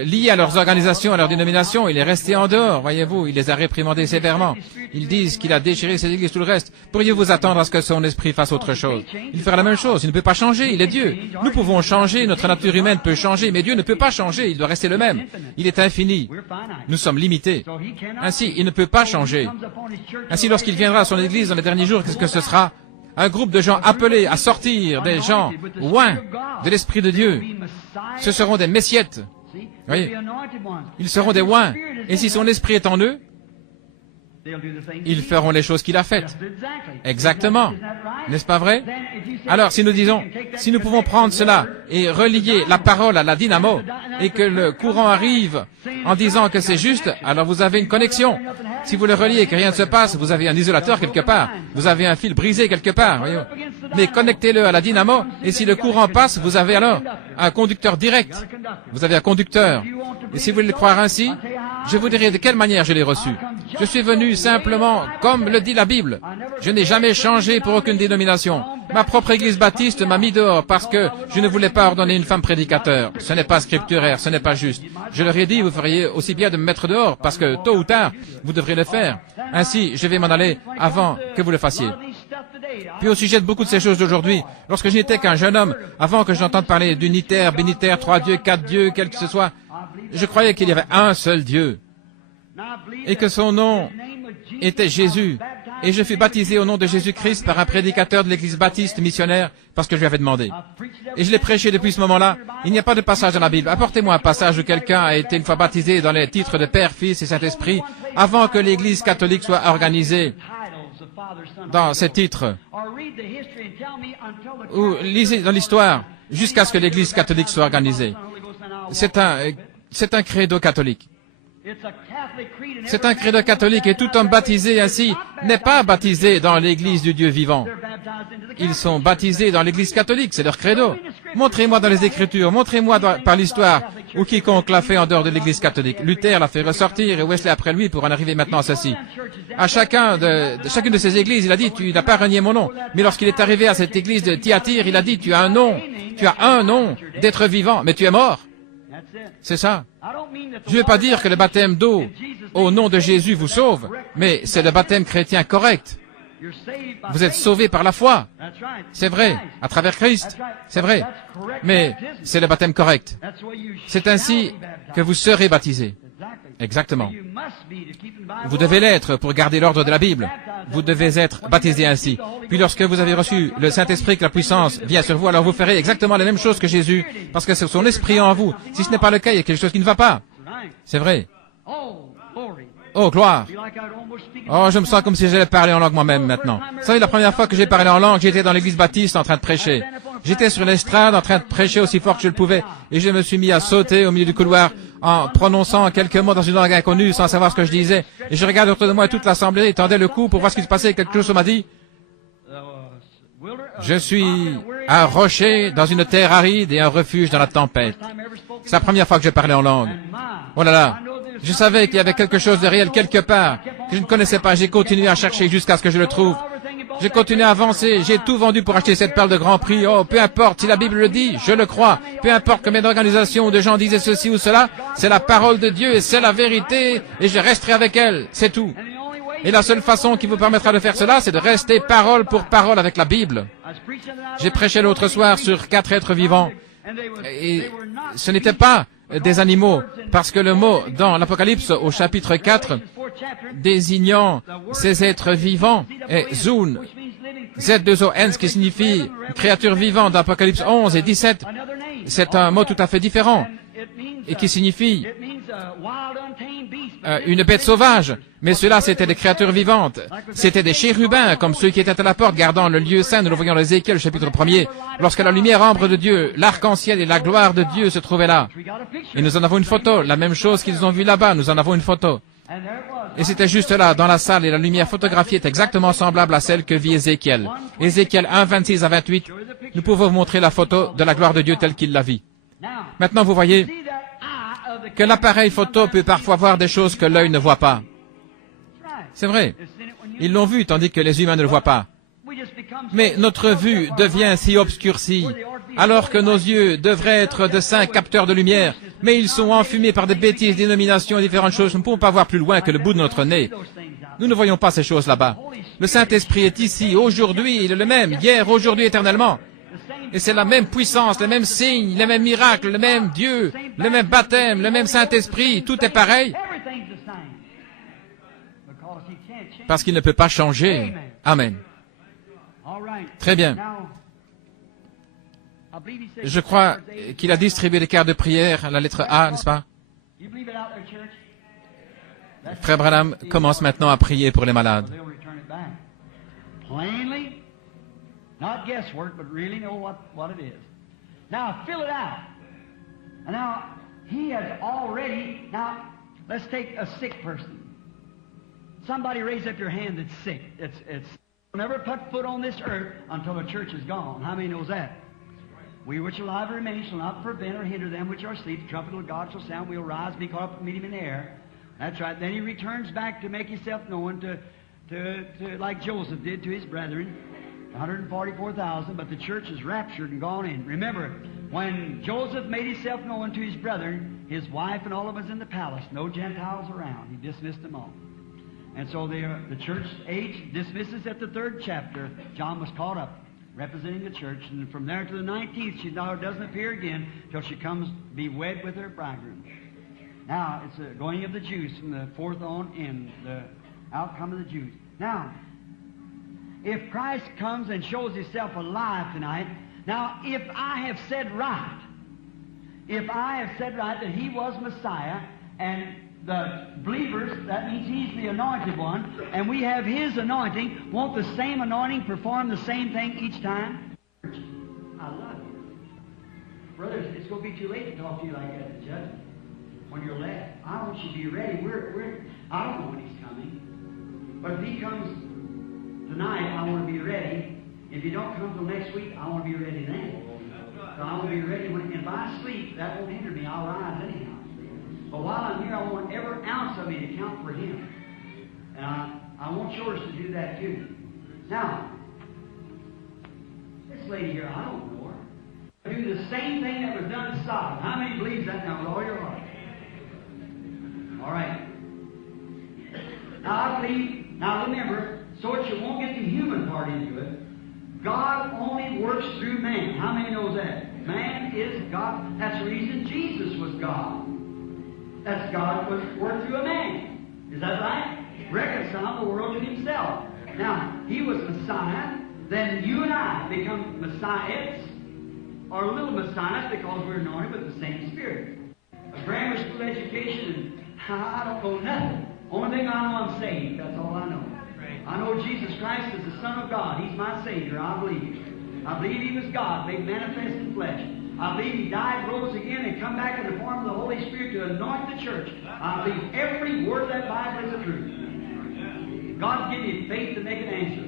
lié à leurs organisations, à leurs dénominations, il est resté en dehors, voyez-vous, il les a réprimandés sévèrement. Ils disent qu'il a déchiré ses églises, tout le reste. Pourriez-vous vous attendre à ce que son esprit fasse autre chose? Il fera la même chose, il ne peut pas changer, il est Dieu. Nous pouvons changer, notre nature humaine peut changer, mais Dieu ne peut pas changer, il doit rester le même. Il est infini. Nous sommes limités. Ainsi, il ne peut pas changer. Ainsi, lorsqu'il viendra à son église dans les derniers jours, qu'est-ce que ce sera? Un groupe de gens appelés à sortir des gens oints de l'Esprit de Dieu. Ce seront des messiettes. Oui. Ils seront des oints. Et si son esprit est en eux, ils feront les choses qu'il a faites. Exactement. N'est-ce pas vrai? Alors, si nous disons, si nous pouvons prendre cela et relier la parole à la dynamo, et que le courant arrive en disant que c'est juste, alors vous avez une connexion. Si vous le reliez et que rien ne se passe, vous avez un isolateur quelque part. Vous avez un fil brisé quelque part. Voyez. Mais connectez-le à la dynamo, et si le courant passe, vous avez alors un conducteur direct. Vous avez un conducteur. Et si vous voulez le croire ainsi, je vous dirai de quelle manière je l'ai reçu. Je suis venu simplement, comme le dit la Bible. Je n'ai jamais changé pour aucune dénomination. Ma propre église baptiste m'a mis dehors parce que je ne voulais pas ordonner une femme prédicateur. Ce n'est pas scripturaire, ce n'est pas juste. Je leur ai dit, vous feriez aussi bien de me mettre dehors parce que tôt ou tard, vous devrez le faire. Ainsi, je vais m'en aller avant que vous le fassiez. Puis au sujet de beaucoup de ces choses d'aujourd'hui, lorsque je n'étais qu'un jeune homme, avant que j'entende parler d'unitaire, binitaire, 3 dieux, 4 dieux, quel que ce soit, je croyais qu'il y avait un seul Dieu et que son nom était Jésus. Et je fus baptisé au nom de Jésus-Christ par un prédicateur de l'église baptiste missionnaire parce que je lui avais demandé. Et je l'ai prêché depuis ce moment-là. Il n'y a pas de passage dans la Bible. Apportez-moi un passage où quelqu'un a été une fois baptisé dans les titres de Père, Fils et Saint-Esprit avant que l'église catholique soit organisée dans ces titres. Ou lisez dans l'histoire jusqu'à ce que l'église catholique soit organisée. C'est un credo catholique. C'est un credo catholique et tout homme baptisé ainsi n'est pas baptisé dans l'église du Dieu vivant. Ils sont baptisés dans l'église catholique, c'est leur credo. Montrez-moi dans les Écritures, montrez-moi par l'histoire où quiconque l'a fait en dehors de l'église catholique. Luther l'a fait ressortir et Wesley après lui pour en arriver maintenant à ceci. À chacune de ces églises, il a dit, tu n'as pas renié mon nom. Mais lorsqu'il est arrivé à cette église de Thyatire, il a dit, tu as un nom d'être vivant, mais tu es mort. C'est ça. Je ne veux pas dire que le baptême d'eau au nom de Jésus vous sauve, mais c'est le baptême chrétien correct. Vous êtes sauvés par la foi. C'est vrai, à travers Christ. C'est vrai. Mais c'est le baptême correct. C'est ainsi que vous serez baptisés. Exactement. Vous devez l'être pour garder l'ordre de la Bible. Vous devez être baptisés ainsi. Puis lorsque vous avez reçu le Saint-Esprit, que la puissance vient sur vous, alors vous ferez exactement la même chose que Jésus, parce que c'est son esprit en vous. Si ce n'est pas le cas, il y a quelque chose qui ne va pas. C'est vrai. Oh, gloire. Oh, je me sens comme si j'allais parler en langue moi-même maintenant. Vous savez, la première fois que j'ai parlé en langue, j'étais dans l'église baptiste en train de prêcher. J'étais sur l'estrade en train de prêcher aussi fort que je le pouvais, et je me suis mis à sauter au milieu du couloir en prononçant quelques mots dans une langue inconnue sans savoir ce que je disais. Et je regarde autour de moi et toute l'assemblée tendait le cou pour voir ce qui se passait. Quelque chose m'a dit. Je suis un rocher dans une terre aride et un refuge dans la tempête. C'est la première fois que je parlais en langue. Oh là là. Je savais qu'il y avait quelque chose de réel quelque part que je ne connaissais pas. J'ai continué à chercher jusqu'à ce que je le trouve. J'ai continué à avancer. J'ai tout vendu pour acheter cette perle de grand prix. Oh, peu importe si la Bible le dit, je le crois. Peu importe combien d'organisations ou de gens disaient ceci ou cela, c'est la parole de Dieu et c'est la vérité et je resterai avec elle. C'est tout. Et la seule façon qui vous permettra de faire cela, c'est de rester parole pour parole avec la Bible. J'ai prêché l'autre soir sur 4 êtres vivants. Et ce n'était pas des animaux, parce que le mot dans l'Apocalypse au chapitre 4, désignant ces êtres vivants, est Zoon, Z2ON, ce qui signifie créature vivante d'Apocalypse 11 et 17. C'est un mot tout à fait différent, et qui signifie une bête sauvage. Mais ceux-là, c'était des créatures vivantes. C'était des chérubins, comme ceux qui étaient à la porte, gardant le lieu saint. Nous le voyons dans Ézéchiel, chapitre 1er. Lorsque la lumière ambre de Dieu, l'arc-en-ciel et la gloire de Dieu se trouvaient là. Et nous en avons une photo. La même chose qu'ils ont vu là-bas, nous en avons une photo. Et c'était juste là, dans la salle, et la lumière photographiée est exactement semblable à celle que vit Ézéchiel. Ézéchiel 1, 26 à 28, nous pouvons vous montrer la photo de la gloire de Dieu telle qu'il la vit. Maintenant, vous voyez que l'appareil photo peut parfois voir des choses que l'œil ne voit pas. C'est vrai. Ils l'ont vu, tandis que les humains ne le voient pas. Mais notre vue devient si obscurcie, alors que nos yeux devraient être de saints capteurs de lumière, mais ils sont enfumés par des bêtises, dénominations et différentes choses. Nous ne pouvons pas voir plus loin que le bout de notre nez. Nous ne voyons pas ces choses là-bas. Le Saint-Esprit est ici, aujourd'hui, il est le même, hier, aujourd'hui, éternellement. Et c'est la même puissance, les mêmes signes, les mêmes miracles, le même Dieu, le même baptême, le même Saint-Esprit, tout est pareil. Parce qu'il ne peut pas changer. Amen. Très bien. Je crois qu'il a distribué les cartes de prière à la lettre A, n'est-ce pas? Frère Branham commence maintenant à prier pour les malades. Plainly, not guesswork, but really know what it is. Now, fill it out. And now, he has already, now, let's take a sick person. Somebody raise up your hand that's sick. It's never put foot on this earth until the church is gone. How many knows that? We which are alive remain shall not prevent or hinder them which are asleep. The trumpet of God shall sound. We'll rise, be caught up and meet him in the air. That's right. Then he returns back to make himself known to like Joseph did to his brethren, 144,000, but the church is raptured and gone in. Remember, when Joseph made himself known to his brethren, his wife and all of us in the palace, no Gentiles around. He dismissed them all. And so the church age dismisses at the 3rd chapter. John was caught up, representing the church, and from there to the 19th, she doesn't appear again till she comes be wed with her bridegroom. Now, it's the going of the Jews from the 4th on in, the outcome of the Jews. Now, if Christ comes and shows himself alive tonight, now, if I have said right that he was Messiah, and the believers, that means he's the anointed one, and we have his anointing, won't the same anointing perform the same thing each time? I love you. Brothers, it's going to be too late to talk to you like that at the judgment. When you're left, I want you to be ready. I don't know when he's coming. But if he comes tonight, I want to be ready. If you don't come till next week, I want to be ready then. So I want to be ready. If I sleep, that won't hinder me. I'll rise anyhow. But while I'm here, I want every ounce of me to count for him. And I want yours to do that too. Now, this lady here, I don't know her. Do the same thing that was done to Sodom. How many believes that now with all your heart? All right. Now I believe, now remember, so that you won't get the human part into it, God only works through man. How many knows that? Man is God. That's the reason Jesus was God. That's God was worked through a man. Is that right? Reconcile the world to himself. Now, he was Messiah, then you and I become Messiahs, or little Messiahs, because we're anointed with the same Spirit. A grammar school education, I don't know nothing. Only thing I know, I'm saved. That's all I know. I know Jesus Christ is the Son of God. He's my Savior. I believe. I believe he was God, made manifest in flesh. I believe he died, rose again, and come back in the form of the Holy Spirit to anoint the church. I believe every word of that Bible is the truth. God's given you faith to make an answer.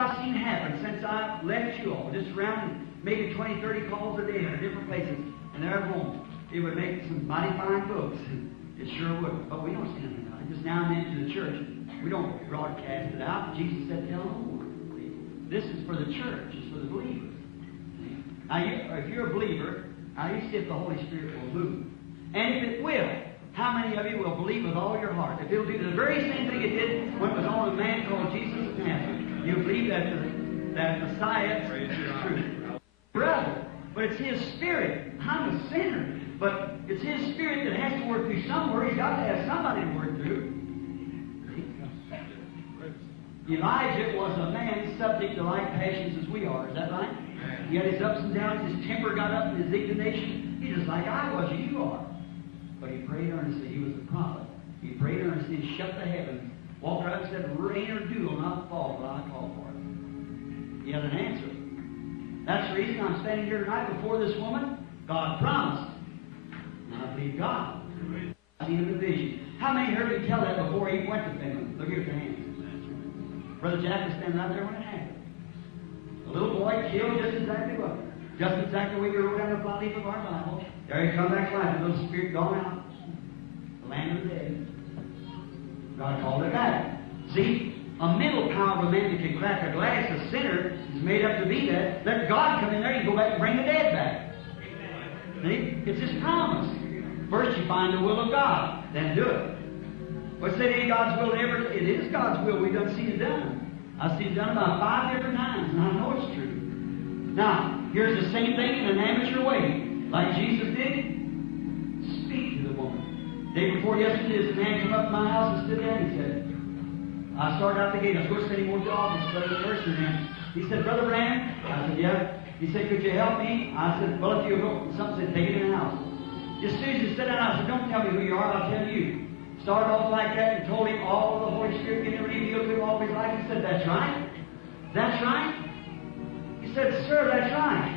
I've seen happen since I left you all, just around maybe 20, 30 calls a day in different places, and they're at home. It would make some mighty fine books. It sure would. But we don't see anything about it. Just now and then to the church. We don't broadcast it out. Jesus said, tell no more. This is for the church. It's for the believers. Now, if you're a believer, now you see if the Holy Spirit will move. And if it will, how many of you will believe with all your heart? If it'll do the very same thing it did when it was on a man called Jesus of Nazareth, you believe that Messiah is true. Brother, but it's his Spirit. I'm a sinner. But it's his Spirit that has to work through somewhere. He's got to have somebody to work through. Elijah was a man subject to like passions as we are. Is that right? He had his ups and downs. His temper got up in his indignation. He's just like I was, and you are. But he prayed earnestly. He was the prophet. He prayed earnestly and shut the heavens. Walked around and said, rain or dew will not fall, but I call for it. He had an answer. That's the reason I'm standing here tonight before this woman. God promised. And I believe God. I've seen a vision. How many heard him tell that before he went to Finland? Look here at your hands. Brother Jack was standing out there when it happened. A little boy killed just exactly what? Just exactly what you wrote down the fly leaf of our Bible. There he come back to life. The little spirit gone out. The land of the dead. God called it back. See, a mental power of a man to kick back a glass, a sinner is made up to be that. Let God come in there and go back and bring the dead back. See? It's his promise. First you find the will of God, then do it. But say it ain't God's will ever. It is God's will. We done seen it done. I've seen it done about 5 different times, and I know it's true. Now, here's the same thing in an amateur way. Like Jesus did, speak to the woman. Day before yesterday, this man came up to my house and stood there and he said, I started out the gate. I was going to send him more dogs, Brother Mercer. He said, Brother Branham. I said, yeah. He said, could you help me? I said, well, if you go, something said, take it in the house. As soon as you sit down, I said, don't tell me who you are, I'll tell you. Started off like that and told him all the Holy Spirit getting revealed to him all of his life. He said, that's right. That's right. He said, sir, that's right.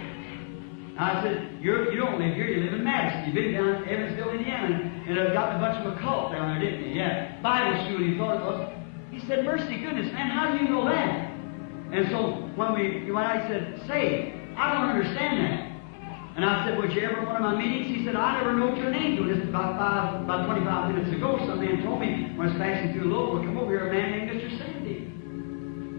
I said, you don't live here, you live in Madison. You've been down in Evansville, Indiana, and I've got a bunch of a cult down there, didn't you? Yeah. Bible school, he thought it was. He said, mercy goodness, man, how do you know that? And so when I said, say, I don't understand that. And I said, was you ever at one of my meetings? He said, I never know your name till just about 25 minutes ago. Some man told me when I was passing through Louisville, come over here, a man named Mr. Sandy.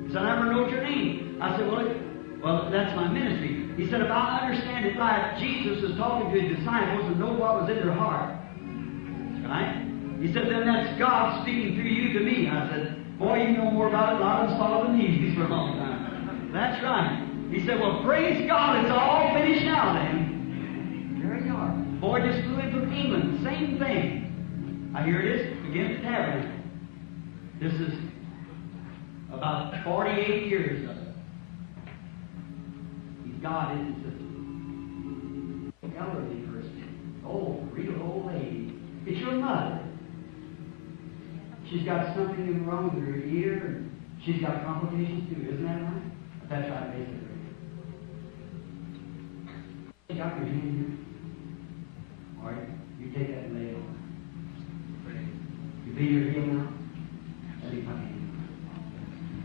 He said, I never know your name. I said, well, that's my ministry. He said, if I understand it right, Jesus was talking to his disciples and know what was in their heart. Right? He said, then that's God speaking through you to me. I said, boy, you know more about it than I was following these for a long time. That's right. He said, well, praise God, it's all finished now then. There you are. Boy just flew in from England, same thing. Now here it is, again at the tabernacle. This is about 48 years of it. He's God, isn't he? Elderly person. Old, real old lady. It's your mother. She's got something wrong with her ear, and she's got complications too, isn't that right? That's right, basically. You got your hand here. All right, you take that and lay it on. You bleed your heel now. Let me come in.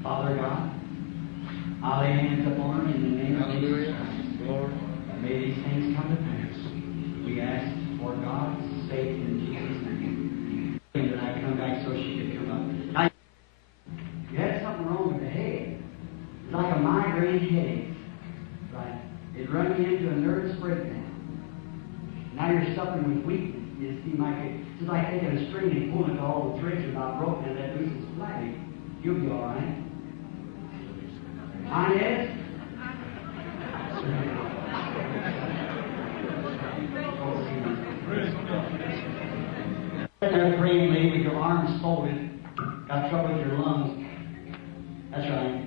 Father God, I lay hands upon her in the name of Jesus Christ. Lord, may these things come to pass. We ask for God's sake in Jesus' name. That I come back so she could come up. Now, you had something wrong with the head. It's like a migraine headache. Right? It run you into a nervous breakdown. Now you're suffering with weakness. You seem like it's like taking a string and pulling it all the threads are not broken and that loose is flabby. You'll be all right. Inez? There praying lady with your arms folded, got trouble with your lungs. That's right.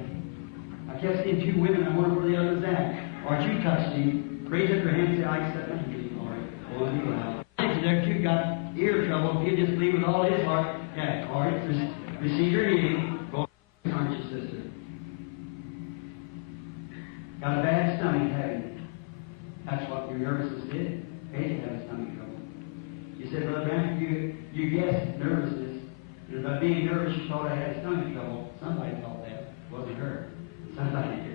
I kept seeing two women, I wonder where the other was at. Or you touched him. Raise up your hand and say, I accept my healing. All right. Well, you out. There two got ear trouble. If you just believe with all his heart, yeah, all right. Receive your healing. Go aren't you, sister? Got a bad stomach, haven't you? That's what your nervousness did. Made you have stomach trouble. You said, Brother Branham, you guessed nervousness. And by being nervous, you thought I had stomach trouble. Somebody thought that. It wasn't her. Somebody did.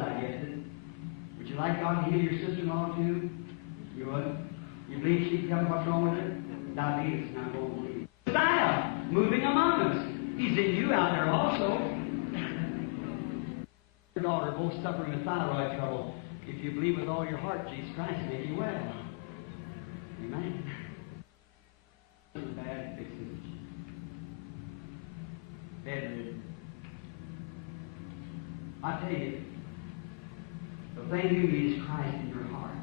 I guessed it. Would you like God to heal your sister-in-law too? You would? You believe she can tell what's wrong with her? Diabetes is not going to believe. Messiah, moving among us. He's in you out there also. Your daughter both suffering with thyroid trouble. If you believe with all your heart, Jesus Christ made you well. Amen. Bad fixes. Bedridden. I tell you, the thing you need is Christ in your heart.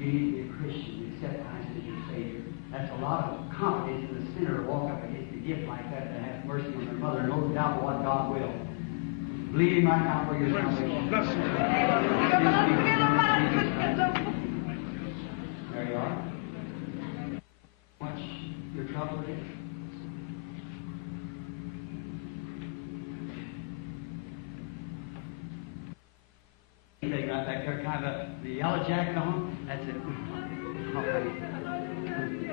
You need to be a Christian, accept Christ as your Savior. That's a lot of confidence in the sinner to walk up against a gift like that to have mercy on their mother, no doubt what God will. Believe Him right now for your salvation. There you are. Watch your trouble is. Right back there, kind of the yellow jacket on. That's it.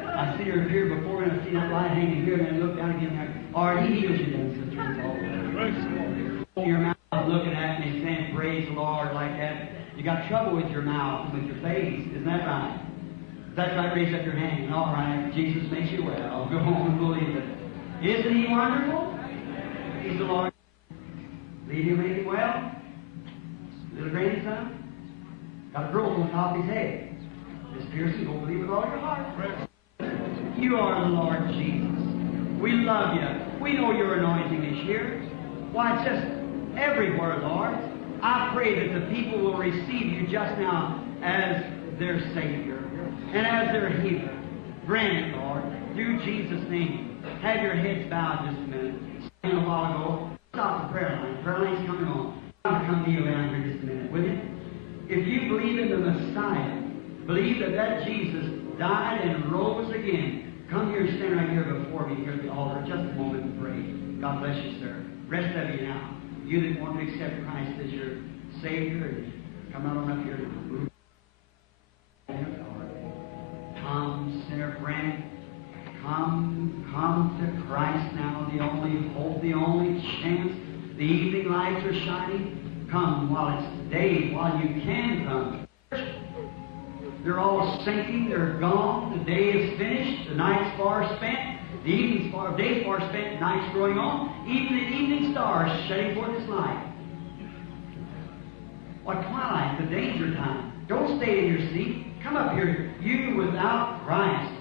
I see her here before, and I see that light hanging here, and then look down again there. All right, He heals you then, sister. Your mouth looking at me and saying, praise the Lord, like that. You got trouble with your mouth, with your face. Isn't that right? That's right, raise up your hand. All right, Jesus makes you well. Go home and believe it. Isn't He wonderful? He's the Lord. Lead Him, make Him well. Little grandson got a growth on top of his head. Miss Pearson, go believe with all your heart. You are the Lord Jesus. We love you. We know your anointing is here. Why, it's just everywhere, Lord. I pray that the people will receive you just now as their Savior and as their healer. Grant it, Lord, through Jesus' name. Have your heads bowed just a minute. A while ago, stop the prayer line. The prayer line's coming on. I'll come kneel down here just a minute, will you? If you believe in the Messiah, believe that that Jesus died and rose again, come here and stand right here before me here at the altar just a moment and pray. God bless you, sir. Rest of you now. You that want to accept Christ as your Savior, come on up here. Come, sinner friend. Come to Christ now, the only hope, the only chance. The evening lights are shining. Come while it's day, while you can come. They're all sinking, they're gone. The day is finished, the night's far spent, the evening's far, day's far spent, night's growing on. Even the evening stars shedding forth its light. What twilight, the danger time. Don't stay in your seat. Come up here. You without Christ.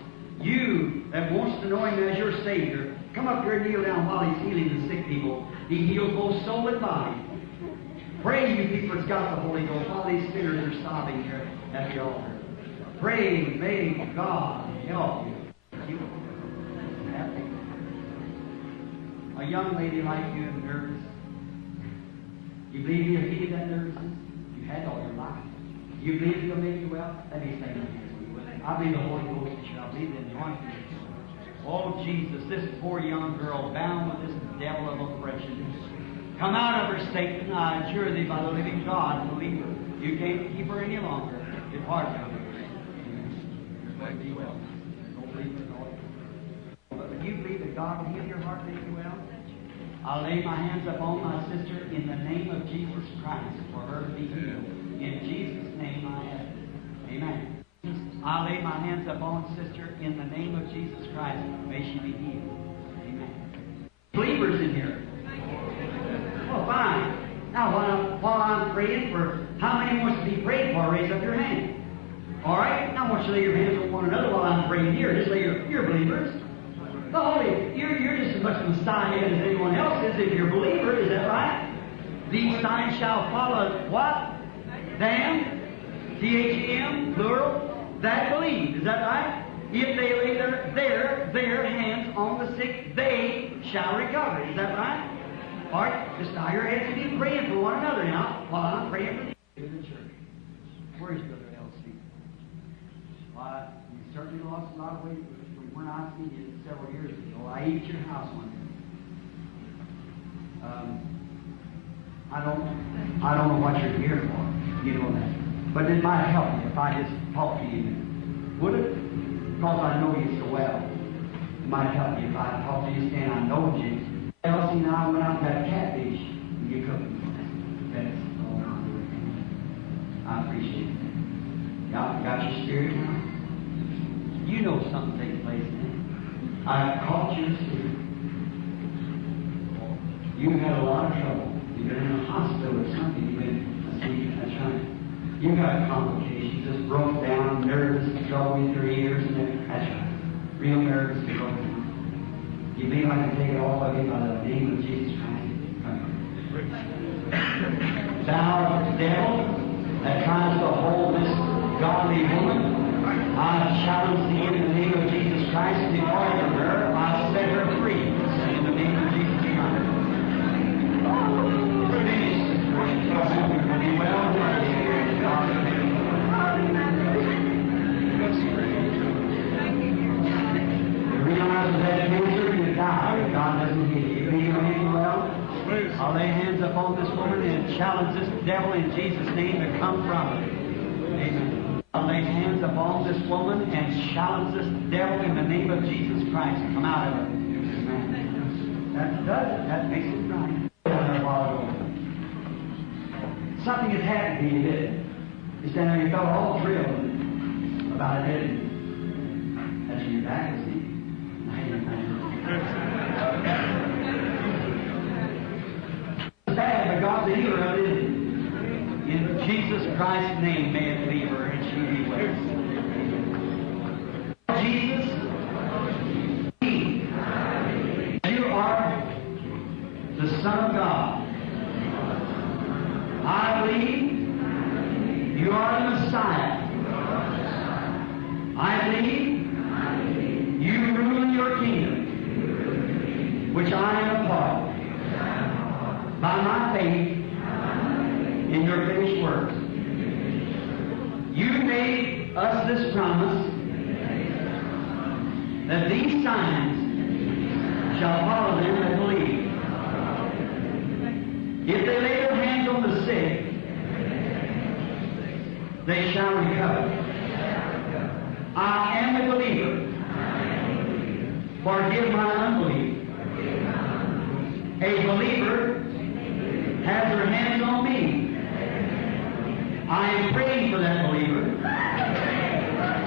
You that wants to know Him as your Savior. Come up here and kneel down while He's healing the sick people. He heals both soul and body. Pray, you people that's got the Holy Ghost, while these sinners are sobbing here at the altar. Pray, may God help you. A young lady like you is nervous. You believe He'll heal that nervousness? You had all your life. You believe He'll make you well? Let me say that. I believe the Holy Ghost is here. I believe the anointing. Oh, Jesus, this poor young girl bound with this devil of oppression. Come out of her, Satan. I adjure thee by the living God, believe her. You can't keep her any longer. Depart from her. You're going to be well. Don't believe her, Lord. But if you believe that God will heal your heart, make you well, I'll lay my hands upon my sister in the name of Jesus Christ for her to be healed. In Jesus' name I ask it. Amen. I'll lay my hands upon sister in the name of Jesus Christ. May she be healed. Amen. Believers in here. Well, fine. Now, while I'm praying for, how many wants to be prayed for? Raise up your hand. All right? Now, I want you to lay your hands on one another while I'm praying here. Just lay your believers. The Holy, you're just as much Messiah as anyone else is if you're a believer. Is that right? These signs shall follow what? Them? T-H-E-M, plural. That believe. Is that right? If they lay their hands on the sick, they shall recover. Is that right? All right, just bow your heads and be praying for one another now while I'm praying for you in the church. Where is Brother L.C.? Well, you certainly lost a lot of weight from when I seen you several years ago. I ate at your house one day. I don't know what you're here for. You know that. But it might help me if I just talk to you. Would it? Because I know you so well. It might help me if I talk to you saying I know you. Elsie and I went out and got catfish. You cooked it. That's all I'm doing. I appreciate it. Y'all got your spirit now? You know something takes place now. I caught your spirit. You had a lot of trouble. You've been in a hospital or something. You've been asleep. That's right. You got complications. Just broke down, nervous, trouble with your ears, and that's right. Real nervous and broken down. You believe I can take it all of you by the name of Jesus Christ? Thou devil that tries to hold this godly woman, I challenge thee in the name of Jesus Christ to depart from her. I set her free in the name of Jesus Christ. Be well. God doesn't heal you. Be your hand well. I'll lay hands upon this woman and challenge this devil in Jesus' name to come from her. Amen. I'll lay hands upon this woman and challenge this devil in the name of Jesus Christ to come out of her. Amen. That does it. That makes it right. Something has happened to you, didn't it? You stand there and you felt all thrilled about it, didn't you? That's your back, is it? Bad, but God's the healer of it. In Jesus Christ's name, may it leave her and she be well. Jesus, you are the Son of God. I believe you are the Messiah. I believe you rule your kingdom, which I am a part of, by my faith in your finished work. this promise that these signs shall follow them that believe. If they lay their hands on the sick, they shall recover. I am a believer. Forgive my unbelief. A believer has their hands on me. I am praying for that believer.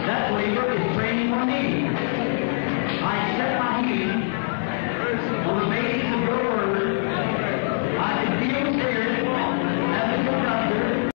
That believer is